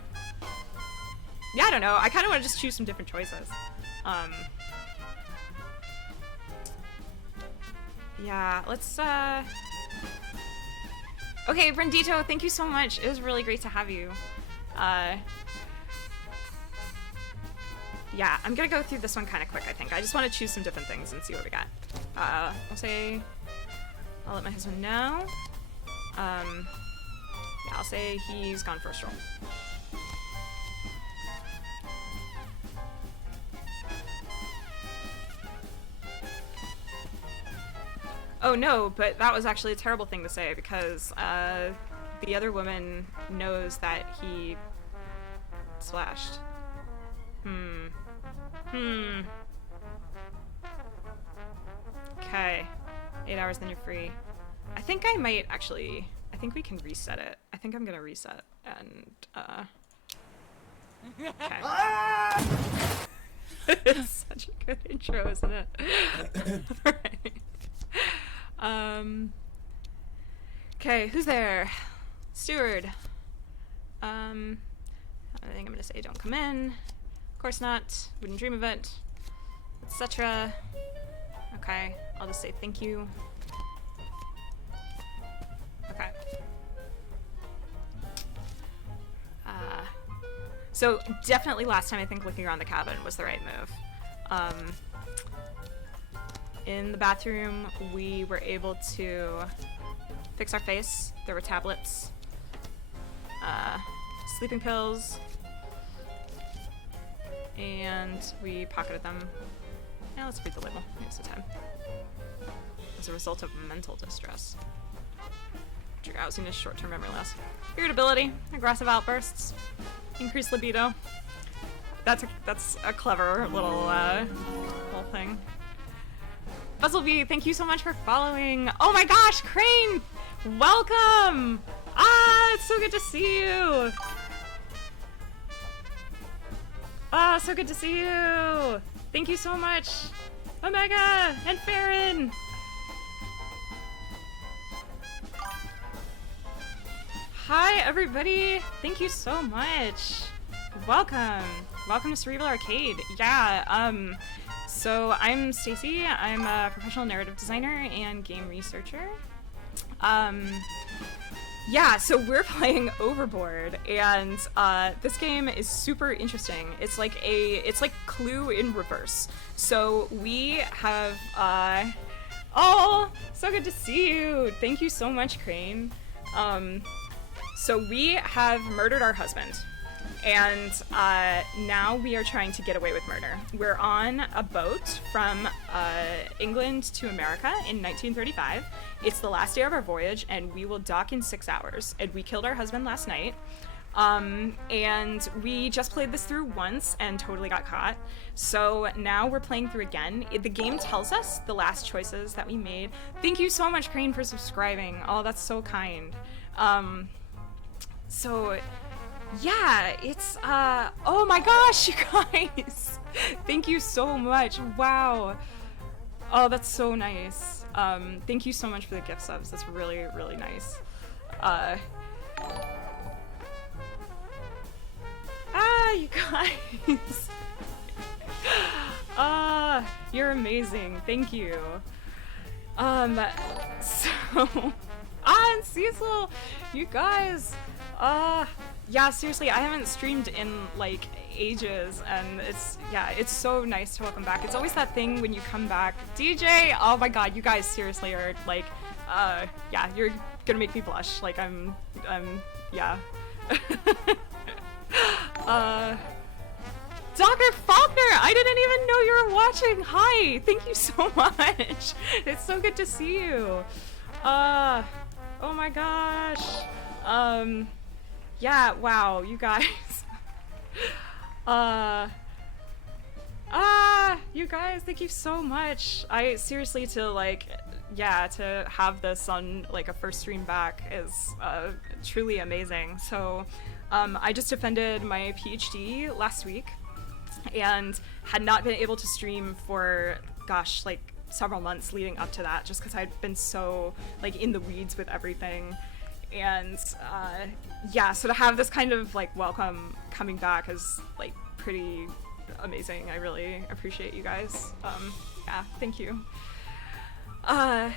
yeah, I don't know. I kind of want to just choose some different choices. Yeah, let's okay, Brendito, thank you so much. It was really great to have you. Yeah, I'm gonna go through this one kind of quick, I think. I just want to choose some different things and see what we got. I'll let my husband know. Yeah, I'll say he's gone for a stroll. Oh no, but that was actually a terrible thing to say because the other woman knows that he splashed. Okay. 8 hours, then you're free. I think I might actually... I think we can reset it. I think I'm gonna reset and, okay. It's such a good intro, isn't it? Alright. Okay, who's there? Steward. I think I'm gonna say don't come in. Of course not. Wouldn't dream of it. Etc. Okay, I'll just say thank you. Okay. So definitely last time I think looking around the cabin was the right move. In the bathroom, we were able to fix our face. There were tablets, sleeping pills, and we pocketed them. Now let's read the label. Here's the time. As a result of mental distress. Drowsiness, short-term memory loss. Irritability, aggressive outbursts, increased libido. That's a clever little thing. Buzzlebee, thank you so much for following. Oh my gosh, Crane! Welcome! Ah, it's so good to see you! Ah, so good to see you! Thank you so much! Omega and Farron! Hi, everybody! Thank you so much! Welcome! Welcome to Cerebral Arcade. Yeah, so I'm Stacy. I'm a professional narrative designer and game researcher. Yeah, so we're playing Overboard, and this game is super interesting. It's like Clue in reverse. So we have oh, so good to see you. Thank you so much, Crane. So we have murdered our husband, and now we are trying to get away with murder. We're on a boat from England to America in 1935. It's the last day of our voyage, and we will dock in 6 hours. And we killed our husband last night, and we just played this through once and totally got caught. So now we're playing through again. The game tells us the last choices that we made. Thank you so much, Crane, for subscribing. Oh, that's so kind. So, yeah, it's, oh my gosh, you guys! Thank you so much, wow! Oh, that's so nice. Thank you so much for the gift subs, that's really, really nice. You guys! You're amazing, thank you. And Cecil, you guys, yeah, seriously, I haven't streamed in, like, ages, and it's so nice to welcome back. It's always that thing when you come back. DJ, oh my god, you guys seriously are, like, yeah, you're gonna make me blush. Like, yeah. Dr. Faulkner, I didn't even know you were watching. Hi, thank you so much. It's so good to see you. Oh my gosh. Yeah, wow, you guys. You guys, thank you so much. I seriously, to have this on, like, a first stream back is, truly amazing. So, I just defended my PhD last week and had not been able to stream for, gosh, like, several months leading up to that, just because I'd been so, like, in the weeds with everything. And yeah, so to have this kind of, like, welcome coming back is, like, pretty amazing. I really appreciate you guys. Yeah, thank you. So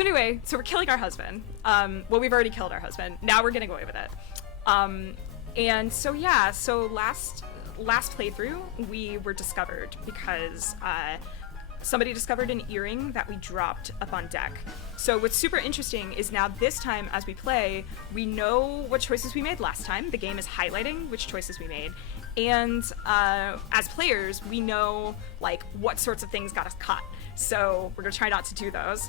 anyway, so we're killing our husband. Well, we've already killed our husband. Now we're getting away with it. And so yeah, so last playthrough we were discovered because somebody discovered an earring that we dropped up on deck. So what's super interesting is now this time as we play, we know what choices we made last time. The game is highlighting which choices we made. And as players, we know, like, what sorts of things got us caught. So we're gonna try not to do those.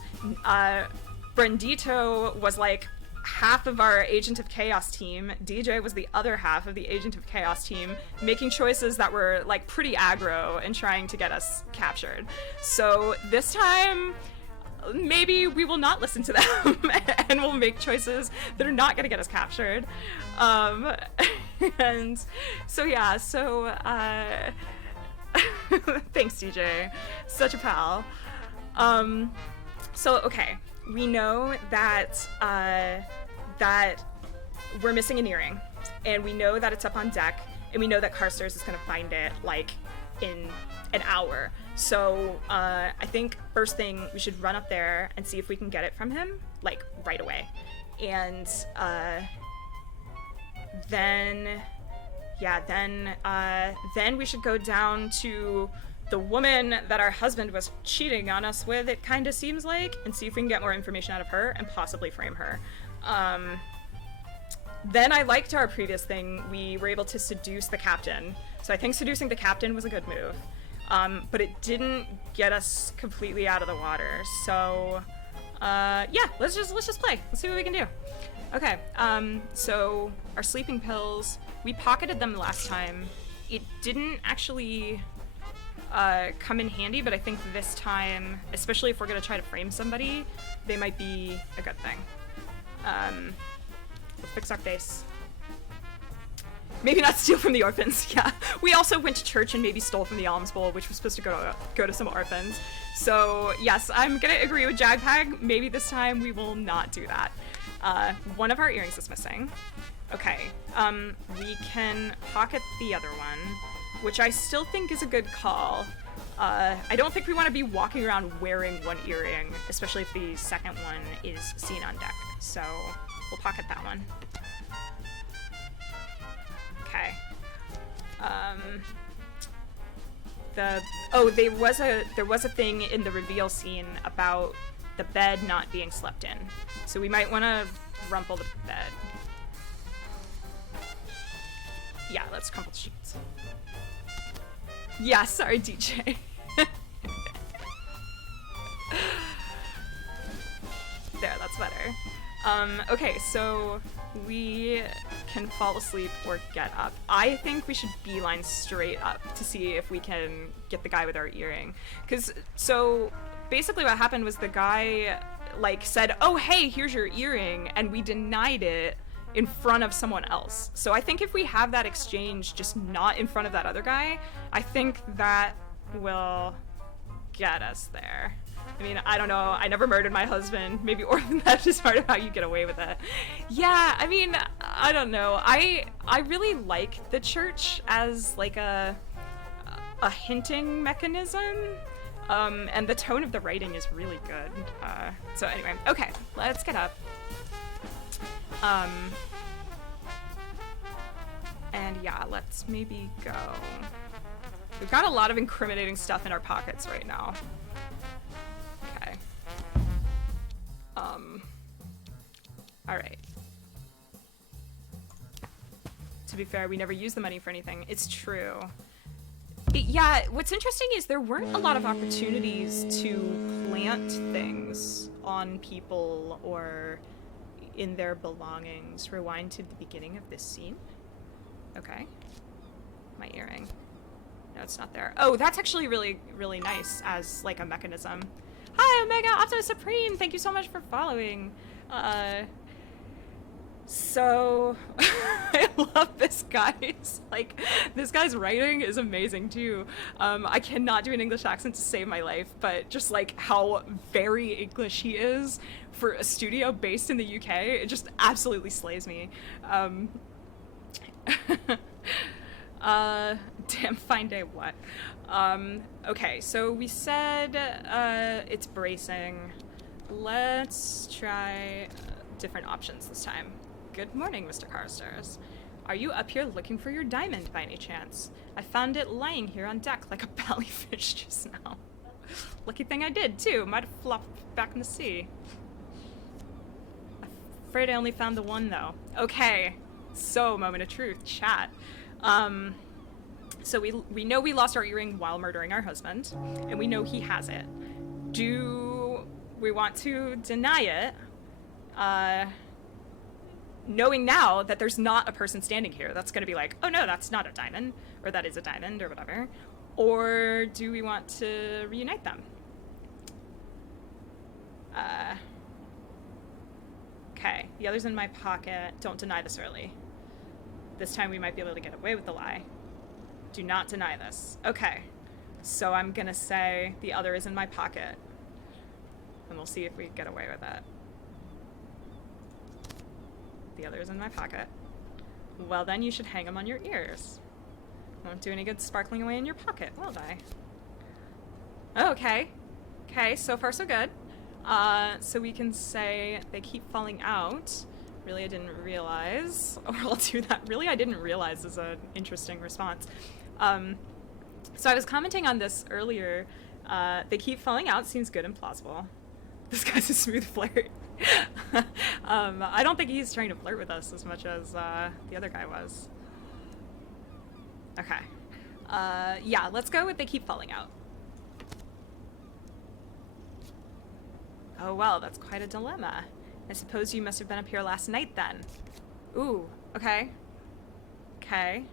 Brandito was like, half of our Agent of Chaos team. DJ was the other half of the Agent of Chaos team, making choices that were like pretty aggro and trying to get us captured. So this time, maybe we will not listen to them and we'll make choices that are not going to get us captured. And so yeah, so thanks DJ, such a pal. So okay, we know that that we're missing an earring, and we know that it's up on deck, and we know that Carstairs is going to find it like in an hour. So I think first thing we should run up there and see if we can get it from him like right away, and then we should go down to the woman that our husband was cheating on us with, it kind of seems like, and see if we can get more information out of her and possibly frame her. Then I liked our previous thing. We were able to seduce the captain. So I think seducing the captain was a good move. But it didn't get us completely out of the water. So, yeah, let's just play. Let's see what we can do. Okay, so our sleeping pills, we pocketed them last time. It didn't actually come in handy, but I think this time, especially if we're gonna try to frame somebody, they might be a good thing. We'll fix our face. Maybe not steal from the orphans. Yeah, we also went to church and maybe stole from the alms bowl, which was supposed to go to some orphans. So yes, I'm gonna agree with Jagpag. Maybe this time we will not do that. One of our earrings is missing. Okay, we can pocket the other one, which I still think is a good call. I don't think we want to be walking around wearing one earring, especially if the second one is seen on deck. So we'll pocket that one. Okay. There was a thing in the reveal scene about the bed not being slept in, so we might want to rumple the bed. Yeah, let's crumple the sheets. Yeah, sorry, DJ. There, that's better. Okay, so we can fall asleep or get up. I think we should beeline straight up to see if we can get the guy with our earring. So basically what happened was the guy like said, oh hey, here's your earring, and we denied it in front of someone else. So I think if we have that exchange just not in front of that other guy, I think that will get us there. I mean, I don't know. I never murdered my husband. Maybe orphan theft is part of how you get away with it. Yeah, I mean, I don't know. I really like the church as like a hinting mechanism. And the tone of the writing is really good. So anyway, okay, let's get up. And yeah, let's maybe go. We've got a lot of incriminating stuff in our pockets right now. Okay. All right. To be fair, we never use the money for anything. It's true. Yeah, what's interesting is there weren't a lot of opportunities to plant things on people or in their belongings. Rewind to the beginning of this scene. Okay. My earring. No, it's not there. Oh, that's actually really, really nice as like a mechanism. Hi, Omega Optimus Supreme! Thank you so much for following. So I love this guy's this guy's writing is amazing too. I cannot do an English accent to save my life, but just like how very English he is for a studio based in the UK, it just absolutely slays me. Damn fine day what? Okay, so we said it's bracing. Let's try different options this time. Good morning, Mr. Carstairs. Are you up here looking for your diamond by any chance? I found it lying here on deck like a ballyfish just now. Lucky thing I did, too. Might have flopped back in the sea. Afraid I only found the one, though. Okay. So, moment of truth. Chat. So we know we lost our earring while murdering our husband, and we know he has it. Do we want to deny it? knowing now that there's not a person standing here that's going to be like, oh no, that's not a diamond, or that is a diamond, or whatever? Or do we want to reunite them? Okay, the other's in my pocket. Don't deny this early. This time we might be able to get away with the lie. Do not deny this. Okay, so I'm gonna say the other is in my pocket. And we'll see if we get away with it. The other is in my pocket. Well, then you should hang them on your ears. Won't do any good sparkling away in your pocket, will they? Okay. Okay, so far so good. So we can say they keep falling out. Really, I didn't realize. Or I'll do that. Really, I didn't realize is an interesting response. So I was commenting on this earlier. They keep falling out seems good and plausible. This guy's a smooth flirt. I don't think he's trying to flirt with us as much as the other guy was. Okay. Yeah, let's go with they keep falling out. Oh, well, that's quite a dilemma. I suppose you must have been up here last night then. Ooh, okay. Okay.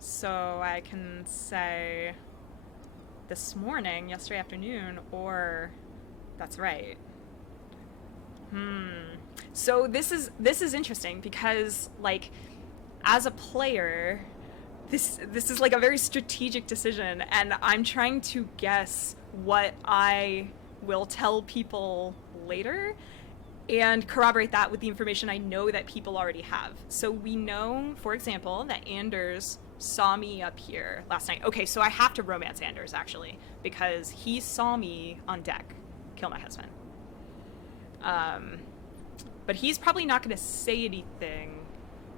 So I can say this morning, yesterday afternoon, or that's right. So this is interesting because, like, as a player, this is like a very strategic decision, and I'm trying to guess what I will tell people later and corroborate that with the information I know that people already have. So we know, for example, that Anders saw me up here last night. Okay, so I have to romance Anders, actually, because he saw me on deck kill my husband. But he's probably not going to say anything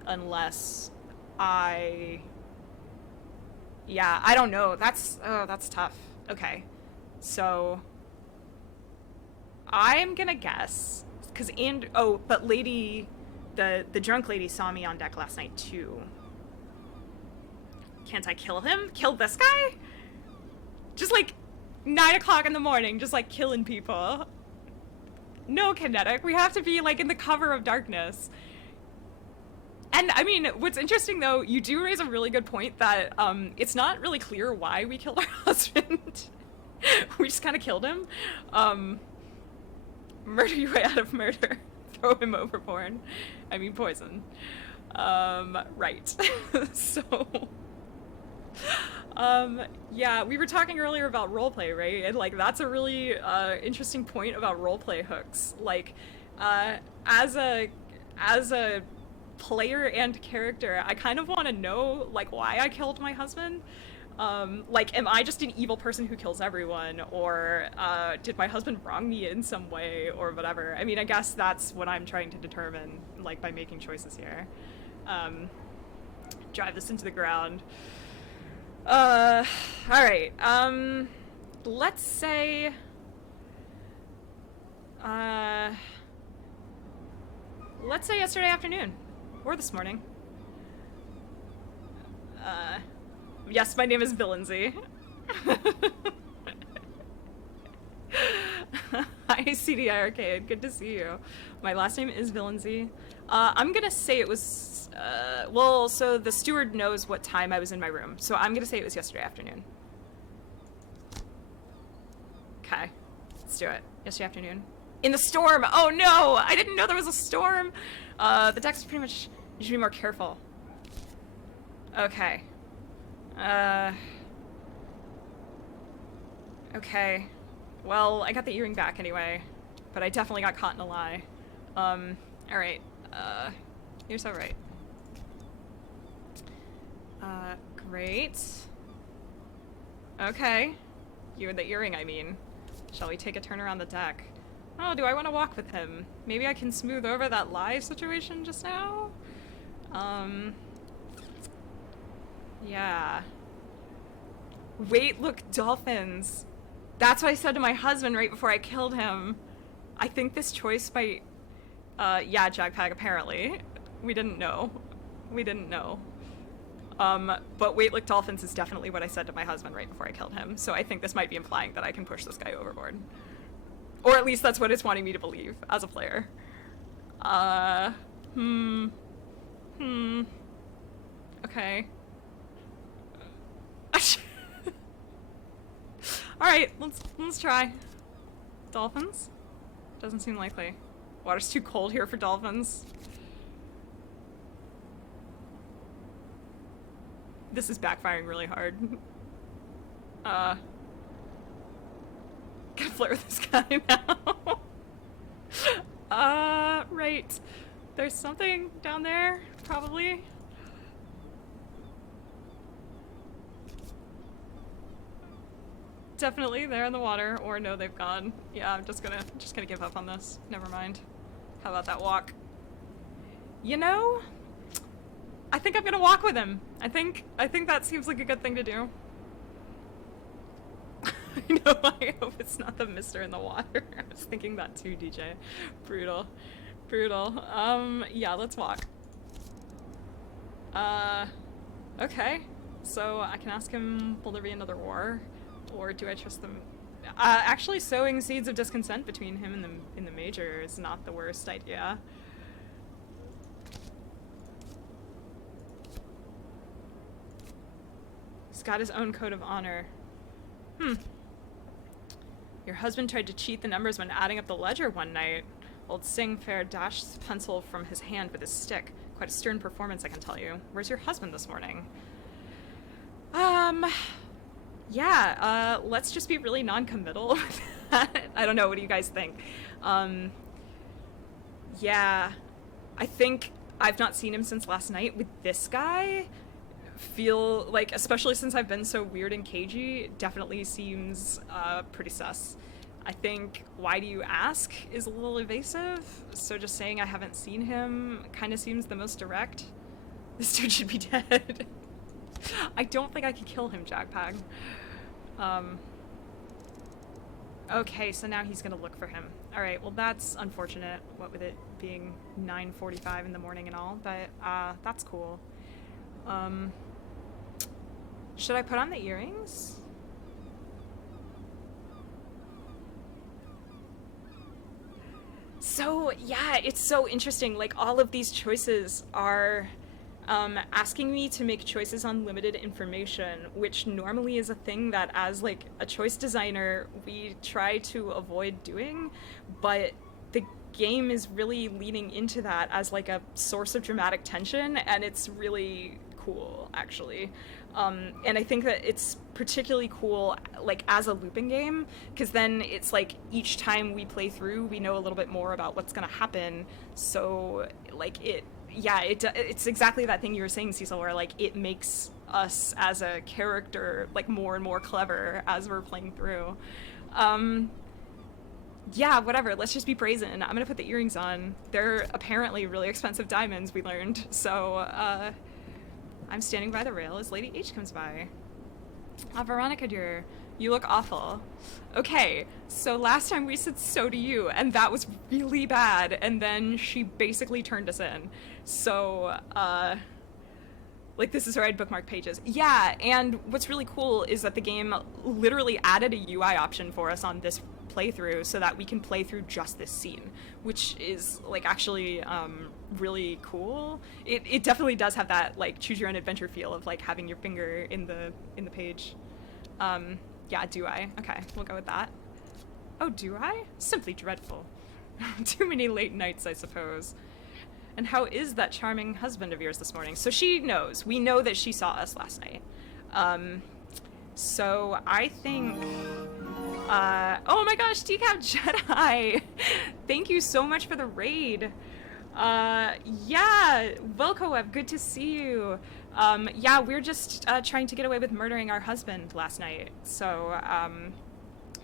unless I don't know. That's tough. Okay. So I'm going to guess because but the drunk lady saw me on deck last night too. Can't I kill him? Kill this guy? Just like 9 o'clock in the morning, just like killing people. No, kinetic. We have to be like in the cover of darkness. And I mean, what's interesting though, you do raise a really good point that it's not really clear why we killed our husband. We just kind of killed him. Murder your way out of murder. Throw him overboard. I mean, poison. Right. So, yeah, we were talking earlier about roleplay, right? And like, that's a really interesting point about roleplay hooks. Like, as a player and character, I kind of want to know like why I killed my husband. Like, am I just an evil person who kills everyone, or did my husband wrong me in some way, or whatever? I mean, I guess that's what I'm trying to determine, like, by making choices here. Drive this into the ground. All right. Let's say, yesterday afternoon, or this morning. Yes, my name is Villenzy. Hi, CDI Arcade. Good to see you. My last name is Villenzy. I'm gonna say it was, well, so the steward knows what time I was in my room, so I'm gonna say it was yesterday afternoon. Okay, let's do it. Yesterday afternoon. In the storm! Oh no! I didn't know there was a storm! The deck's pretty much, you should be more careful. Okay. Okay. Well, I got the earring back anyway, but I definitely got caught in a lie. Alright. You're so right. Great. Okay. You and the earring, I mean. Shall we take a turn around the deck? Oh, do I want to walk with him? Maybe I can smooth over that lie situation just now? Yeah. Wait, look, dolphins. That's what I said to my husband right before I killed him. I think this choice might... yeah, Jackpack, apparently. We didn't know. We didn't know. But wait, look, dolphins is definitely what I said to my husband right before I killed him. So I think this might be implying that I can push this guy overboard. Or at least that's what it's wanting me to believe as a player. Uh, hmm. Okay. Alright, let's try. Dolphins? Doesn't seem likely. Water's too cold here for dolphins. This is backfiring really hard. Gotta flirt with this guy now. Right. There's something down there, probably. Definitely they're in the water, or no, they've gone. Yeah, I'm just gonna give up on this. Never mind. How about that walk? You know, I think I'm gonna walk with him. I think that seems like a good thing to do. I know, I hope it's not the mister in the water. I was thinking that too, DJ. Brutal. Brutal. Yeah, let's walk. Okay. So I can ask him, will there be another war? Or do I trust them? Actually sowing seeds of discontent between him and the major is not the worst idea. He's got his own code of honor. Your husband tried to cheat the numbers when adding up the ledger one night. Old Sing Fair dashed his pencil from his hand with his stick. Quite a stern performance, I can tell you. Where's your husband this morning? Yeah, let's just be really non-committal with that. I don't know, what do you guys think? Yeah, I think I've not seen him since last night. With this guy, feel like, especially since I've been so weird and cagey, definitely seems pretty sus. I think why do you ask is a little evasive, so just saying I haven't seen him kind of seems the most direct. This dude should be dead. I don't think I could kill him, Jackpag. Okay, so now he's gonna look for him. Alright, well that's unfortunate, what with it being 9:45 in the morning and all, but that's cool. Should I put on the earrings? So, yeah, it's so interesting. Like, all of these choices are asking me to make choices on limited information, which normally is a thing that, as, like, a choice designer, we try to avoid doing, but the game is really leaning into that as, like, a source of dramatic tension, and it's really cool, actually. And I think that it's particularly cool, like, as a looping game, because then it's like each time we play through, we know a little bit more about what's gonna happen. So, like, it's exactly that thing you were saying, Cecil, where, like, it makes us as a character, like, more and more clever as we're playing through. Yeah, whatever, let's just be brazen. I'm gonna put the earrings on. They're apparently really expensive diamonds, we learned, so, I'm standing by the rail as Lady H comes by. Veronica, dear, you look awful. Okay, so last time we said so do you, and that was really bad, and then she basically turned us in. So, like, this is where I'd bookmark pages. Yeah, and what's really cool is that the game literally added a UI option for us on this playthrough so that we can play through just this scene, which is, like, actually really cool. It definitely does have that, like, choose your own adventure feel of, like, having your finger in the page. Yeah, do I? Okay, we'll go with that. Oh, do I? Simply dreadful. Too many late nights, I suppose. And how is that charming husband of yours this morning? So she knows. We know that she saw us last night. So I think... oh my gosh, Decap Jedi! Thank you so much for the raid. Yeah, Velkoev, good to see you. Yeah, we're just trying to get away with murdering our husband last night. So,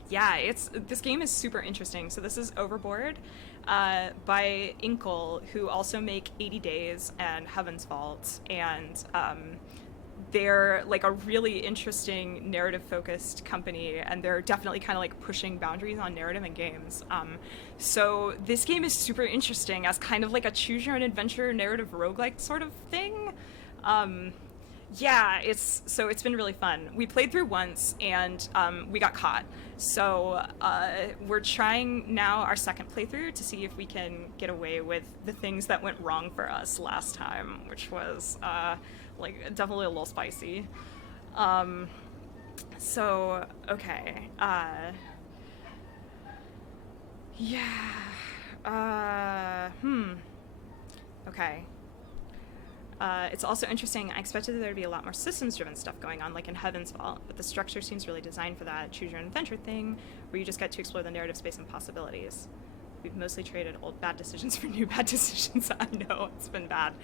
yeah, this game is super interesting. So this is Overboard by Inkle, who also make 80 Days and Heaven's Vault, and they're, like, a really interesting narrative-focused company, and they're definitely kind of, like, pushing boundaries on narrative in games. So this game is super interesting as kind of like a choose-your-own-adventure narrative roguelike sort of thing. Yeah, it's been really fun. We played through once and we got caught. So we're trying now our second playthrough to see if we can get away with the things that went wrong for us last time, which was like definitely a little spicy. So okay, yeah, okay. It's also interesting. I expected there to be a lot more systems-driven stuff going on, like in Heaven's Vault, but the structure seems really designed for that choose your own adventure thing, where you just get to explore the narrative space and possibilities. We've mostly traded old bad decisions for new bad decisions. I know, it's been bad.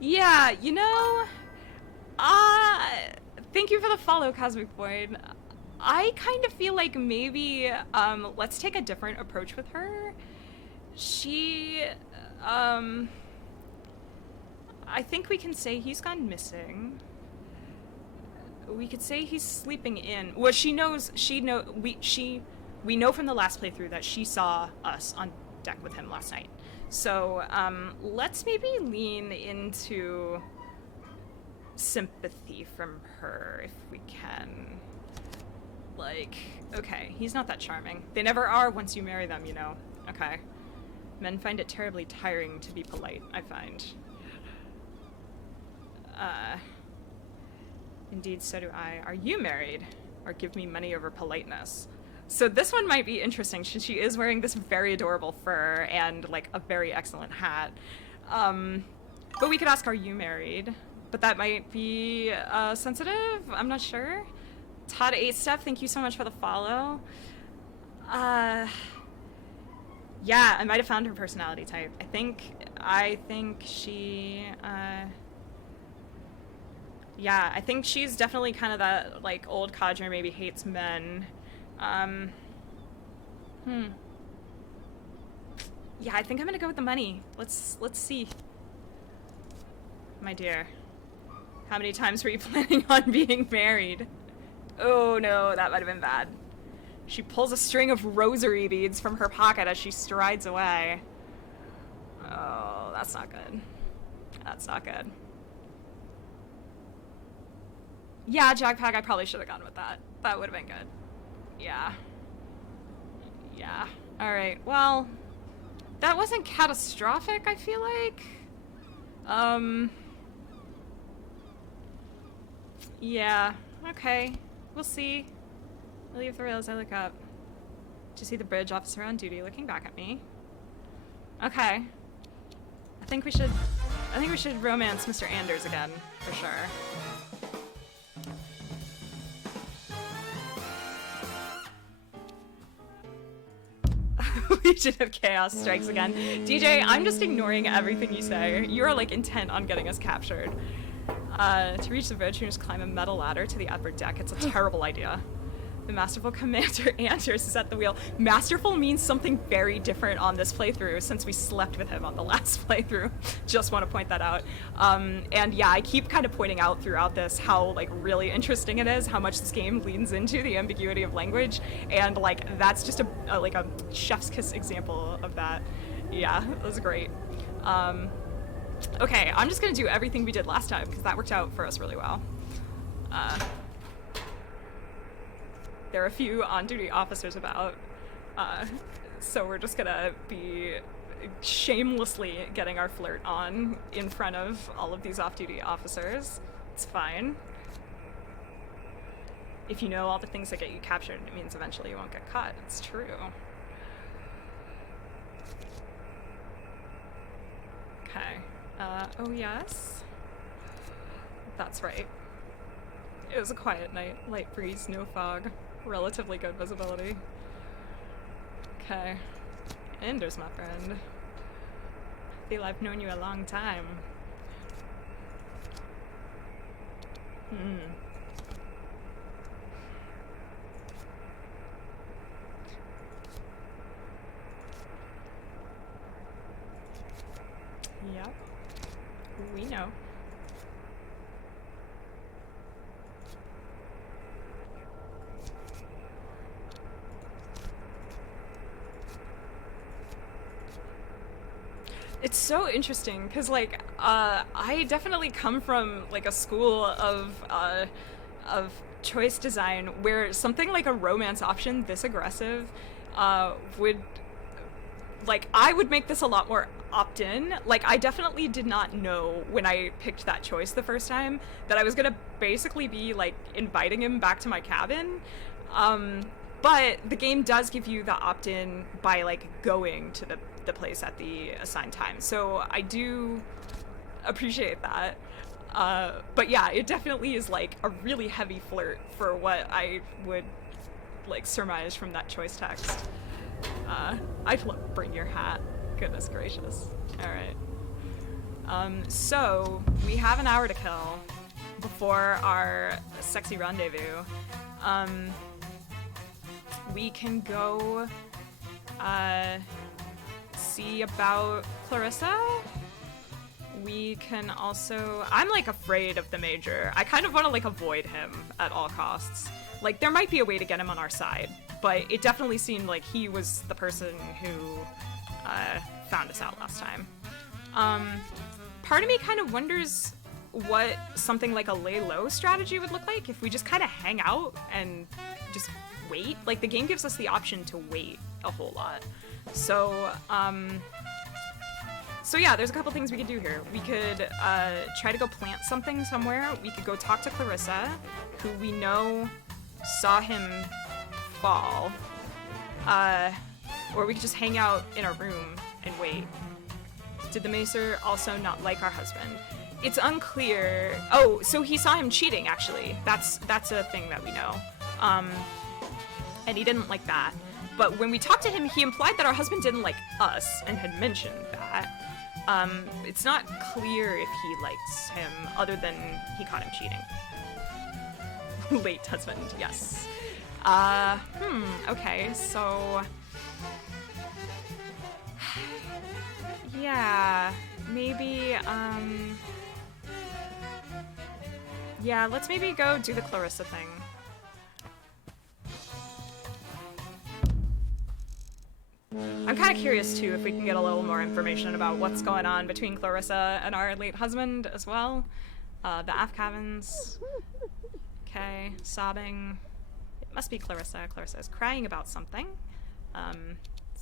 Yeah, you know, thank you for the follow, Cosmic Void. I kind of feel like maybe, let's take a different approach with her. She, I think we can say he's gone missing. We could say he's sleeping in. Well, we know from the last playthrough that she saw us on deck with him last night. So, let's maybe lean into sympathy from her if we can. Like, okay, he's not that charming. They never are once you marry them, you know. Okay. Men find it terribly tiring to be polite, I find. Indeed, so do I. Are you married? Or give me money over politeness? So this one might be interesting. She is wearing this very adorable fur and, like, a very excellent hat. But we could ask, are you married? But that might be, sensitive? I'm not sure. Todd 8 Step, thank you so much for the follow. Yeah, I might have found her personality type. I think she, yeah, I think she's definitely kind of that, like, old codger, maybe hates men. Yeah, I think I'm gonna go with the money. Let's see. My dear, how many times were you planning on being married? Oh no, that might have been bad. She pulls a string of rosary beads from her pocket as she strides away. Oh, that's not good. That's not good. Yeah, Jackpack, I probably should have gone with that. That would have been good. Yeah. Yeah. Alright, well, that wasn't catastrophic, I feel like. Yeah, okay. We'll see. I leave the rails, I look up. Do you see the bridge officer on duty looking back at me? Okay. I think we should romance Mr. Anders again, for sure. Legion of Chaos strikes again. DJ, I'm just ignoring everything you say. You are, like, intent on getting us captured. To reach the bridge, you just climb a metal ladder to the upper deck. It's a terrible idea. The masterful Commander Anders is at the wheel. Masterful means something very different on this playthrough since we slept with him on the last playthrough. Just want to point that out. And yeah, I keep kind of pointing out throughout this how, like, really interesting it is, how much this game leans into the ambiguity of language. And, like, that's just like a chef's kiss example of that. Yeah, that was great. Okay, I'm just gonna do everything we did last time because that worked out for us really well. There are a few on-duty officers about, so we're just gonna be shamelessly getting our flirt on in front of all of these off-duty officers. It's fine. If you know all the things that get you captured, it means eventually you won't get caught. It's true. Okay. Oh yes? That's right. It was a quiet night. Light breeze, no fog. Relatively good visibility. Okay. Anders, my friend. I feel I've known you a long time. Yep. We know. It's so interesting because, like, I definitely come from like a school of choice design where something like a romance option this aggressive would, like, I would make this a lot more opt-in. Like, I definitely did not know when I picked that choice the first time that I was gonna basically be like inviting him back to my cabin. But the game does give you the opt-in by like going to the place at the assigned time. So I do appreciate that. But yeah, it definitely is like a really heavy flirt for what I would like surmise from that choice text. I'd love bring your hat. Goodness gracious. Alright. So we have an hour to kill before our sexy rendezvous. We can go see about Clarissa. We can also, I'm like afraid of the Major. I kind of want to like avoid him at all costs. Like, there might be a way to get him on our side, but it definitely seemed like he was the person who found us out last time. Part of me kind of wonders what something like a lay low strategy would look like if we just kind of hang out and just wait. Like, the game gives us the option to wait a whole lot. So, so yeah, there's a couple things we could do here. We could try to go plant something somewhere. We could go talk to Clarissa, who we know saw him fall. Or we could just hang out in our room and wait. Did the Macer also not like our husband? It's unclear. Oh, so he saw him cheating, actually. That's a thing that we know. And he didn't like that. But when we talked to him, he implied that our husband didn't like us and had mentioned that. It's not clear if he likes him, other than he caught him cheating. Late husband, yes. Okay, so... yeah, maybe, yeah, let's maybe go do the Clarissa thing. I'm kind of curious, too, if we can get a little more information about what's going on between Clarissa and our late husband as well. The Af cabins. Okay, sobbing. It must be Clarissa. Clarissa is crying about something. So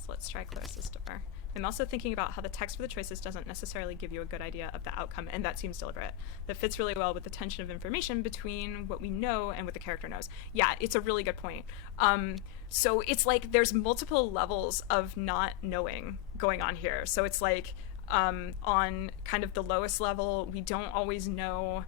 let's try Clarissa's door. I'm also thinking about how the text for the choices doesn't necessarily give you a good idea of the outcome, and that seems deliberate. That fits really well with the tension of information between what we know and what the character knows. Yeah, it's a really good point. So it's like there's multiple levels of not knowing going on here. So it's like on kind of the lowest level, we don't always know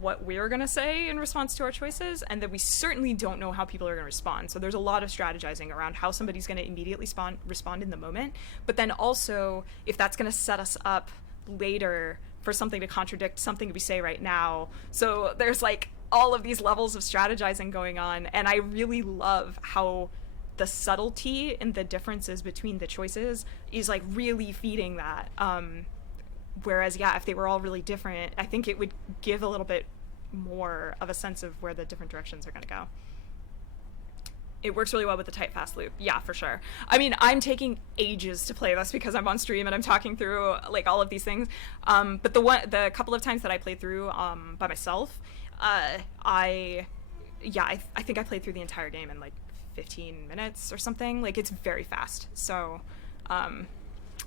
what we're going to say in response to our choices, and that we certainly don't know how people are going to respond. So there's a lot of strategizing around how somebody's going to immediately respond in the moment, but then also if that's going to set us up later for something to contradict something we say right now. So there's like all of these levels of strategizing going on, and I really love how the subtlety and the differences between the choices is like really feeding that. Whereas, yeah, if they were all really different, I think it would give a little bit more of a sense of where the different directions are going to go. It works really well with the tight, fast loop. Yeah, for sure. I mean, I'm taking ages to play this because I'm on stream and I'm talking through, like, all of these things. But the couple of times that I played through by myself, I think I played through the entire game in, like, 15 minutes or something. Like, it's very fast. So,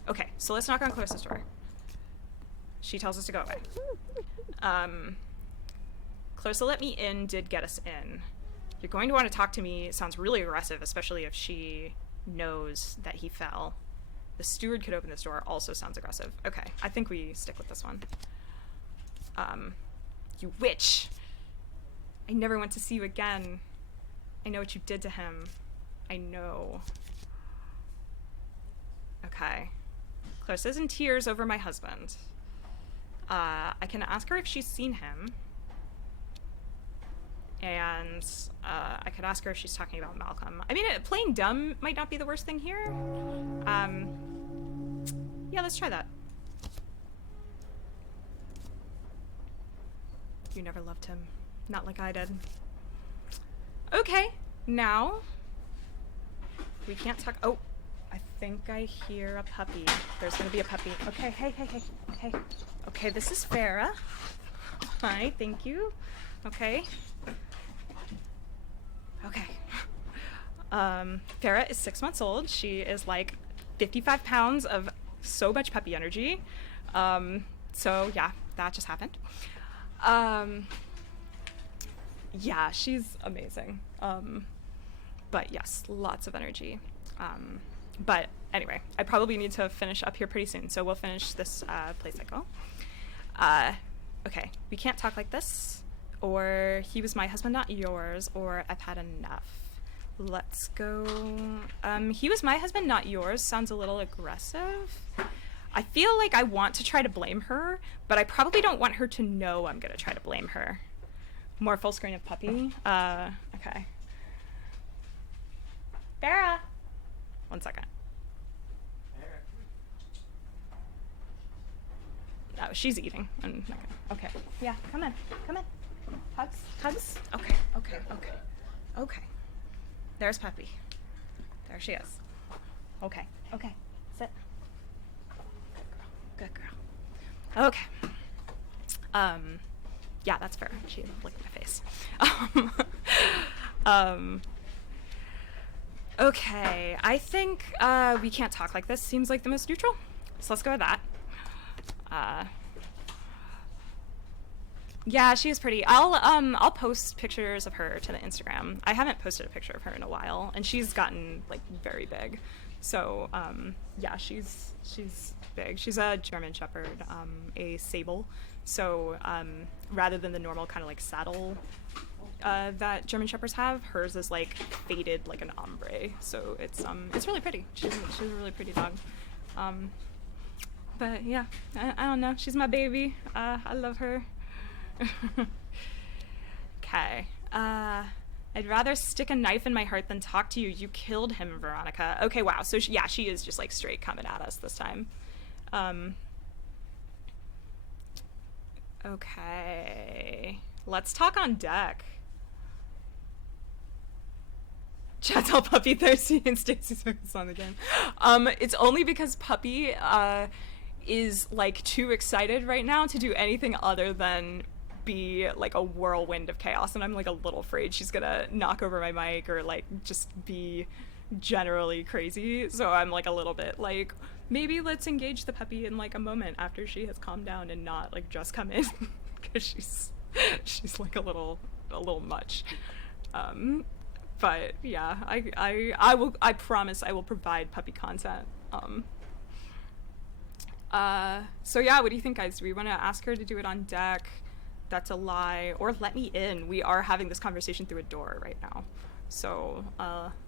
okay, so let's knock on Clarissa's door. She tells us to go away. Clarissa let me in did get us in. You're going to want to talk to me. It sounds really aggressive, especially if she knows that he fell. The steward could open this door also sounds aggressive. Okay, I think we stick with this one. You witch! I never want to see you again. I know what you did to him. I know. Okay. Clarissa's in tears over my husband. I can ask her if she's seen him. And I could ask her if she's talking about Malcolm. I mean, playing dumb might not be the worst thing here. Yeah, let's try that. You never loved him. Not like I did. Okay, now we can't talk. Oh, I think I hear a puppy. There's gonna be a puppy. Okay, hey. Okay. Okay, this is Farah. Hi, thank you. Okay. Okay. Farah is 6 months old. She is like 55 pounds of so much puppy energy. So yeah, that just happened. Yeah, she's amazing. But yes, lots of energy. But anyway, I probably need to finish up here pretty soon, so we'll finish this play cycle. Okay, we can't talk like this, or he was my husband, not yours, or I've had enough. Let's go. He was my husband, not yours sounds a little aggressive. I feel like I want to try to blame her, but I probably don't want her to know I'm gonna try to blame her. More full screen of puppy. Okay. Farah! 1 second. Oh, she's eating. Okay. Yeah, come in. Hugs. Okay. There's puppy. There she is. Okay. Sit. Good girl. Okay. Yeah, that's fair. She licked my face. Okay, I think we can't talk like this. Seems like the most neutral. So let's go with that. Yeah, she is pretty. I'll post pictures of her to the Instagram. I haven't posted a picture of her in a while, and she's gotten like very big. So yeah, she's big. She's a German Shepherd, a sable. So rather than the normal kind of like saddle that German Shepherds have, hers is like faded like an ombre. So it's really pretty. She's a really pretty dog. But yeah, I don't know. She's my baby. I love her. Okay. I'd rather stick a knife in my heart than talk to you. You killed him, Veronica. Okay, wow. So she is just like straight coming at us this time. Okay. Let's talk on deck. Chat's Puppy thirsty and Stacy's focused on the game. It's only because Puppy is like too excited right now to do anything other than be like a whirlwind of chaos, and I'm like a little afraid she's gonna knock over my mic or like just be generally crazy. So I'm like a little bit like, maybe let's engage the puppy in like a moment after she has calmed down and not like just come in because she's like a little much. But yeah, I promise I will provide puppy content. So yeah, what do you think, guys? Do we want to ask her to do it on deck? That's a lie. Or let me in. We are having this conversation through a door right now. So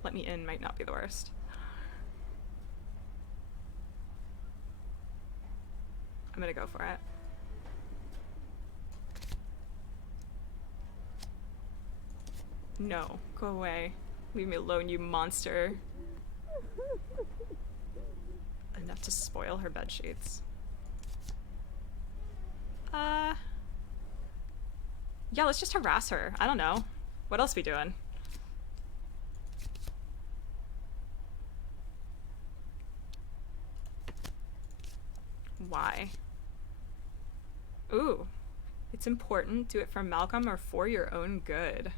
let me in might not be the worst. I'm gonna go for it. No, go away. Leave me alone, you monster. Enough to spoil her bedsheets. Yeah, let's just harass her. I don't know. What else we doing? Why? Ooh. It's important. Do it for Malcolm or for your own good.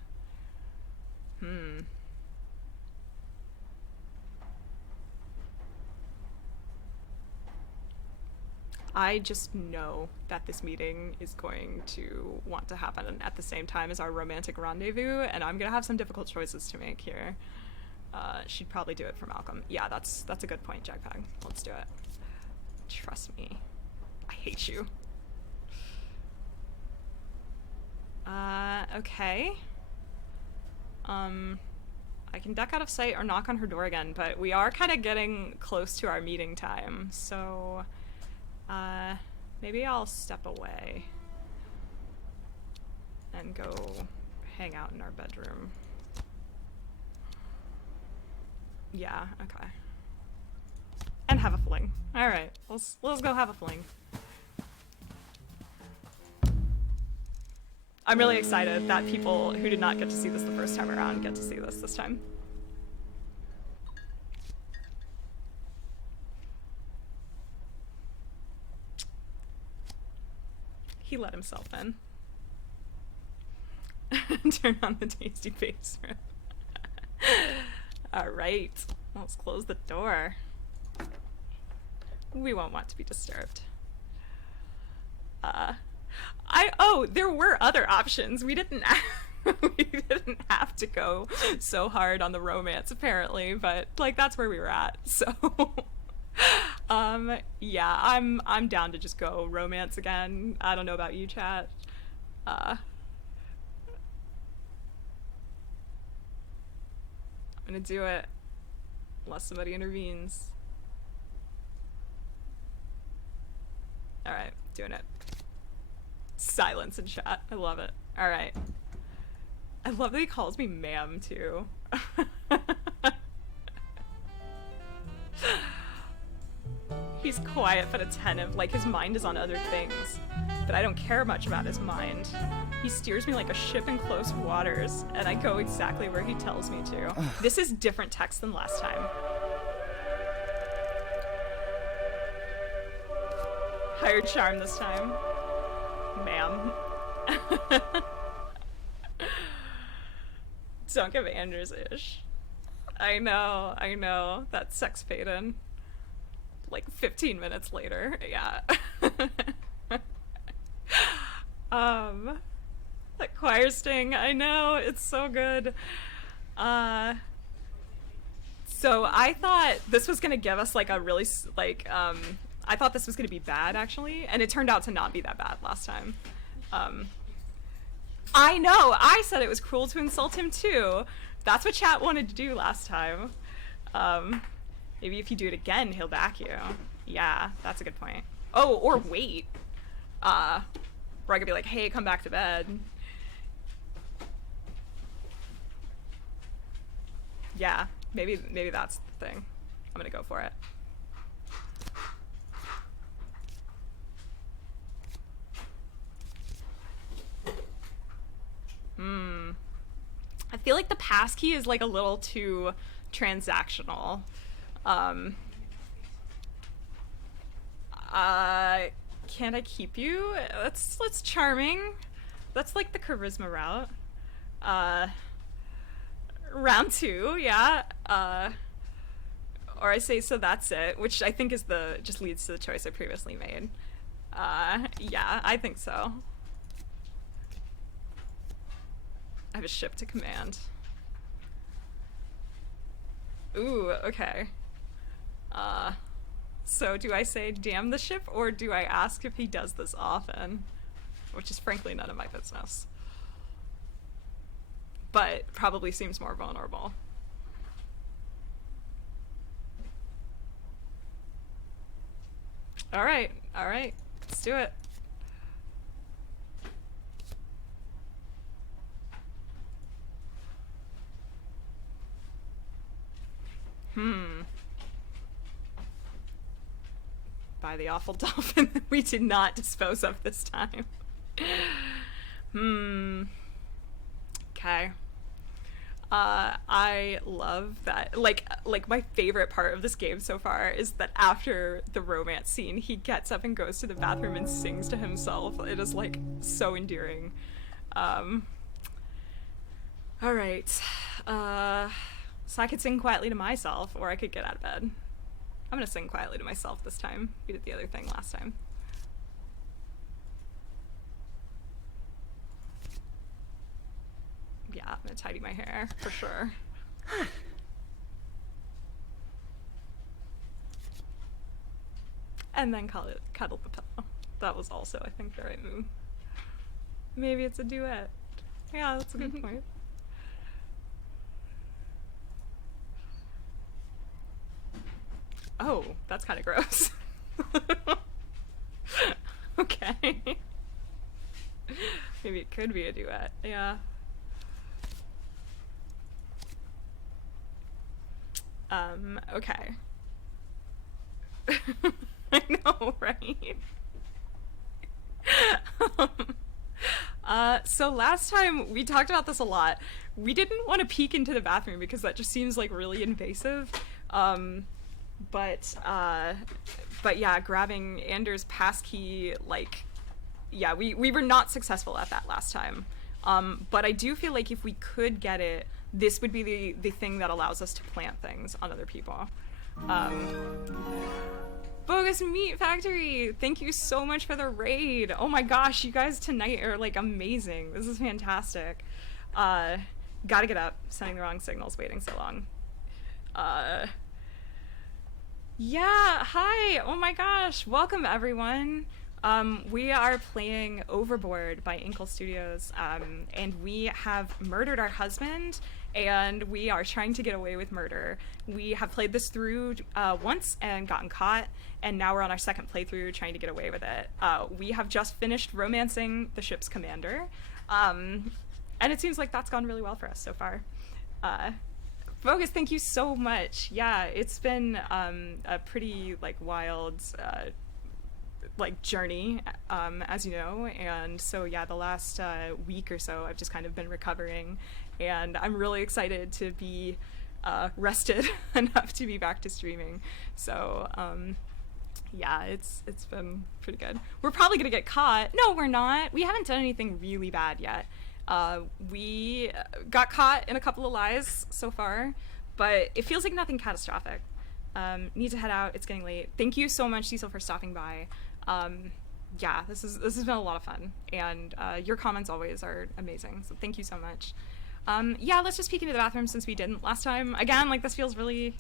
I just know that this meeting is going to want to happen at the same time as our romantic rendezvous, and I'm gonna have some difficult choices to make here. She'd probably do it for Malcolm. Yeah, that's a good point, Jagpag. Let's do it. Trust me. I hate you. Okay. I can duck out of sight or knock on her door again, but we are kind of getting close to our meeting time, so maybe I'll step away and go hang out in our bedroom. Yeah, okay. And have a fling. All right, let's go have a fling. I'm really excited that people who did not get to see this the first time around get to see this time. He let himself in. Turn on the tasty bass riff. All right, let's close the door. We won't want to be disturbed. There were other options. We didn't have to go so hard on the romance apparently, but like that's where we were at. So yeah, I'm down to just go romance again. I don't know about you, chat. I'm gonna do it unless somebody intervenes. All right, doing it. Silence in chat. I love it. All right. I love that he calls me ma'am too. He's quiet but attentive, like his mind is on other things. But I don't care much about his mind. He steers me like a ship in close waters, and I go exactly where he tells me to. This is different text than last time. Higher charm this time. Ma'am. Don't give Anders ish. I know. That's sex Payton. Like 15 minutes later, yeah. That choir sting, I know, it's so good. So I thought this was gonna give us like a really, I thought this was gonna be bad actually, and it turned out to not be that bad last time. I know, I said it was cruel to insult him too. That's what chat wanted to do last time. Maybe if you do it again, he'll back you. Yeah, that's a good point. Oh, or wait. Where I could be like, hey, come back to bed. Yeah, maybe that's the thing. I'm gonna go for it. I feel like the passkey is like a little too transactional. Can't I keep you? That's charming. That's like the charisma route. Round 2, yeah. Or I say, so that's it, which I think is just leads to the choice I previously made. Yeah, I think so. I have a ship to command. Ooh, okay. So do I say damn the ship, or do I ask if he does this often? Which is frankly none of my business. But probably seems more vulnerable. Alright, let's do it. By the awful dolphin that we did not dispose of this time. Okay. I love that. Like my favorite part of this game so far is that after the romance scene, he gets up and goes to the bathroom and sings to himself. It is like so endearing. All right. So I could sing quietly to myself, or I could get out of bed. I'm gonna sing quietly to myself this time. We did the other thing last time. Yeah, I'm gonna tidy my hair, for sure. And then cuddle the pillow. That was also, I think, the right move. Maybe it's a duet. Yeah, that's a good point. Oh, that's kind of gross. Okay. Maybe it could be a duet, yeah. Okay. I know, right? So last time we talked about this a lot. We didn't want to peek into the bathroom because that just seems like really invasive. But yeah, grabbing Anders' passkey, like, yeah, we were not successful at that last time. But I do feel like if we could get it, this would be the thing that allows us to plant things on other people. Bogus Meat Factory, thank you so much for the raid. Oh my gosh, you guys tonight are like amazing. This is fantastic. Gotta get up. Sending the wrong signals, waiting so long. Yeah, hi. Oh my gosh, welcome everyone. We are playing Overboard by Inkle Studios, and we have murdered our husband, and we are trying to get away with murder. We have played this through once and gotten caught, and now we're on our second playthrough trying to get away with it. We have just finished romancing the ship's commander, and it seems like that's gone really well for us so far. Bogus, thank you so much. Yeah, it's been a pretty like wild like journey, as you know, and so yeah, the last week or so I've just kind of been recovering, and I'm really excited to be rested enough to be back to streaming. So yeah, it's been pretty good. We're probably gonna get caught. No, we're not. We haven't done anything really bad yet. We got caught in a couple of lies so far, but it feels like nothing catastrophic. Need to head out. It's getting late. Thank you so much, Cecil, for stopping by. Yeah, this has been a lot of fun, and your comments always are amazing, so thank you so much. Yeah, let's just peek into the bathroom since we didn't last time. Again, like, this feels really...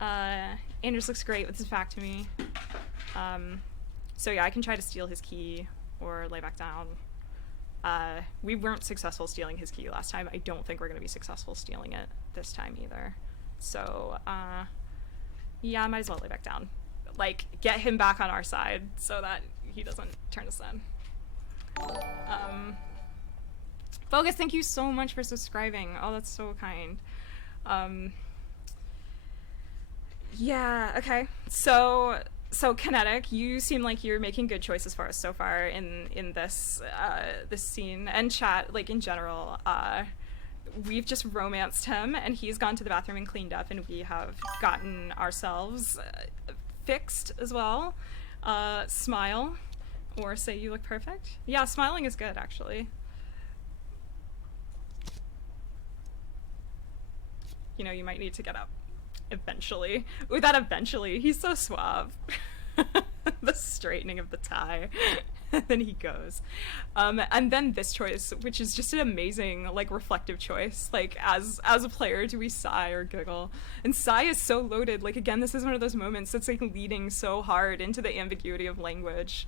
Anders looks great with his back to me. So yeah, I can try to steal his key or lay back down. We weren't successful stealing his key last time. I don't think we're going to be successful stealing it this time either. So, yeah, I might as well lay back down. Like, get him back on our side so that he doesn't turn us in. Bogus, thank you so much for subscribing. Oh, that's so kind. Yeah, okay. So Kinetic, you seem like you're making good choices for us so far in this this scene, and chat, like, in general. We've just romanced him, and he's gone to the bathroom and cleaned up, and we have gotten ourselves fixed as well. Smile, or say you look perfect. Yeah, smiling is good, actually. You know, you might need to get up eventually. Ooh, that eventually, he's so suave. The straightening of the tie. Then he goes. And then this choice, which is just an amazing, like, reflective choice. Like, as a player, do we sigh or giggle? And sigh is so loaded. Like, again, this is one of those moments that's, like, leading so hard into the ambiguity of language,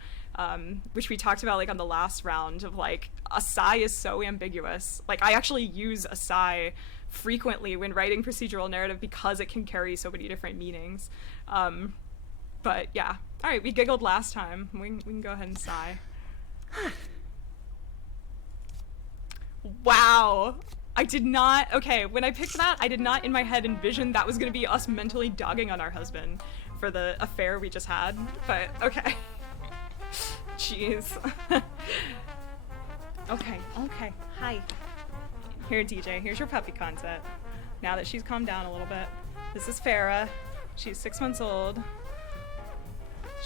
which we talked about, like, on the last round of, like, a sigh is so ambiguous. Like, I actually use a sigh frequently when writing procedural narrative because it can carry so many different meanings. But yeah, all right, we giggled last time. We can go ahead and sigh. Wow, I did not, okay, when I picked that, I did not in my head envision that was gonna be us mentally dogging on our husband for the affair we just had, but okay. Jeez. Okay, hi. Here, DJ, here's your puppy content. Now that she's calmed down a little bit. This is Farah. She's 6 months old.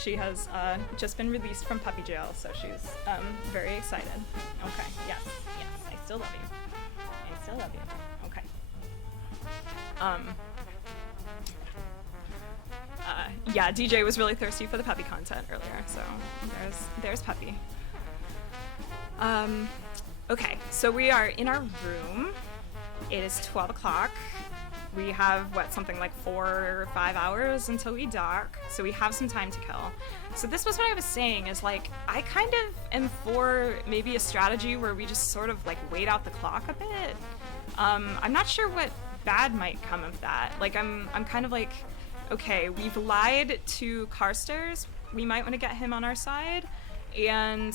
She has just been released from puppy jail, so she's very excited. Okay, yes, I still love you. Okay. Yeah, DJ was really thirsty for the puppy content earlier, so there's puppy. Okay, so we are in our room. It is 12 o'clock. We have, something like 4 or 5 hours until we dock, so we have some time to kill. So this was what I was saying, is, like, I kind of am for maybe a strategy where we just sort of, like, wait out the clock a bit. I'm not sure what bad might come of that. Like, I'm kind of like, okay, we've lied to Carstairs. We might want to get him on our side, and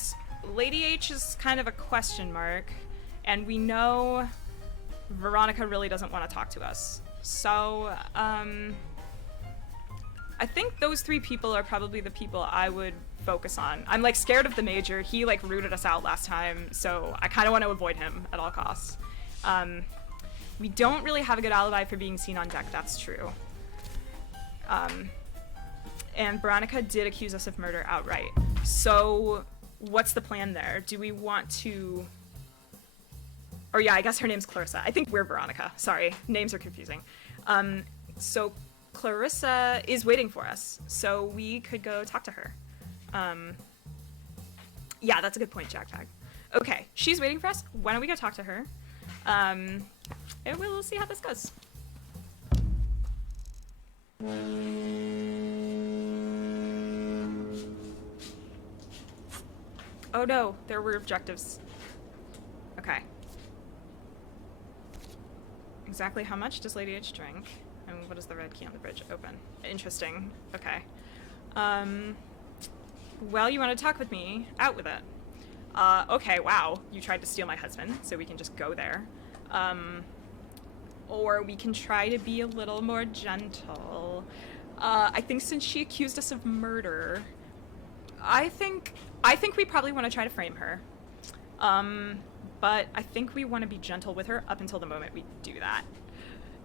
Lady H is kind of a question mark, and we know Veronica really doesn't want to talk to us. So, I think those 3 people are probably the people I would focus on. I'm, like, scared of the Major. He, like, rooted us out last time, so I kind of want to avoid him at all costs. We don't really have a good alibi for being seen on deck, that's true. And Veronica did accuse us of murder outright. So what's the plan there? Do we want to... Or yeah, I guess her name's Clarissa. I think we're Veronica. Sorry, names are confusing. So Clarissa is waiting for us, so we could go talk to her. Yeah, that's a good point, Jack Tag. Okay, she's waiting for us. Why don't we go talk to her? And we'll see how this goes. Oh no, there were objectives. Okay. Exactly how much does Lady H drink? And what is the red key on the bridge? Open. Interesting. Okay. Well, you want to talk with me? Out with it. Okay, wow. You tried to steal my husband, so we can just go there. Or we can try to be a little more gentle. I think since she accused us of murder, I think we probably want to try to frame her. But I think we want to be gentle with her up until the moment we do that.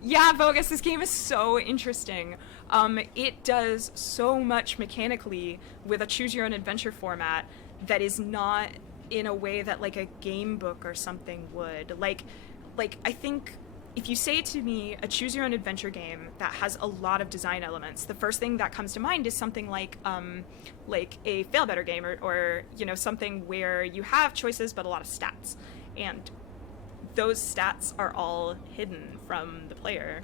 Yeah, Bogus, this game is so interesting. It does so much mechanically with a choose-your-own-adventure format that is not in a way that, like, a game book or something would. Like I think if you say to me a choose-your-own-adventure game that has a lot of design elements, the first thing that comes to mind is something like a fail-better game or, you know, something where you have choices but a lot of stats. And those stats are all hidden from the player.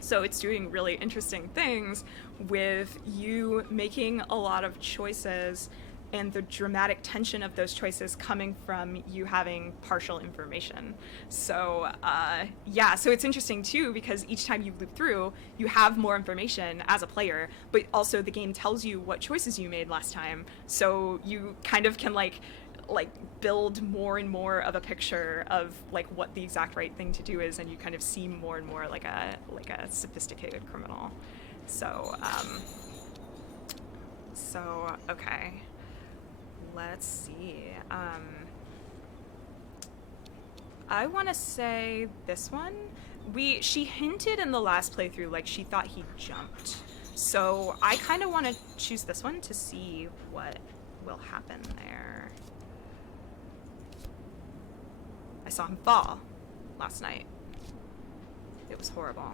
So it's doing really interesting things with you making a lot of choices and the dramatic tension of those choices coming from you having partial information. So yeah, so it's interesting too because each time you loop through, you have more information as a player, but also the game tells you what choices you made last time. So you kind of can like build more and more of a picture of like what the exact right thing to do is, and you kind of seem more and more like a sophisticated criminal. So okay, let's see. I want to say this one. She hinted in the last playthrough like she thought he jumped, so I kind of want to choose this one to see what will happen there. I saw him fall last night. It was horrible.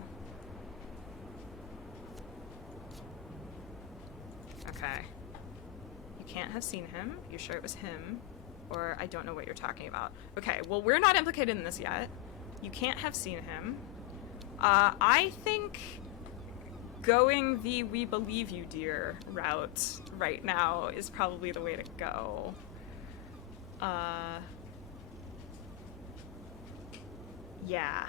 Okay. You can't have seen him. You're sure it was him? Or I don't know what you're talking about. Okay, well, we're not implicated in this yet. You can't have seen him. I think going the "we believe you, dear" route right now is probably the way to go. Yeah.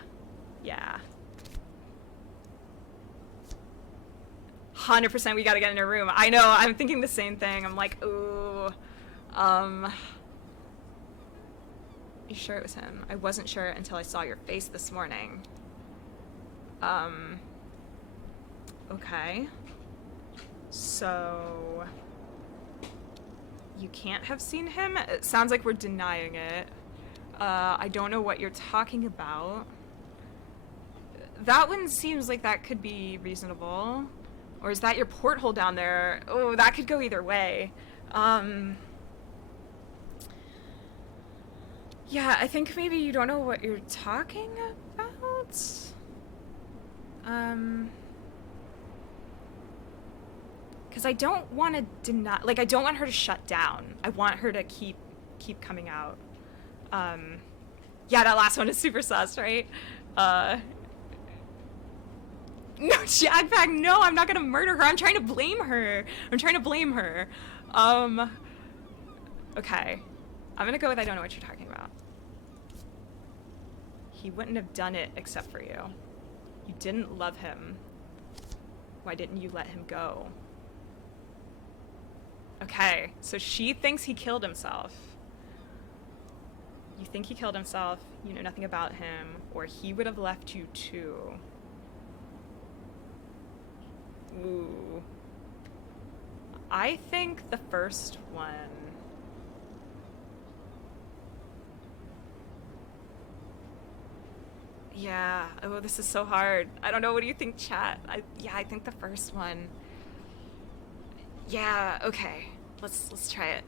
100% we gotta get in a room. I know, I'm thinking the same thing. I'm like, ooh. You sure it was him? I wasn't sure until I saw your face this morning. Okay. So... you can't have seen him? It sounds like we're denying it. I don't know what you're talking about. That one seems like that could be reasonable. Or is that your porthole down there? Oh, that could go either way. Yeah, I think maybe you don't know what you're talking about. Because I don't want to deny... like, I don't want her to shut down. I want her to keep coming out. Yeah, that last one is super sus, right? No, Jackpack, no, I'm not gonna murder her. I'm trying to blame her. Okay. I'm gonna go with I don't know what you're talking about. He wouldn't have done it except for you. You didn't love him. Why didn't you let him go? Okay, so she thinks he killed himself. You think he killed himself, you know nothing about him, or he would have left you too. Ooh. I think the first one. Yeah, oh, this is so hard. I don't know, what do you think, chat? I think the first one. Yeah, okay. Let's try it.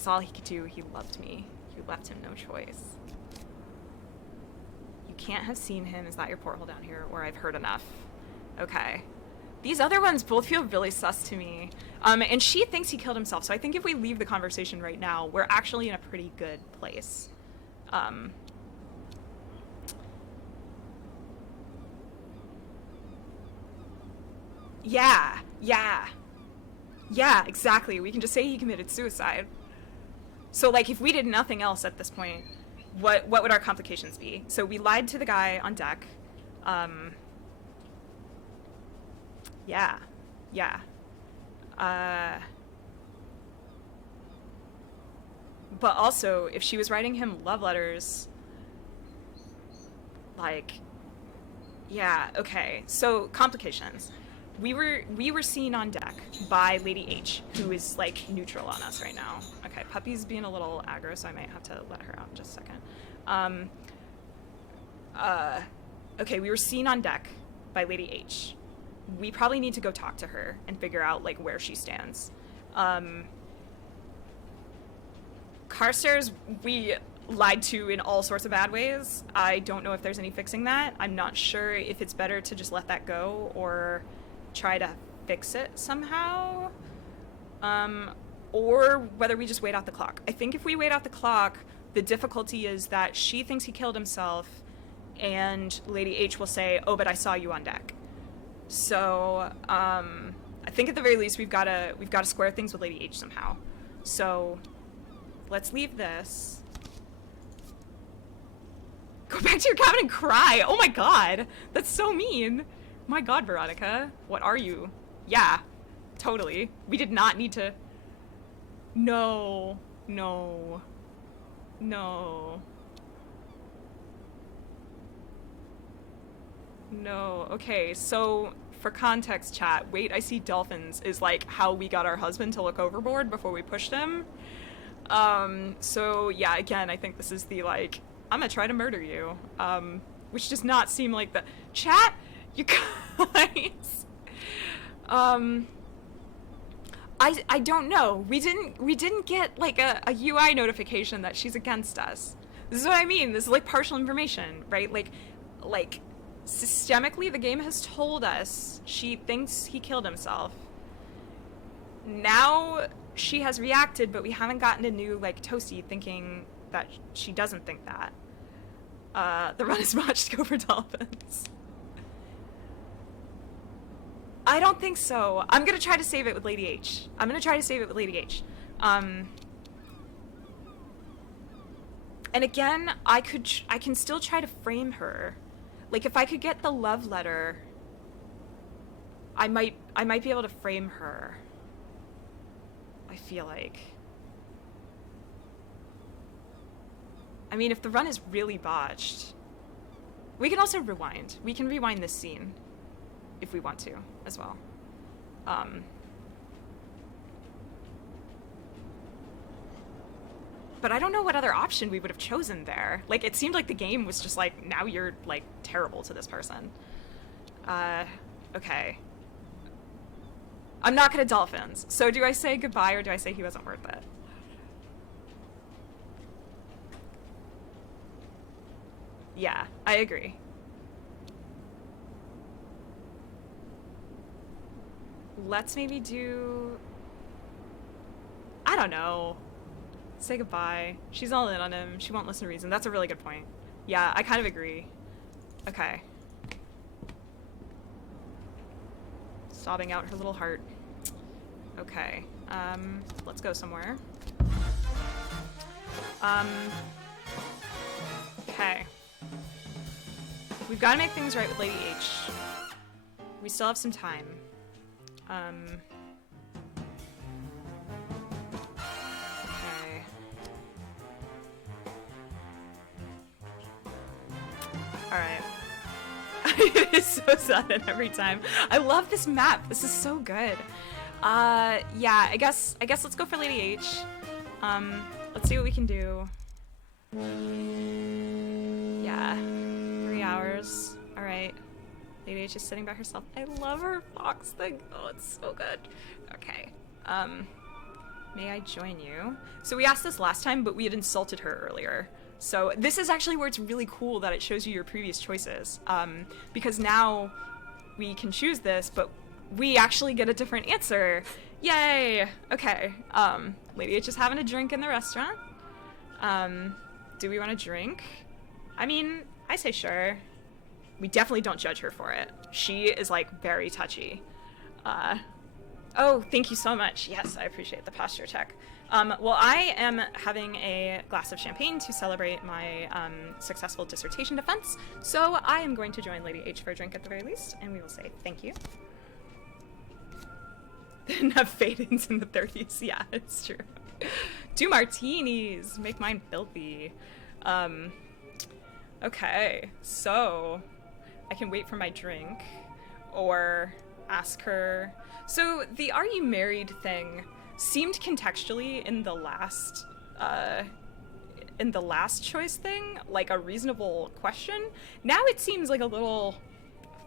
That's all he could do. He loved me. You left him no choice. You can't have seen him. Is that your porthole down here? Or I've heard enough. Okay. These other ones both feel really sus to me. And she thinks he killed himself, so I think if we leave the conversation right now, we're actually in a pretty good place. Yeah, exactly. We can just say he committed suicide. So, like, if we did nothing else at this point, what would our complications be? So we lied to the guy on deck. Yeah. But also, if she was writing him love letters, like, yeah, okay. So, complications. We were seen on deck by Lady H, who is, like, neutral on us right now. Okay, Puppy's being a little aggro, so I might have to let her out in just a second. Okay, we were seen on deck by Lady H. We probably need to go talk to her and figure out, like, where she stands. Carstairs, we lied to in all sorts of bad ways. I don't know if there's any fixing that. I'm not sure if it's better to just let that go or try to fix it somehow. Or whether we just wait out the clock. I think if we wait out the clock, the difficulty is that she thinks he killed himself, and Lady H will say, "Oh, but I saw you on deck." So, I think at the very least we've got to square things with Lady H somehow. So, let's leave this. Go back to your cabin and cry. Oh my god, that's so mean. My god, Veronica, what are you? Yeah, totally. We did not need to. No. Okay, so for context, chat, wait, I see dolphins is like how we got our husband to look overboard before we pushed him. So yeah, again, I think this is the, like, I'm gonna try to murder you, which does not seem like the chat, you guys. I don't know. We didn't get like a UI notification that she's against us. This is what I mean. This is like partial information, right? Like systemically, the game has told us she thinks he killed himself. Now she has reacted, but we haven't gotten a new, like, Toasty thinking that she doesn't think that. The run is botched, go for dolphins. I don't think so. I'm gonna try to save it with Lady H. And again, I can still try to frame her. Like, if I could get the love letter, I might be able to frame her. I feel like. I mean, if the run is really botched, we can also rewind. We can rewind this scene if we want to as well. But I don't know what other option we would have chosen there. Like, it seemed like the game was just like, now you're, like, terrible to this person. Okay. I'm not gonna dolphins. So do I say goodbye or do I say he wasn't worth it? Yeah, I agree. Let's maybe do... I don't know. Say goodbye. She's all in on him. She won't listen to reason. That's a really good point. Yeah, I kind of agree. Okay. Sobbing out her little heart. Okay. Let's go somewhere. Okay. We've got to make things right with Lady H. We still have some time. Okay. Alright. It is so sudden every time. I love this map. This is so good. Yeah, I guess let's go for Lady H. Let's see what we can do. Yeah. 3 hours. Alright. Lady H is sitting by herself. I love her fox thing. Oh, it's so good. Okay. May I join you? So we asked this last time, but we had insulted her earlier. So this is actually where it's really cool that it shows you your previous choices. Because now we can choose this, but we actually get a different answer. Yay! Okay. Lady H is having a drink in the restaurant. Do we want a drink? I mean, I say sure. We definitely don't judge her for it. She is, like, very touchy. Oh, thank you so much. Yes, I appreciate the posture check. Well, I am having a glass of champagne to celebrate my successful dissertation defense, so I am going to join Lady H for a drink at the very least, and we will say thank you. Enough fade-ins in the 30s. Yeah, it's true. 2 martinis. Make mine filthy. Okay, so I can wait for my drink or ask her. So the "are you married" thing seemed contextually in the last choice thing like a reasonable question. Now it seems like a little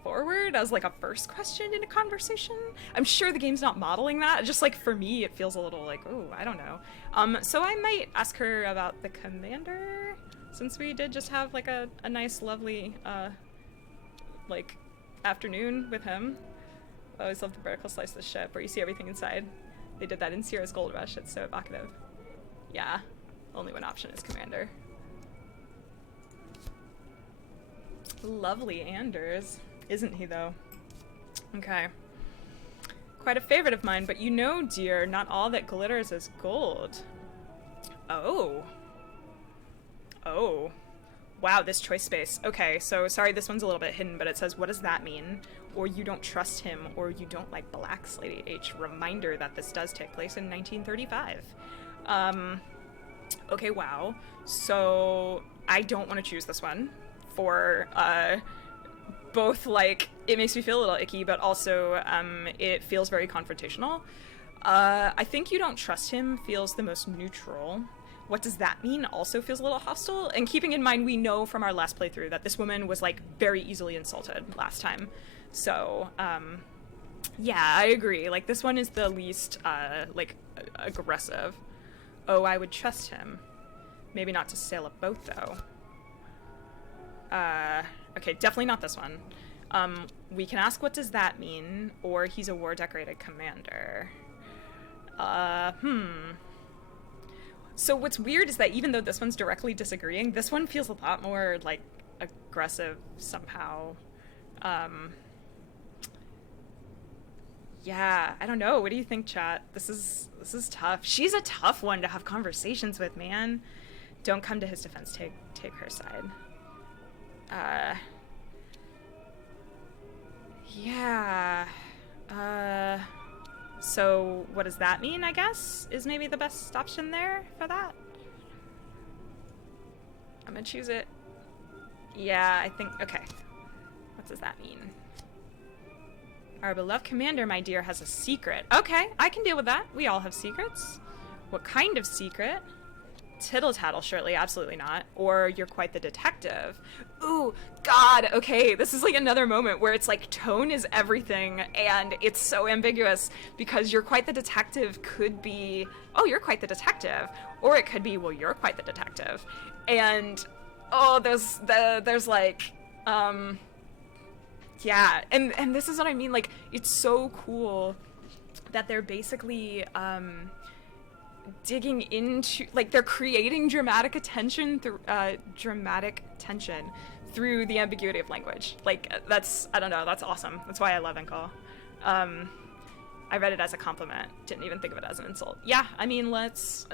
forward as like a first question in a conversation. I'm sure the game's not modeling that. Just like for me, it feels a little like, oh, I don't know. So I might ask her about the commander, since we did just have like a nice, lovely, like afternoon with him. I always love the vertical slice of the ship where you see everything inside. They did that in Sierra's Gold Rush. It's so evocative. Yeah, only one option is commander. Lovely Anders. Isn't he, though? Okay. Quite a favorite of mine, but you know, dear, not all that glitters is gold. Oh. Oh. Wow, this choice space. Okay, so sorry, this one's a little bit hidden, but it says, what does that mean? Or you don't trust him, or you don't like blacks, Lady H. Reminder that this does take place in 1935. Okay, wow. So I don't want to choose this one for, both, like, it makes me feel a little icky, but also, it feels very confrontational. I think you don't trust him feels the most neutral. What does that mean also feels a little hostile. And keeping in mind, we know from our last playthrough that this woman was, like, very easily insulted last time. So, yeah, I agree. Like, this one is the least, like, aggressive. Oh, I would trust him. Maybe not to sail a boat, though. Okay, definitely not this one. We can ask, what does that mean? Or he's a war-decorated commander. So what's weird is that even though this one's directly disagreeing, this one feels a lot more, like, aggressive somehow. Yeah, I don't know. What do you think, chat? This is tough. She's a tough one to have conversations with, man. Don't come to his defense. Take her side. Yeah. So what does that mean, I guess? Is maybe the best option there for that? I'm gonna choose it. Yeah, I think, okay. What does that mean? Our beloved commander, my dear, has a secret. Okay, I can deal with that. We all have secrets. What kind of secret? Tittle-tattle, surely, absolutely not. Or you're quite the detective. Ooh, God, okay, this is like another moment where it's like tone is everything, and it's so ambiguous, because you're quite the detective could be, oh, you're quite the detective, or it could be, well, you're quite the detective. And, oh, there's like, yeah, and this is what I mean, like, it's so cool that they're basically, digging into, like, they're creating dramatic tension through the ambiguity of language. Like, that's, I don't know, that's awesome. That's why I love Inkle. I read it as a compliment. Didn't even think of it as an insult. Yeah, I mean, let's,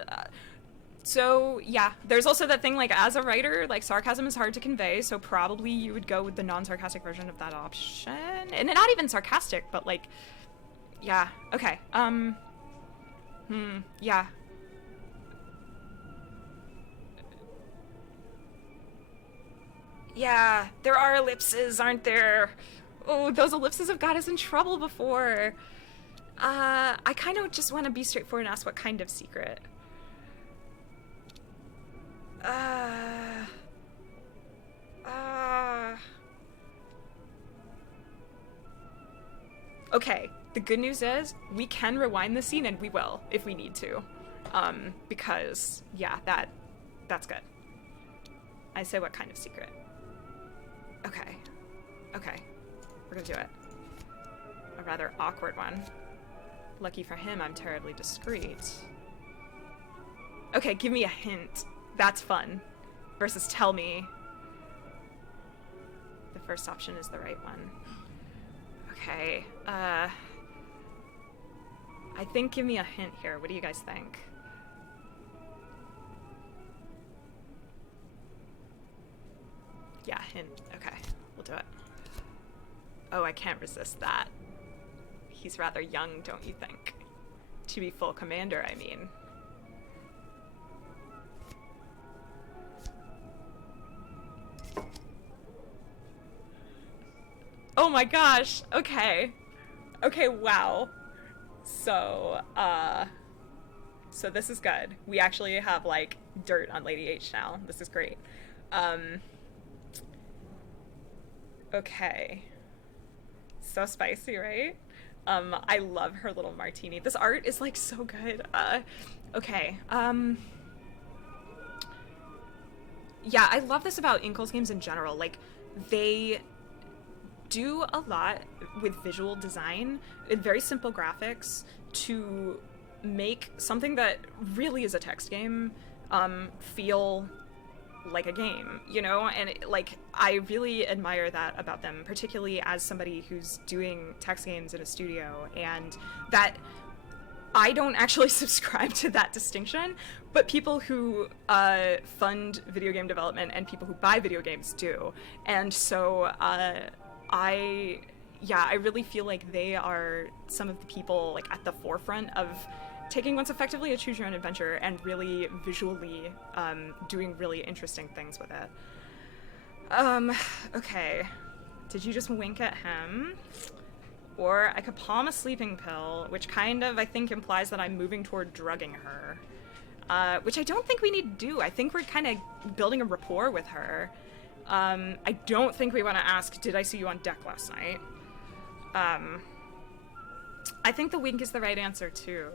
so, yeah, there's also that thing, like, as a writer, like, sarcasm is hard to convey, so probably you would go with the non-sarcastic version of that option. And not even sarcastic, but, like, yeah, okay, yeah. Yeah, there are ellipses, aren't there? Oh, those ellipses have got us in trouble before. I kind of just want to be straightforward and ask what kind of secret. Okay, the good news is we can rewind the scene, and we will if we need to. Because, yeah, that's good. I say what kind of secret? Okay. Okay. We're gonna do it. A rather awkward one. Lucky for him, I'm terribly discreet. Okay, give me a hint. That's fun. Versus tell me. The first option is the right one. Okay, I think give me a hint here. What do you guys think? Yeah, hint. Okay, we'll do it. Oh, I can't resist that. He's rather young, don't you think? To be full commander, I mean. Oh my gosh, okay. Okay, wow. So this is good. We actually have, like, dirt on Lady H now. This is great. Okay. So spicy, right? I love her little martini. This art is, like, so good. Okay. Yeah, I love this about Inkl's games in general. Like, they do a lot with visual design and very simple graphics to make something that really is a text game feel like a game, you know? And like, I really admire that about them, particularly as somebody who's doing text games in a studio, and that I don't actually subscribe to that distinction, but people who fund video game development and people who buy video games do. And so I really feel like they are some of the people, like, at the forefront of taking what's effectively a choose your own adventure and really visually doing really interesting things with it. Okay. Did you just wink at him? Or I could palm a sleeping pill, which kind of, I think, implies that I'm moving toward drugging her. Which I don't think we need to do. I think we're kind of building a rapport with her. I don't think we want to ask, did I see you on deck last night? I think the wink is the right answer, too.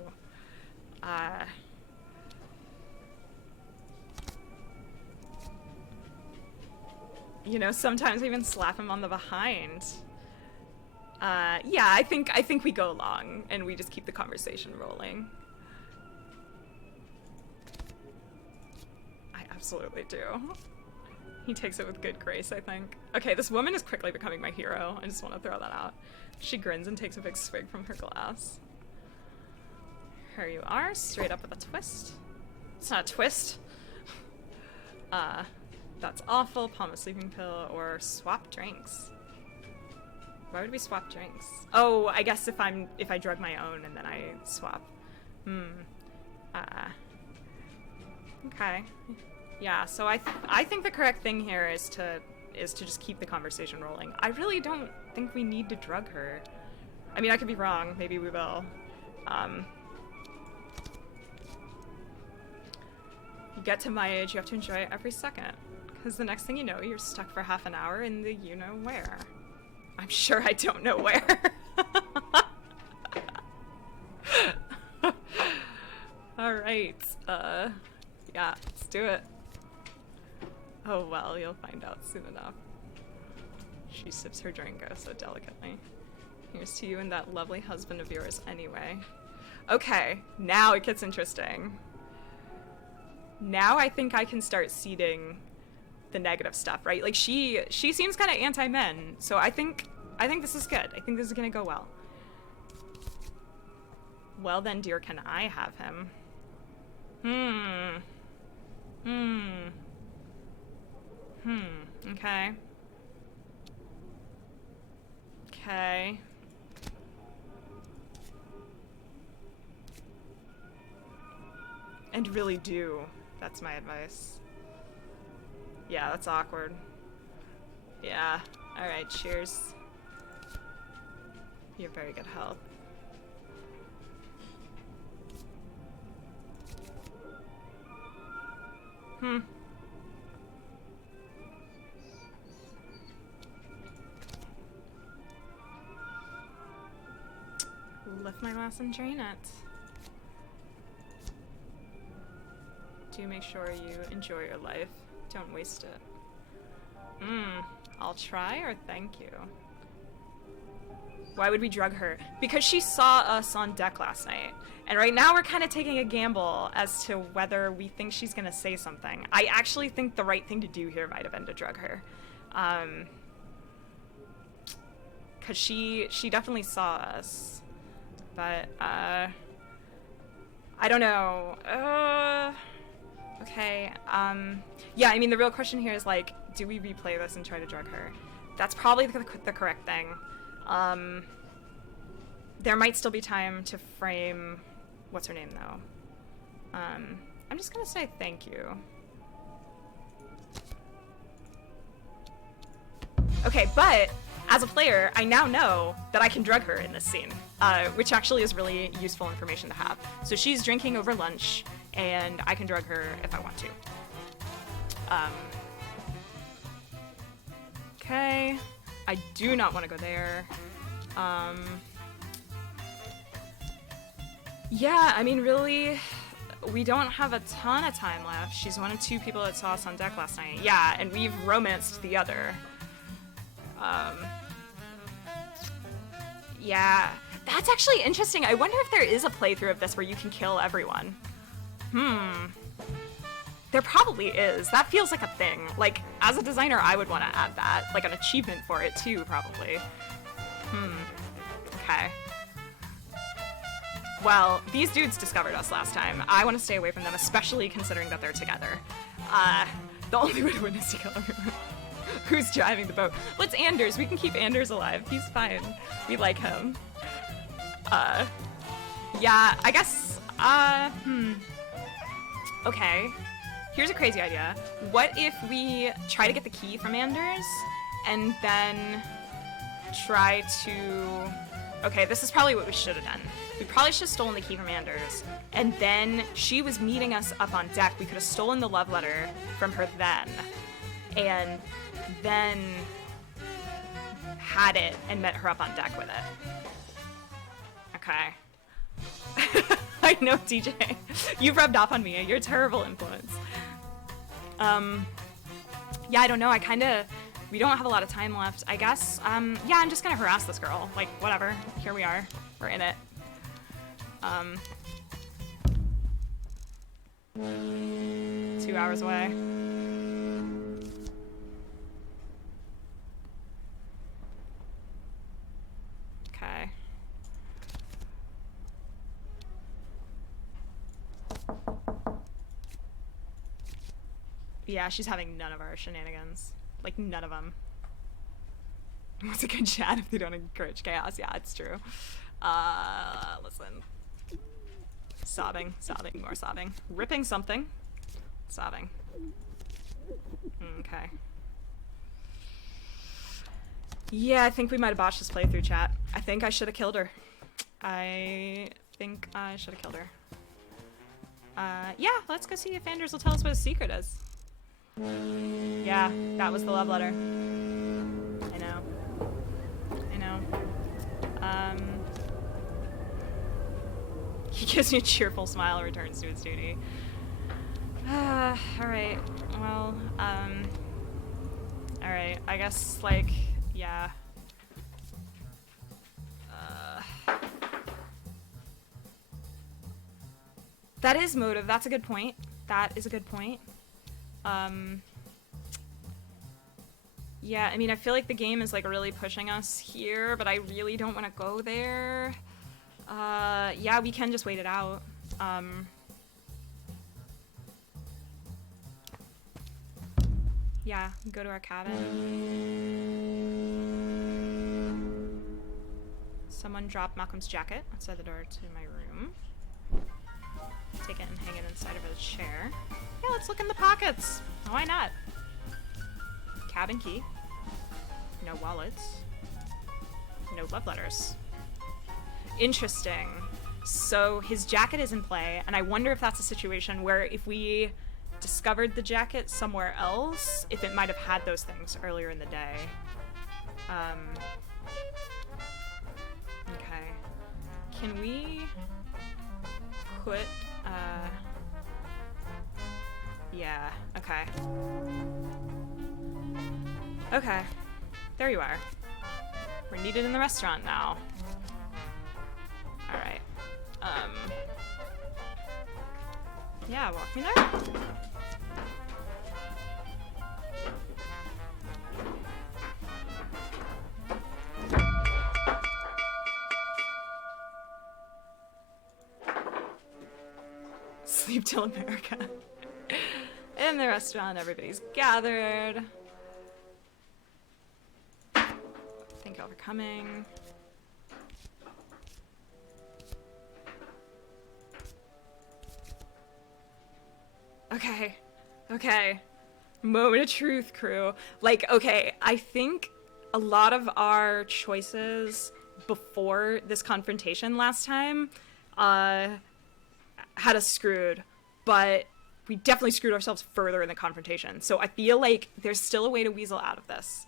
You know, sometimes we even slap him on the behind. Yeah, I think we go along and we just keep the conversation rolling. I absolutely do. He takes it with good grace, I think. Okay, this woman is quickly becoming my hero. I just want to throw that out. She grins and takes a big swig from her glass. Here you are, straight up with a twist. It's not a twist. That's awful. Palm a sleeping pill or swap drinks. Why would we swap drinks? Oh, I guess if I drug my own and then I swap. Okay. Yeah, so I think the correct thing here is to just keep the conversation rolling. I really don't think we need to drug her. I mean, I could be wrong. Maybe we will. You get to my age, you have to enjoy it every second. Because the next thing you know, you're stuck for half an hour in the you-know-where. I'm sure I don't know where. Alright, yeah, let's do it. Oh well, you'll find out soon enough. She sips her drink so delicately. Here's to you and that lovely husband of yours anyway. Okay, now it gets interesting. Now I think I can start seeding the negative stuff, right? Like, she seems kind of anti-men, so I think this is good. I think this is gonna go well. Well then, dear, can I have him? Okay. Okay. And really do. That's my advice. Yeah, that's awkward. Yeah. Alright, cheers. You have very good health. Lift my glass and drain it. Do make sure you enjoy your life. Don't waste it. I'll try or thank you. Why would we drug her? Because she saw us on deck last night. And right now we're kind of taking a gamble as to whether we think she's gonna say something. I actually think the right thing to do here might have been to drug her. Cause she definitely saw us. But, I don't know. Okay, yeah, I mean, the real question here is, like, do we replay this and try to drug her? That's probably the correct thing. There might still be time to frame... What's her name, though? I'm just gonna say thank you. Okay, but as a player, I now know that I can drug her in this scene, which actually is really useful information to have. So she's drinking over lunch, and I can drug her if I want to. Okay, I do not want to go there. Yeah, I mean, really, we don't have a ton of time left. She's one of 2 people that saw us on deck last night. Yeah, and we've romanced the other. Yeah, that's actually interesting. I wonder if there is a playthrough of this where you can kill everyone. There probably is. That feels like a thing. Like, as a designer, I would want to add that. Like, an achievement for it, too, probably. Okay. Well, these dudes discovered us last time. I want to stay away from them, especially considering that they're together. The only way to win is to kill everyone. Who's driving the boat? Well, it's Anders. We can keep Anders alive. He's fine. We like him. Yeah, I guess, Okay. Here's a crazy idea. What if we try to get the key from Anders, and then try to... Okay, this is probably what we should have done. We probably should have stolen the key from Anders, and then she was meeting us up on deck. We could have stolen the love letter from her then, and then had it and met her up on deck with it. Okay. I know, DJ. You've rubbed off on me. You're a terrible influence. Yeah, I don't know. We don't have a lot of time left. I guess, yeah, I'm just gonna harass this girl. Like, whatever. Here we are. We're in it. 2 hours away. Okay. Yeah, she's having none of our shenanigans. Like, none of them. What's a good chat if they don't encourage chaos? Yeah, it's true. Listen. Sobbing, sobbing, more sobbing. Ripping something. Sobbing. Okay. Yeah, I think we might have botched this playthrough, chat. I think I should have killed her. I think I should have killed her. Yeah, let's go see if Anders will tell us what his secret is. Yeah, that was the love letter. I know. I know. He gives me a cheerful smile and returns to his duty. Alright. Well, alright. I guess, like, yeah. That is motive. That's a good point. That is a good point. Yeah, I mean, I feel like the game is, like, really pushing us here, but I really don't want to go there. Yeah, we can just wait it out. Yeah, go to our cabin. Someone dropped Malcolm's jacket outside the door to my room. Take it and hang it inside of a chair. Yeah, let's look in the pockets. Why not? Cabin key. No wallets. No love letters. Interesting. So his jacket is in play, and I wonder if that's a situation where if we discovered the jacket somewhere else, if it might have had those things earlier in the day. Okay. Can we put, Yeah, okay. Okay. There you are. We're needed in the restaurant now. Alright. Yeah, walk me there. Sleep till America. In the restaurant, everybody's gathered. Thank y'all for coming. Okay. Okay. Moment of truth, crew. Like, okay, I think a lot of our choices before this confrontation last time had us screwed, but we definitely screwed ourselves further in the confrontation. So I feel like there's still a way to weasel out of this.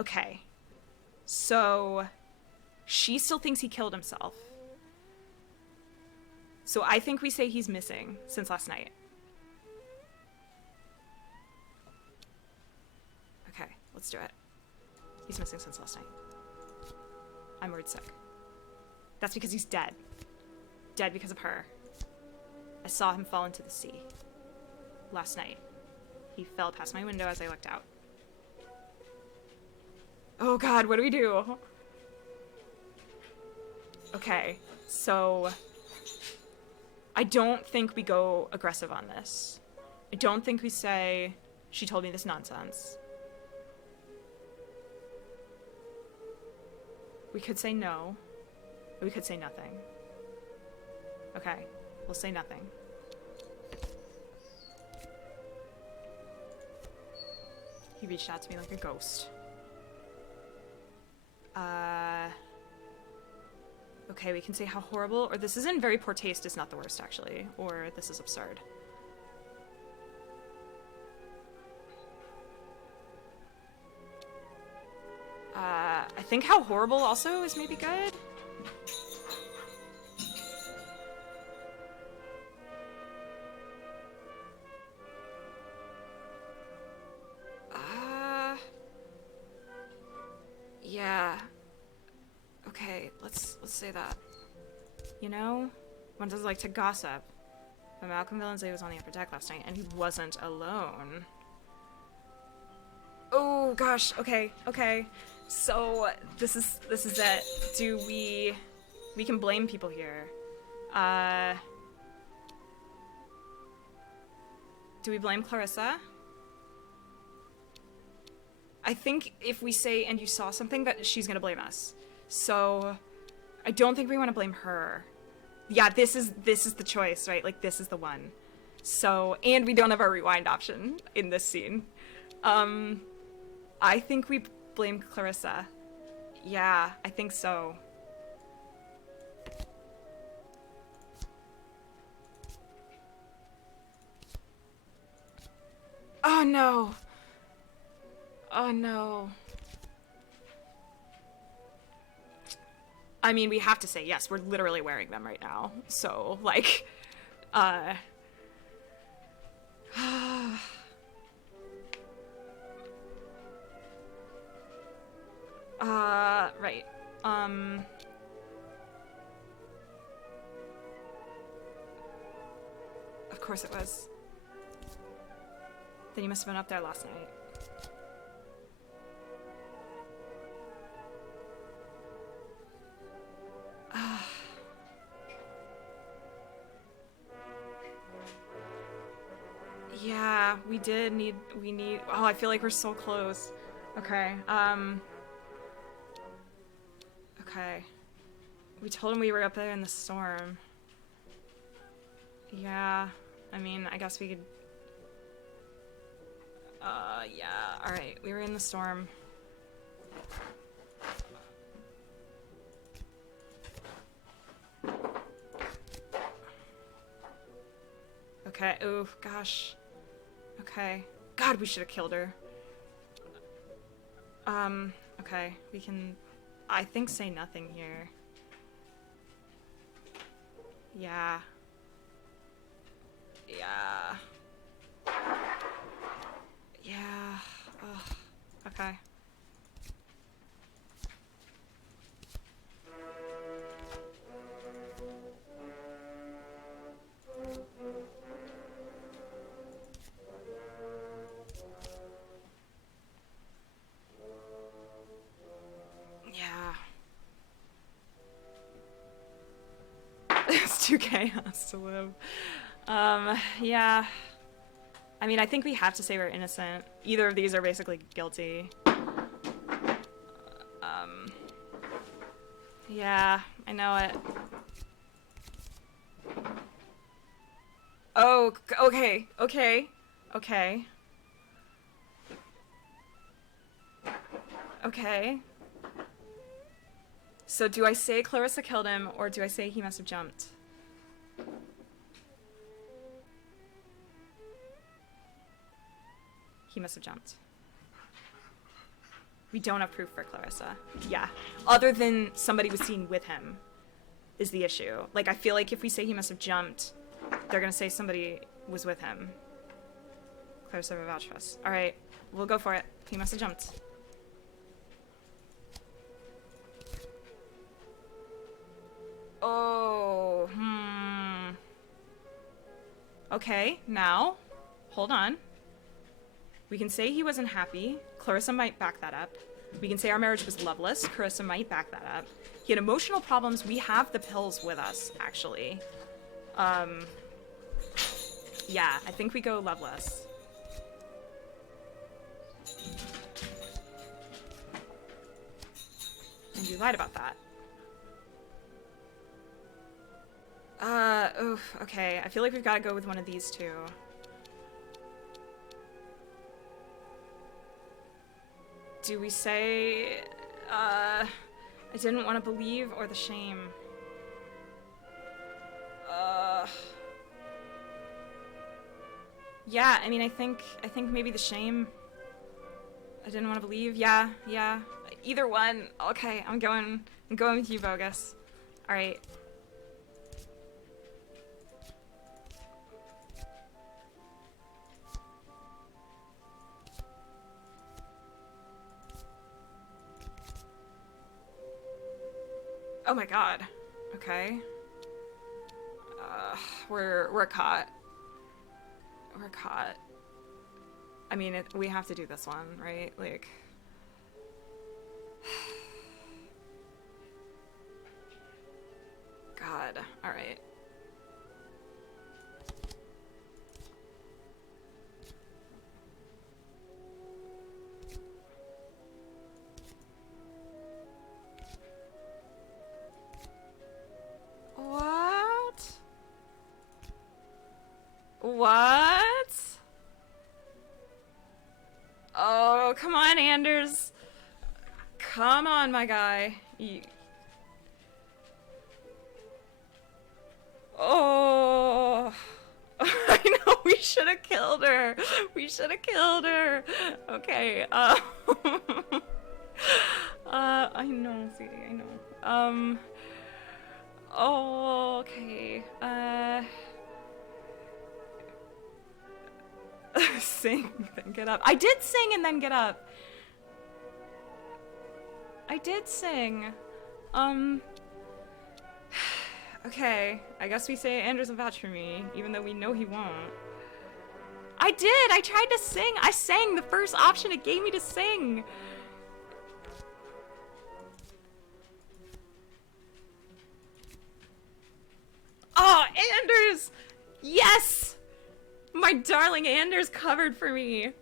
Okay. So she still thinks he killed himself. So I think we say he's missing since last night. Okay, let's do it. He's missing since last night. I'm word sick. That's because he's dead. Dead because of her. I saw him fall into the sea. Last night. He fell past my window as I looked out. Oh god, what do we do? Okay, so I don't think we go aggressive on this. I don't think we say, she told me this nonsense. We could say no. Or we could say nothing. Okay, we'll say nothing. He reached out to me like a ghost. Okay, we can say how horrible, or this is in very poor taste is not the worst, actually. Or this is absurd. I think how horrible also is maybe good. Yeah. Okay, let's say that. You know, one does like to gossip. But Malcolm Valenzuela was on the upper deck last night, and he wasn't alone. Oh gosh. Okay. Okay. So this is it. Do we can blame people here? Do we blame Clarissa? I think if we say, and you saw something, that she's gonna blame us. So, I don't think we want to blame her. Yeah, this is the choice, right? Like, this is the one. So, and we don't have our rewind option in this scene. I think we blame Clarissa. Yeah, I think so. Oh no! Oh no. I mean, we have to say yes. We're literally wearing them right now. So, like, right. Of course it was. Then you must have been up there last night. Yeah, we need, oh, I feel like we're so close. Okay, okay. We told him we were up there in the storm. Yeah, I mean, I guess we could, yeah, alright, we were in the storm. Okay, oh, gosh. Okay. God, we should have killed her. Okay, we can, I think, say nothing here. Yeah. Yeah. Yeah. Ugh. Okay. Yeah. It's too chaos to live. Yeah. I mean, I think we have to say we're innocent. Either of these are basically guilty. Yeah, I know it. Oh, okay, okay, okay. Okay. So do I say Clarissa killed him, or do I say he must have jumped? He must have jumped. We don't have proof for Clarissa. Yeah. Other than somebody was seen with him is the issue. Like, I feel like if we say he must have jumped, they're gonna say somebody was with him. Clarissa will vouch for us. Alright, we'll go for it. He must have jumped. Oh, Okay, now, hold on. We can say he wasn't happy. Clarissa might back that up. We can say our marriage was loveless. Clarissa might back that up. He had emotional problems. We have the pills with us, actually. Yeah, I think we go loveless. And you lied about that. Oof, okay. I feel like we've got to go with one of these two. Do we say, I didn't want to believe, or the shame? Yeah, I mean, I think maybe the shame. I didn't want to believe. Yeah. Either one. Okay, I'm going with you, Bogus. Alright. Oh my god. Okay. We're caught. We're caught. I mean, we have to do this one, right? Like... God. Alright. What? What? Oh, come on, Anders. Come on, my guy. Oh. I know, we should have killed her. We should have killed her. Okay, I know, sweetie, I know. Oh, okay. Sing, then get up. I did sing and then get up. I did sing. Okay, I guess we say Anders will vouch for me, even though we know he won't. I did! I tried to sing! I sang the first option it gave me to sing! Oh, Anders! Yes! My darling Anders covered for me!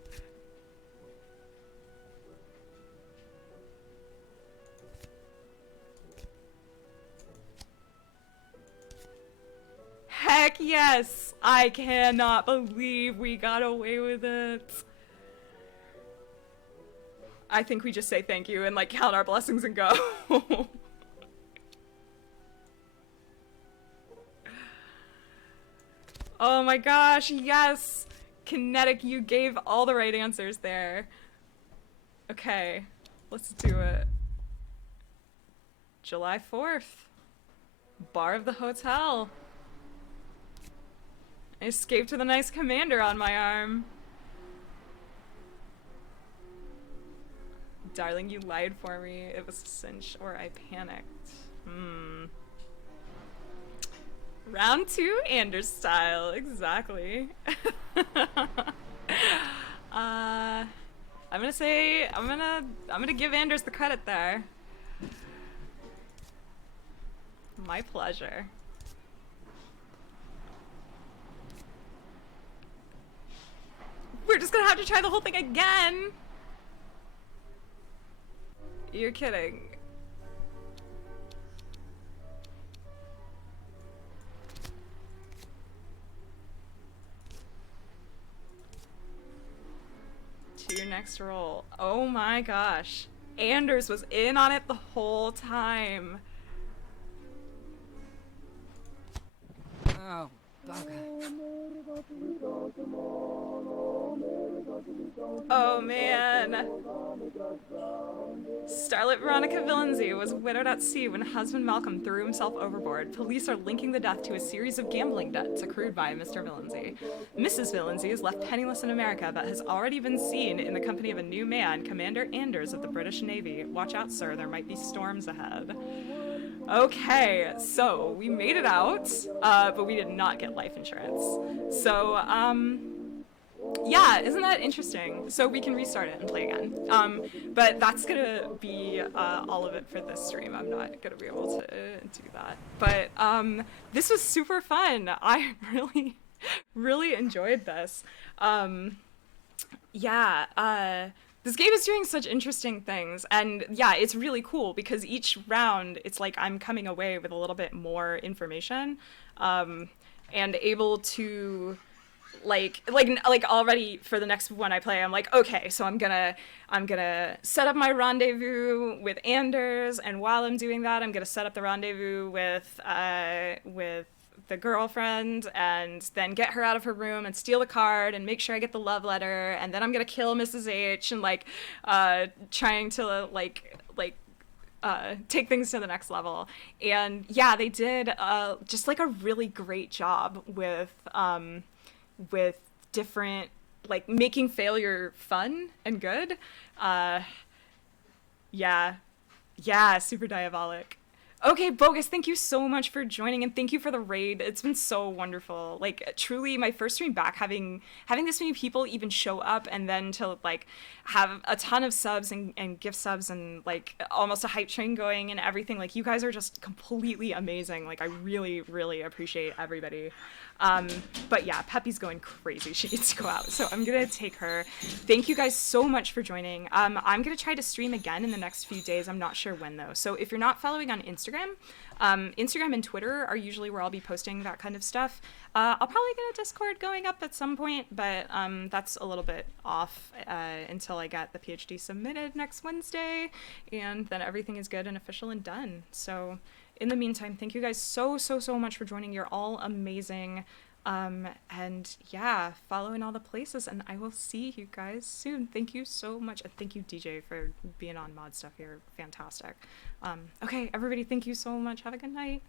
Heck yes! I cannot believe we got away with it. I think we just say thank you and like count our blessings and go. Oh my gosh, yes! Kinetic, you gave all the right answers there. Okay, let's do it. July 4th. Bar of the hotel. I escaped with a nice commander on my arm. Darling, you lied for me. It was a cinch, or I panicked. Round 2, Anders style. Exactly. I'm gonna say, I'm gonna give Anders the credit there. My pleasure. We're just gonna have to try the whole thing again. You're kidding. To your next roll. Oh my gosh. Anders was in on it the whole time. Oh, bugger. Oh man. Starlet Veronica Villenzy was widowed at sea when husband Malcolm threw himself overboard. Police are linking the death to a series of gambling debts accrued by Mr. Villenzy. Mrs. Villenzy is left penniless in America but has already been seen in the company of a new man, Commander Anders of the British Navy. Watch out, sir, there might be storms ahead. Okay, so we made it out, but we did not get life insurance. So, yeah, isn't that interesting? So we can restart it and play again. But that's gonna be all of it for this stream. I'm not gonna be able to do that. But this was super fun. I really enjoyed this. This game is doing such interesting things, and yeah, it's really cool because each round it's like I'm coming away with a little bit more information, and able to like already for the next one I play, I'm like, okay, so I'm gonna set up my rendezvous with Anders, and while I'm doing that, I'm gonna set up the rendezvous with the girlfriend, and then get her out of her room and steal the card and make sure I get the love letter, and then I'm gonna kill Mrs. H and trying to take things to the next level. And yeah, they did just like a really great job with different, like, making failure fun and good. Yeah, super diabolic. Okay, Bogus, thank you so much for joining, and thank you for the raid. It's been so wonderful. Like, truly, my first stream back, having this many people even show up, and then to, like, have a ton of subs and gift subs and, like, almost a hype train going and everything. Like, you guys are just completely amazing. Like, I really, really appreciate everybody. But yeah, Peppy's going crazy. She needs to go out, so I'm gonna take her. Thank you guys so much for joining. I'm gonna try to stream again in the next few days. I'm not sure when though. So if you're not following on Instagram, Instagram and Twitter are usually where I'll be posting that kind of stuff. I'll probably get a Discord going up at some point, but that's a little bit off until I get the PhD submitted next Wednesday, and then everything is good and official and done. So in the meantime, thank you guys so much for joining. You're all amazing. And yeah, follow in all the places, and I will see you guys soon. Thank you so much. And thank you, DJ, for being on Mod Stuff here. Fantastic. Okay, everybody, thank you so much. Have a good night.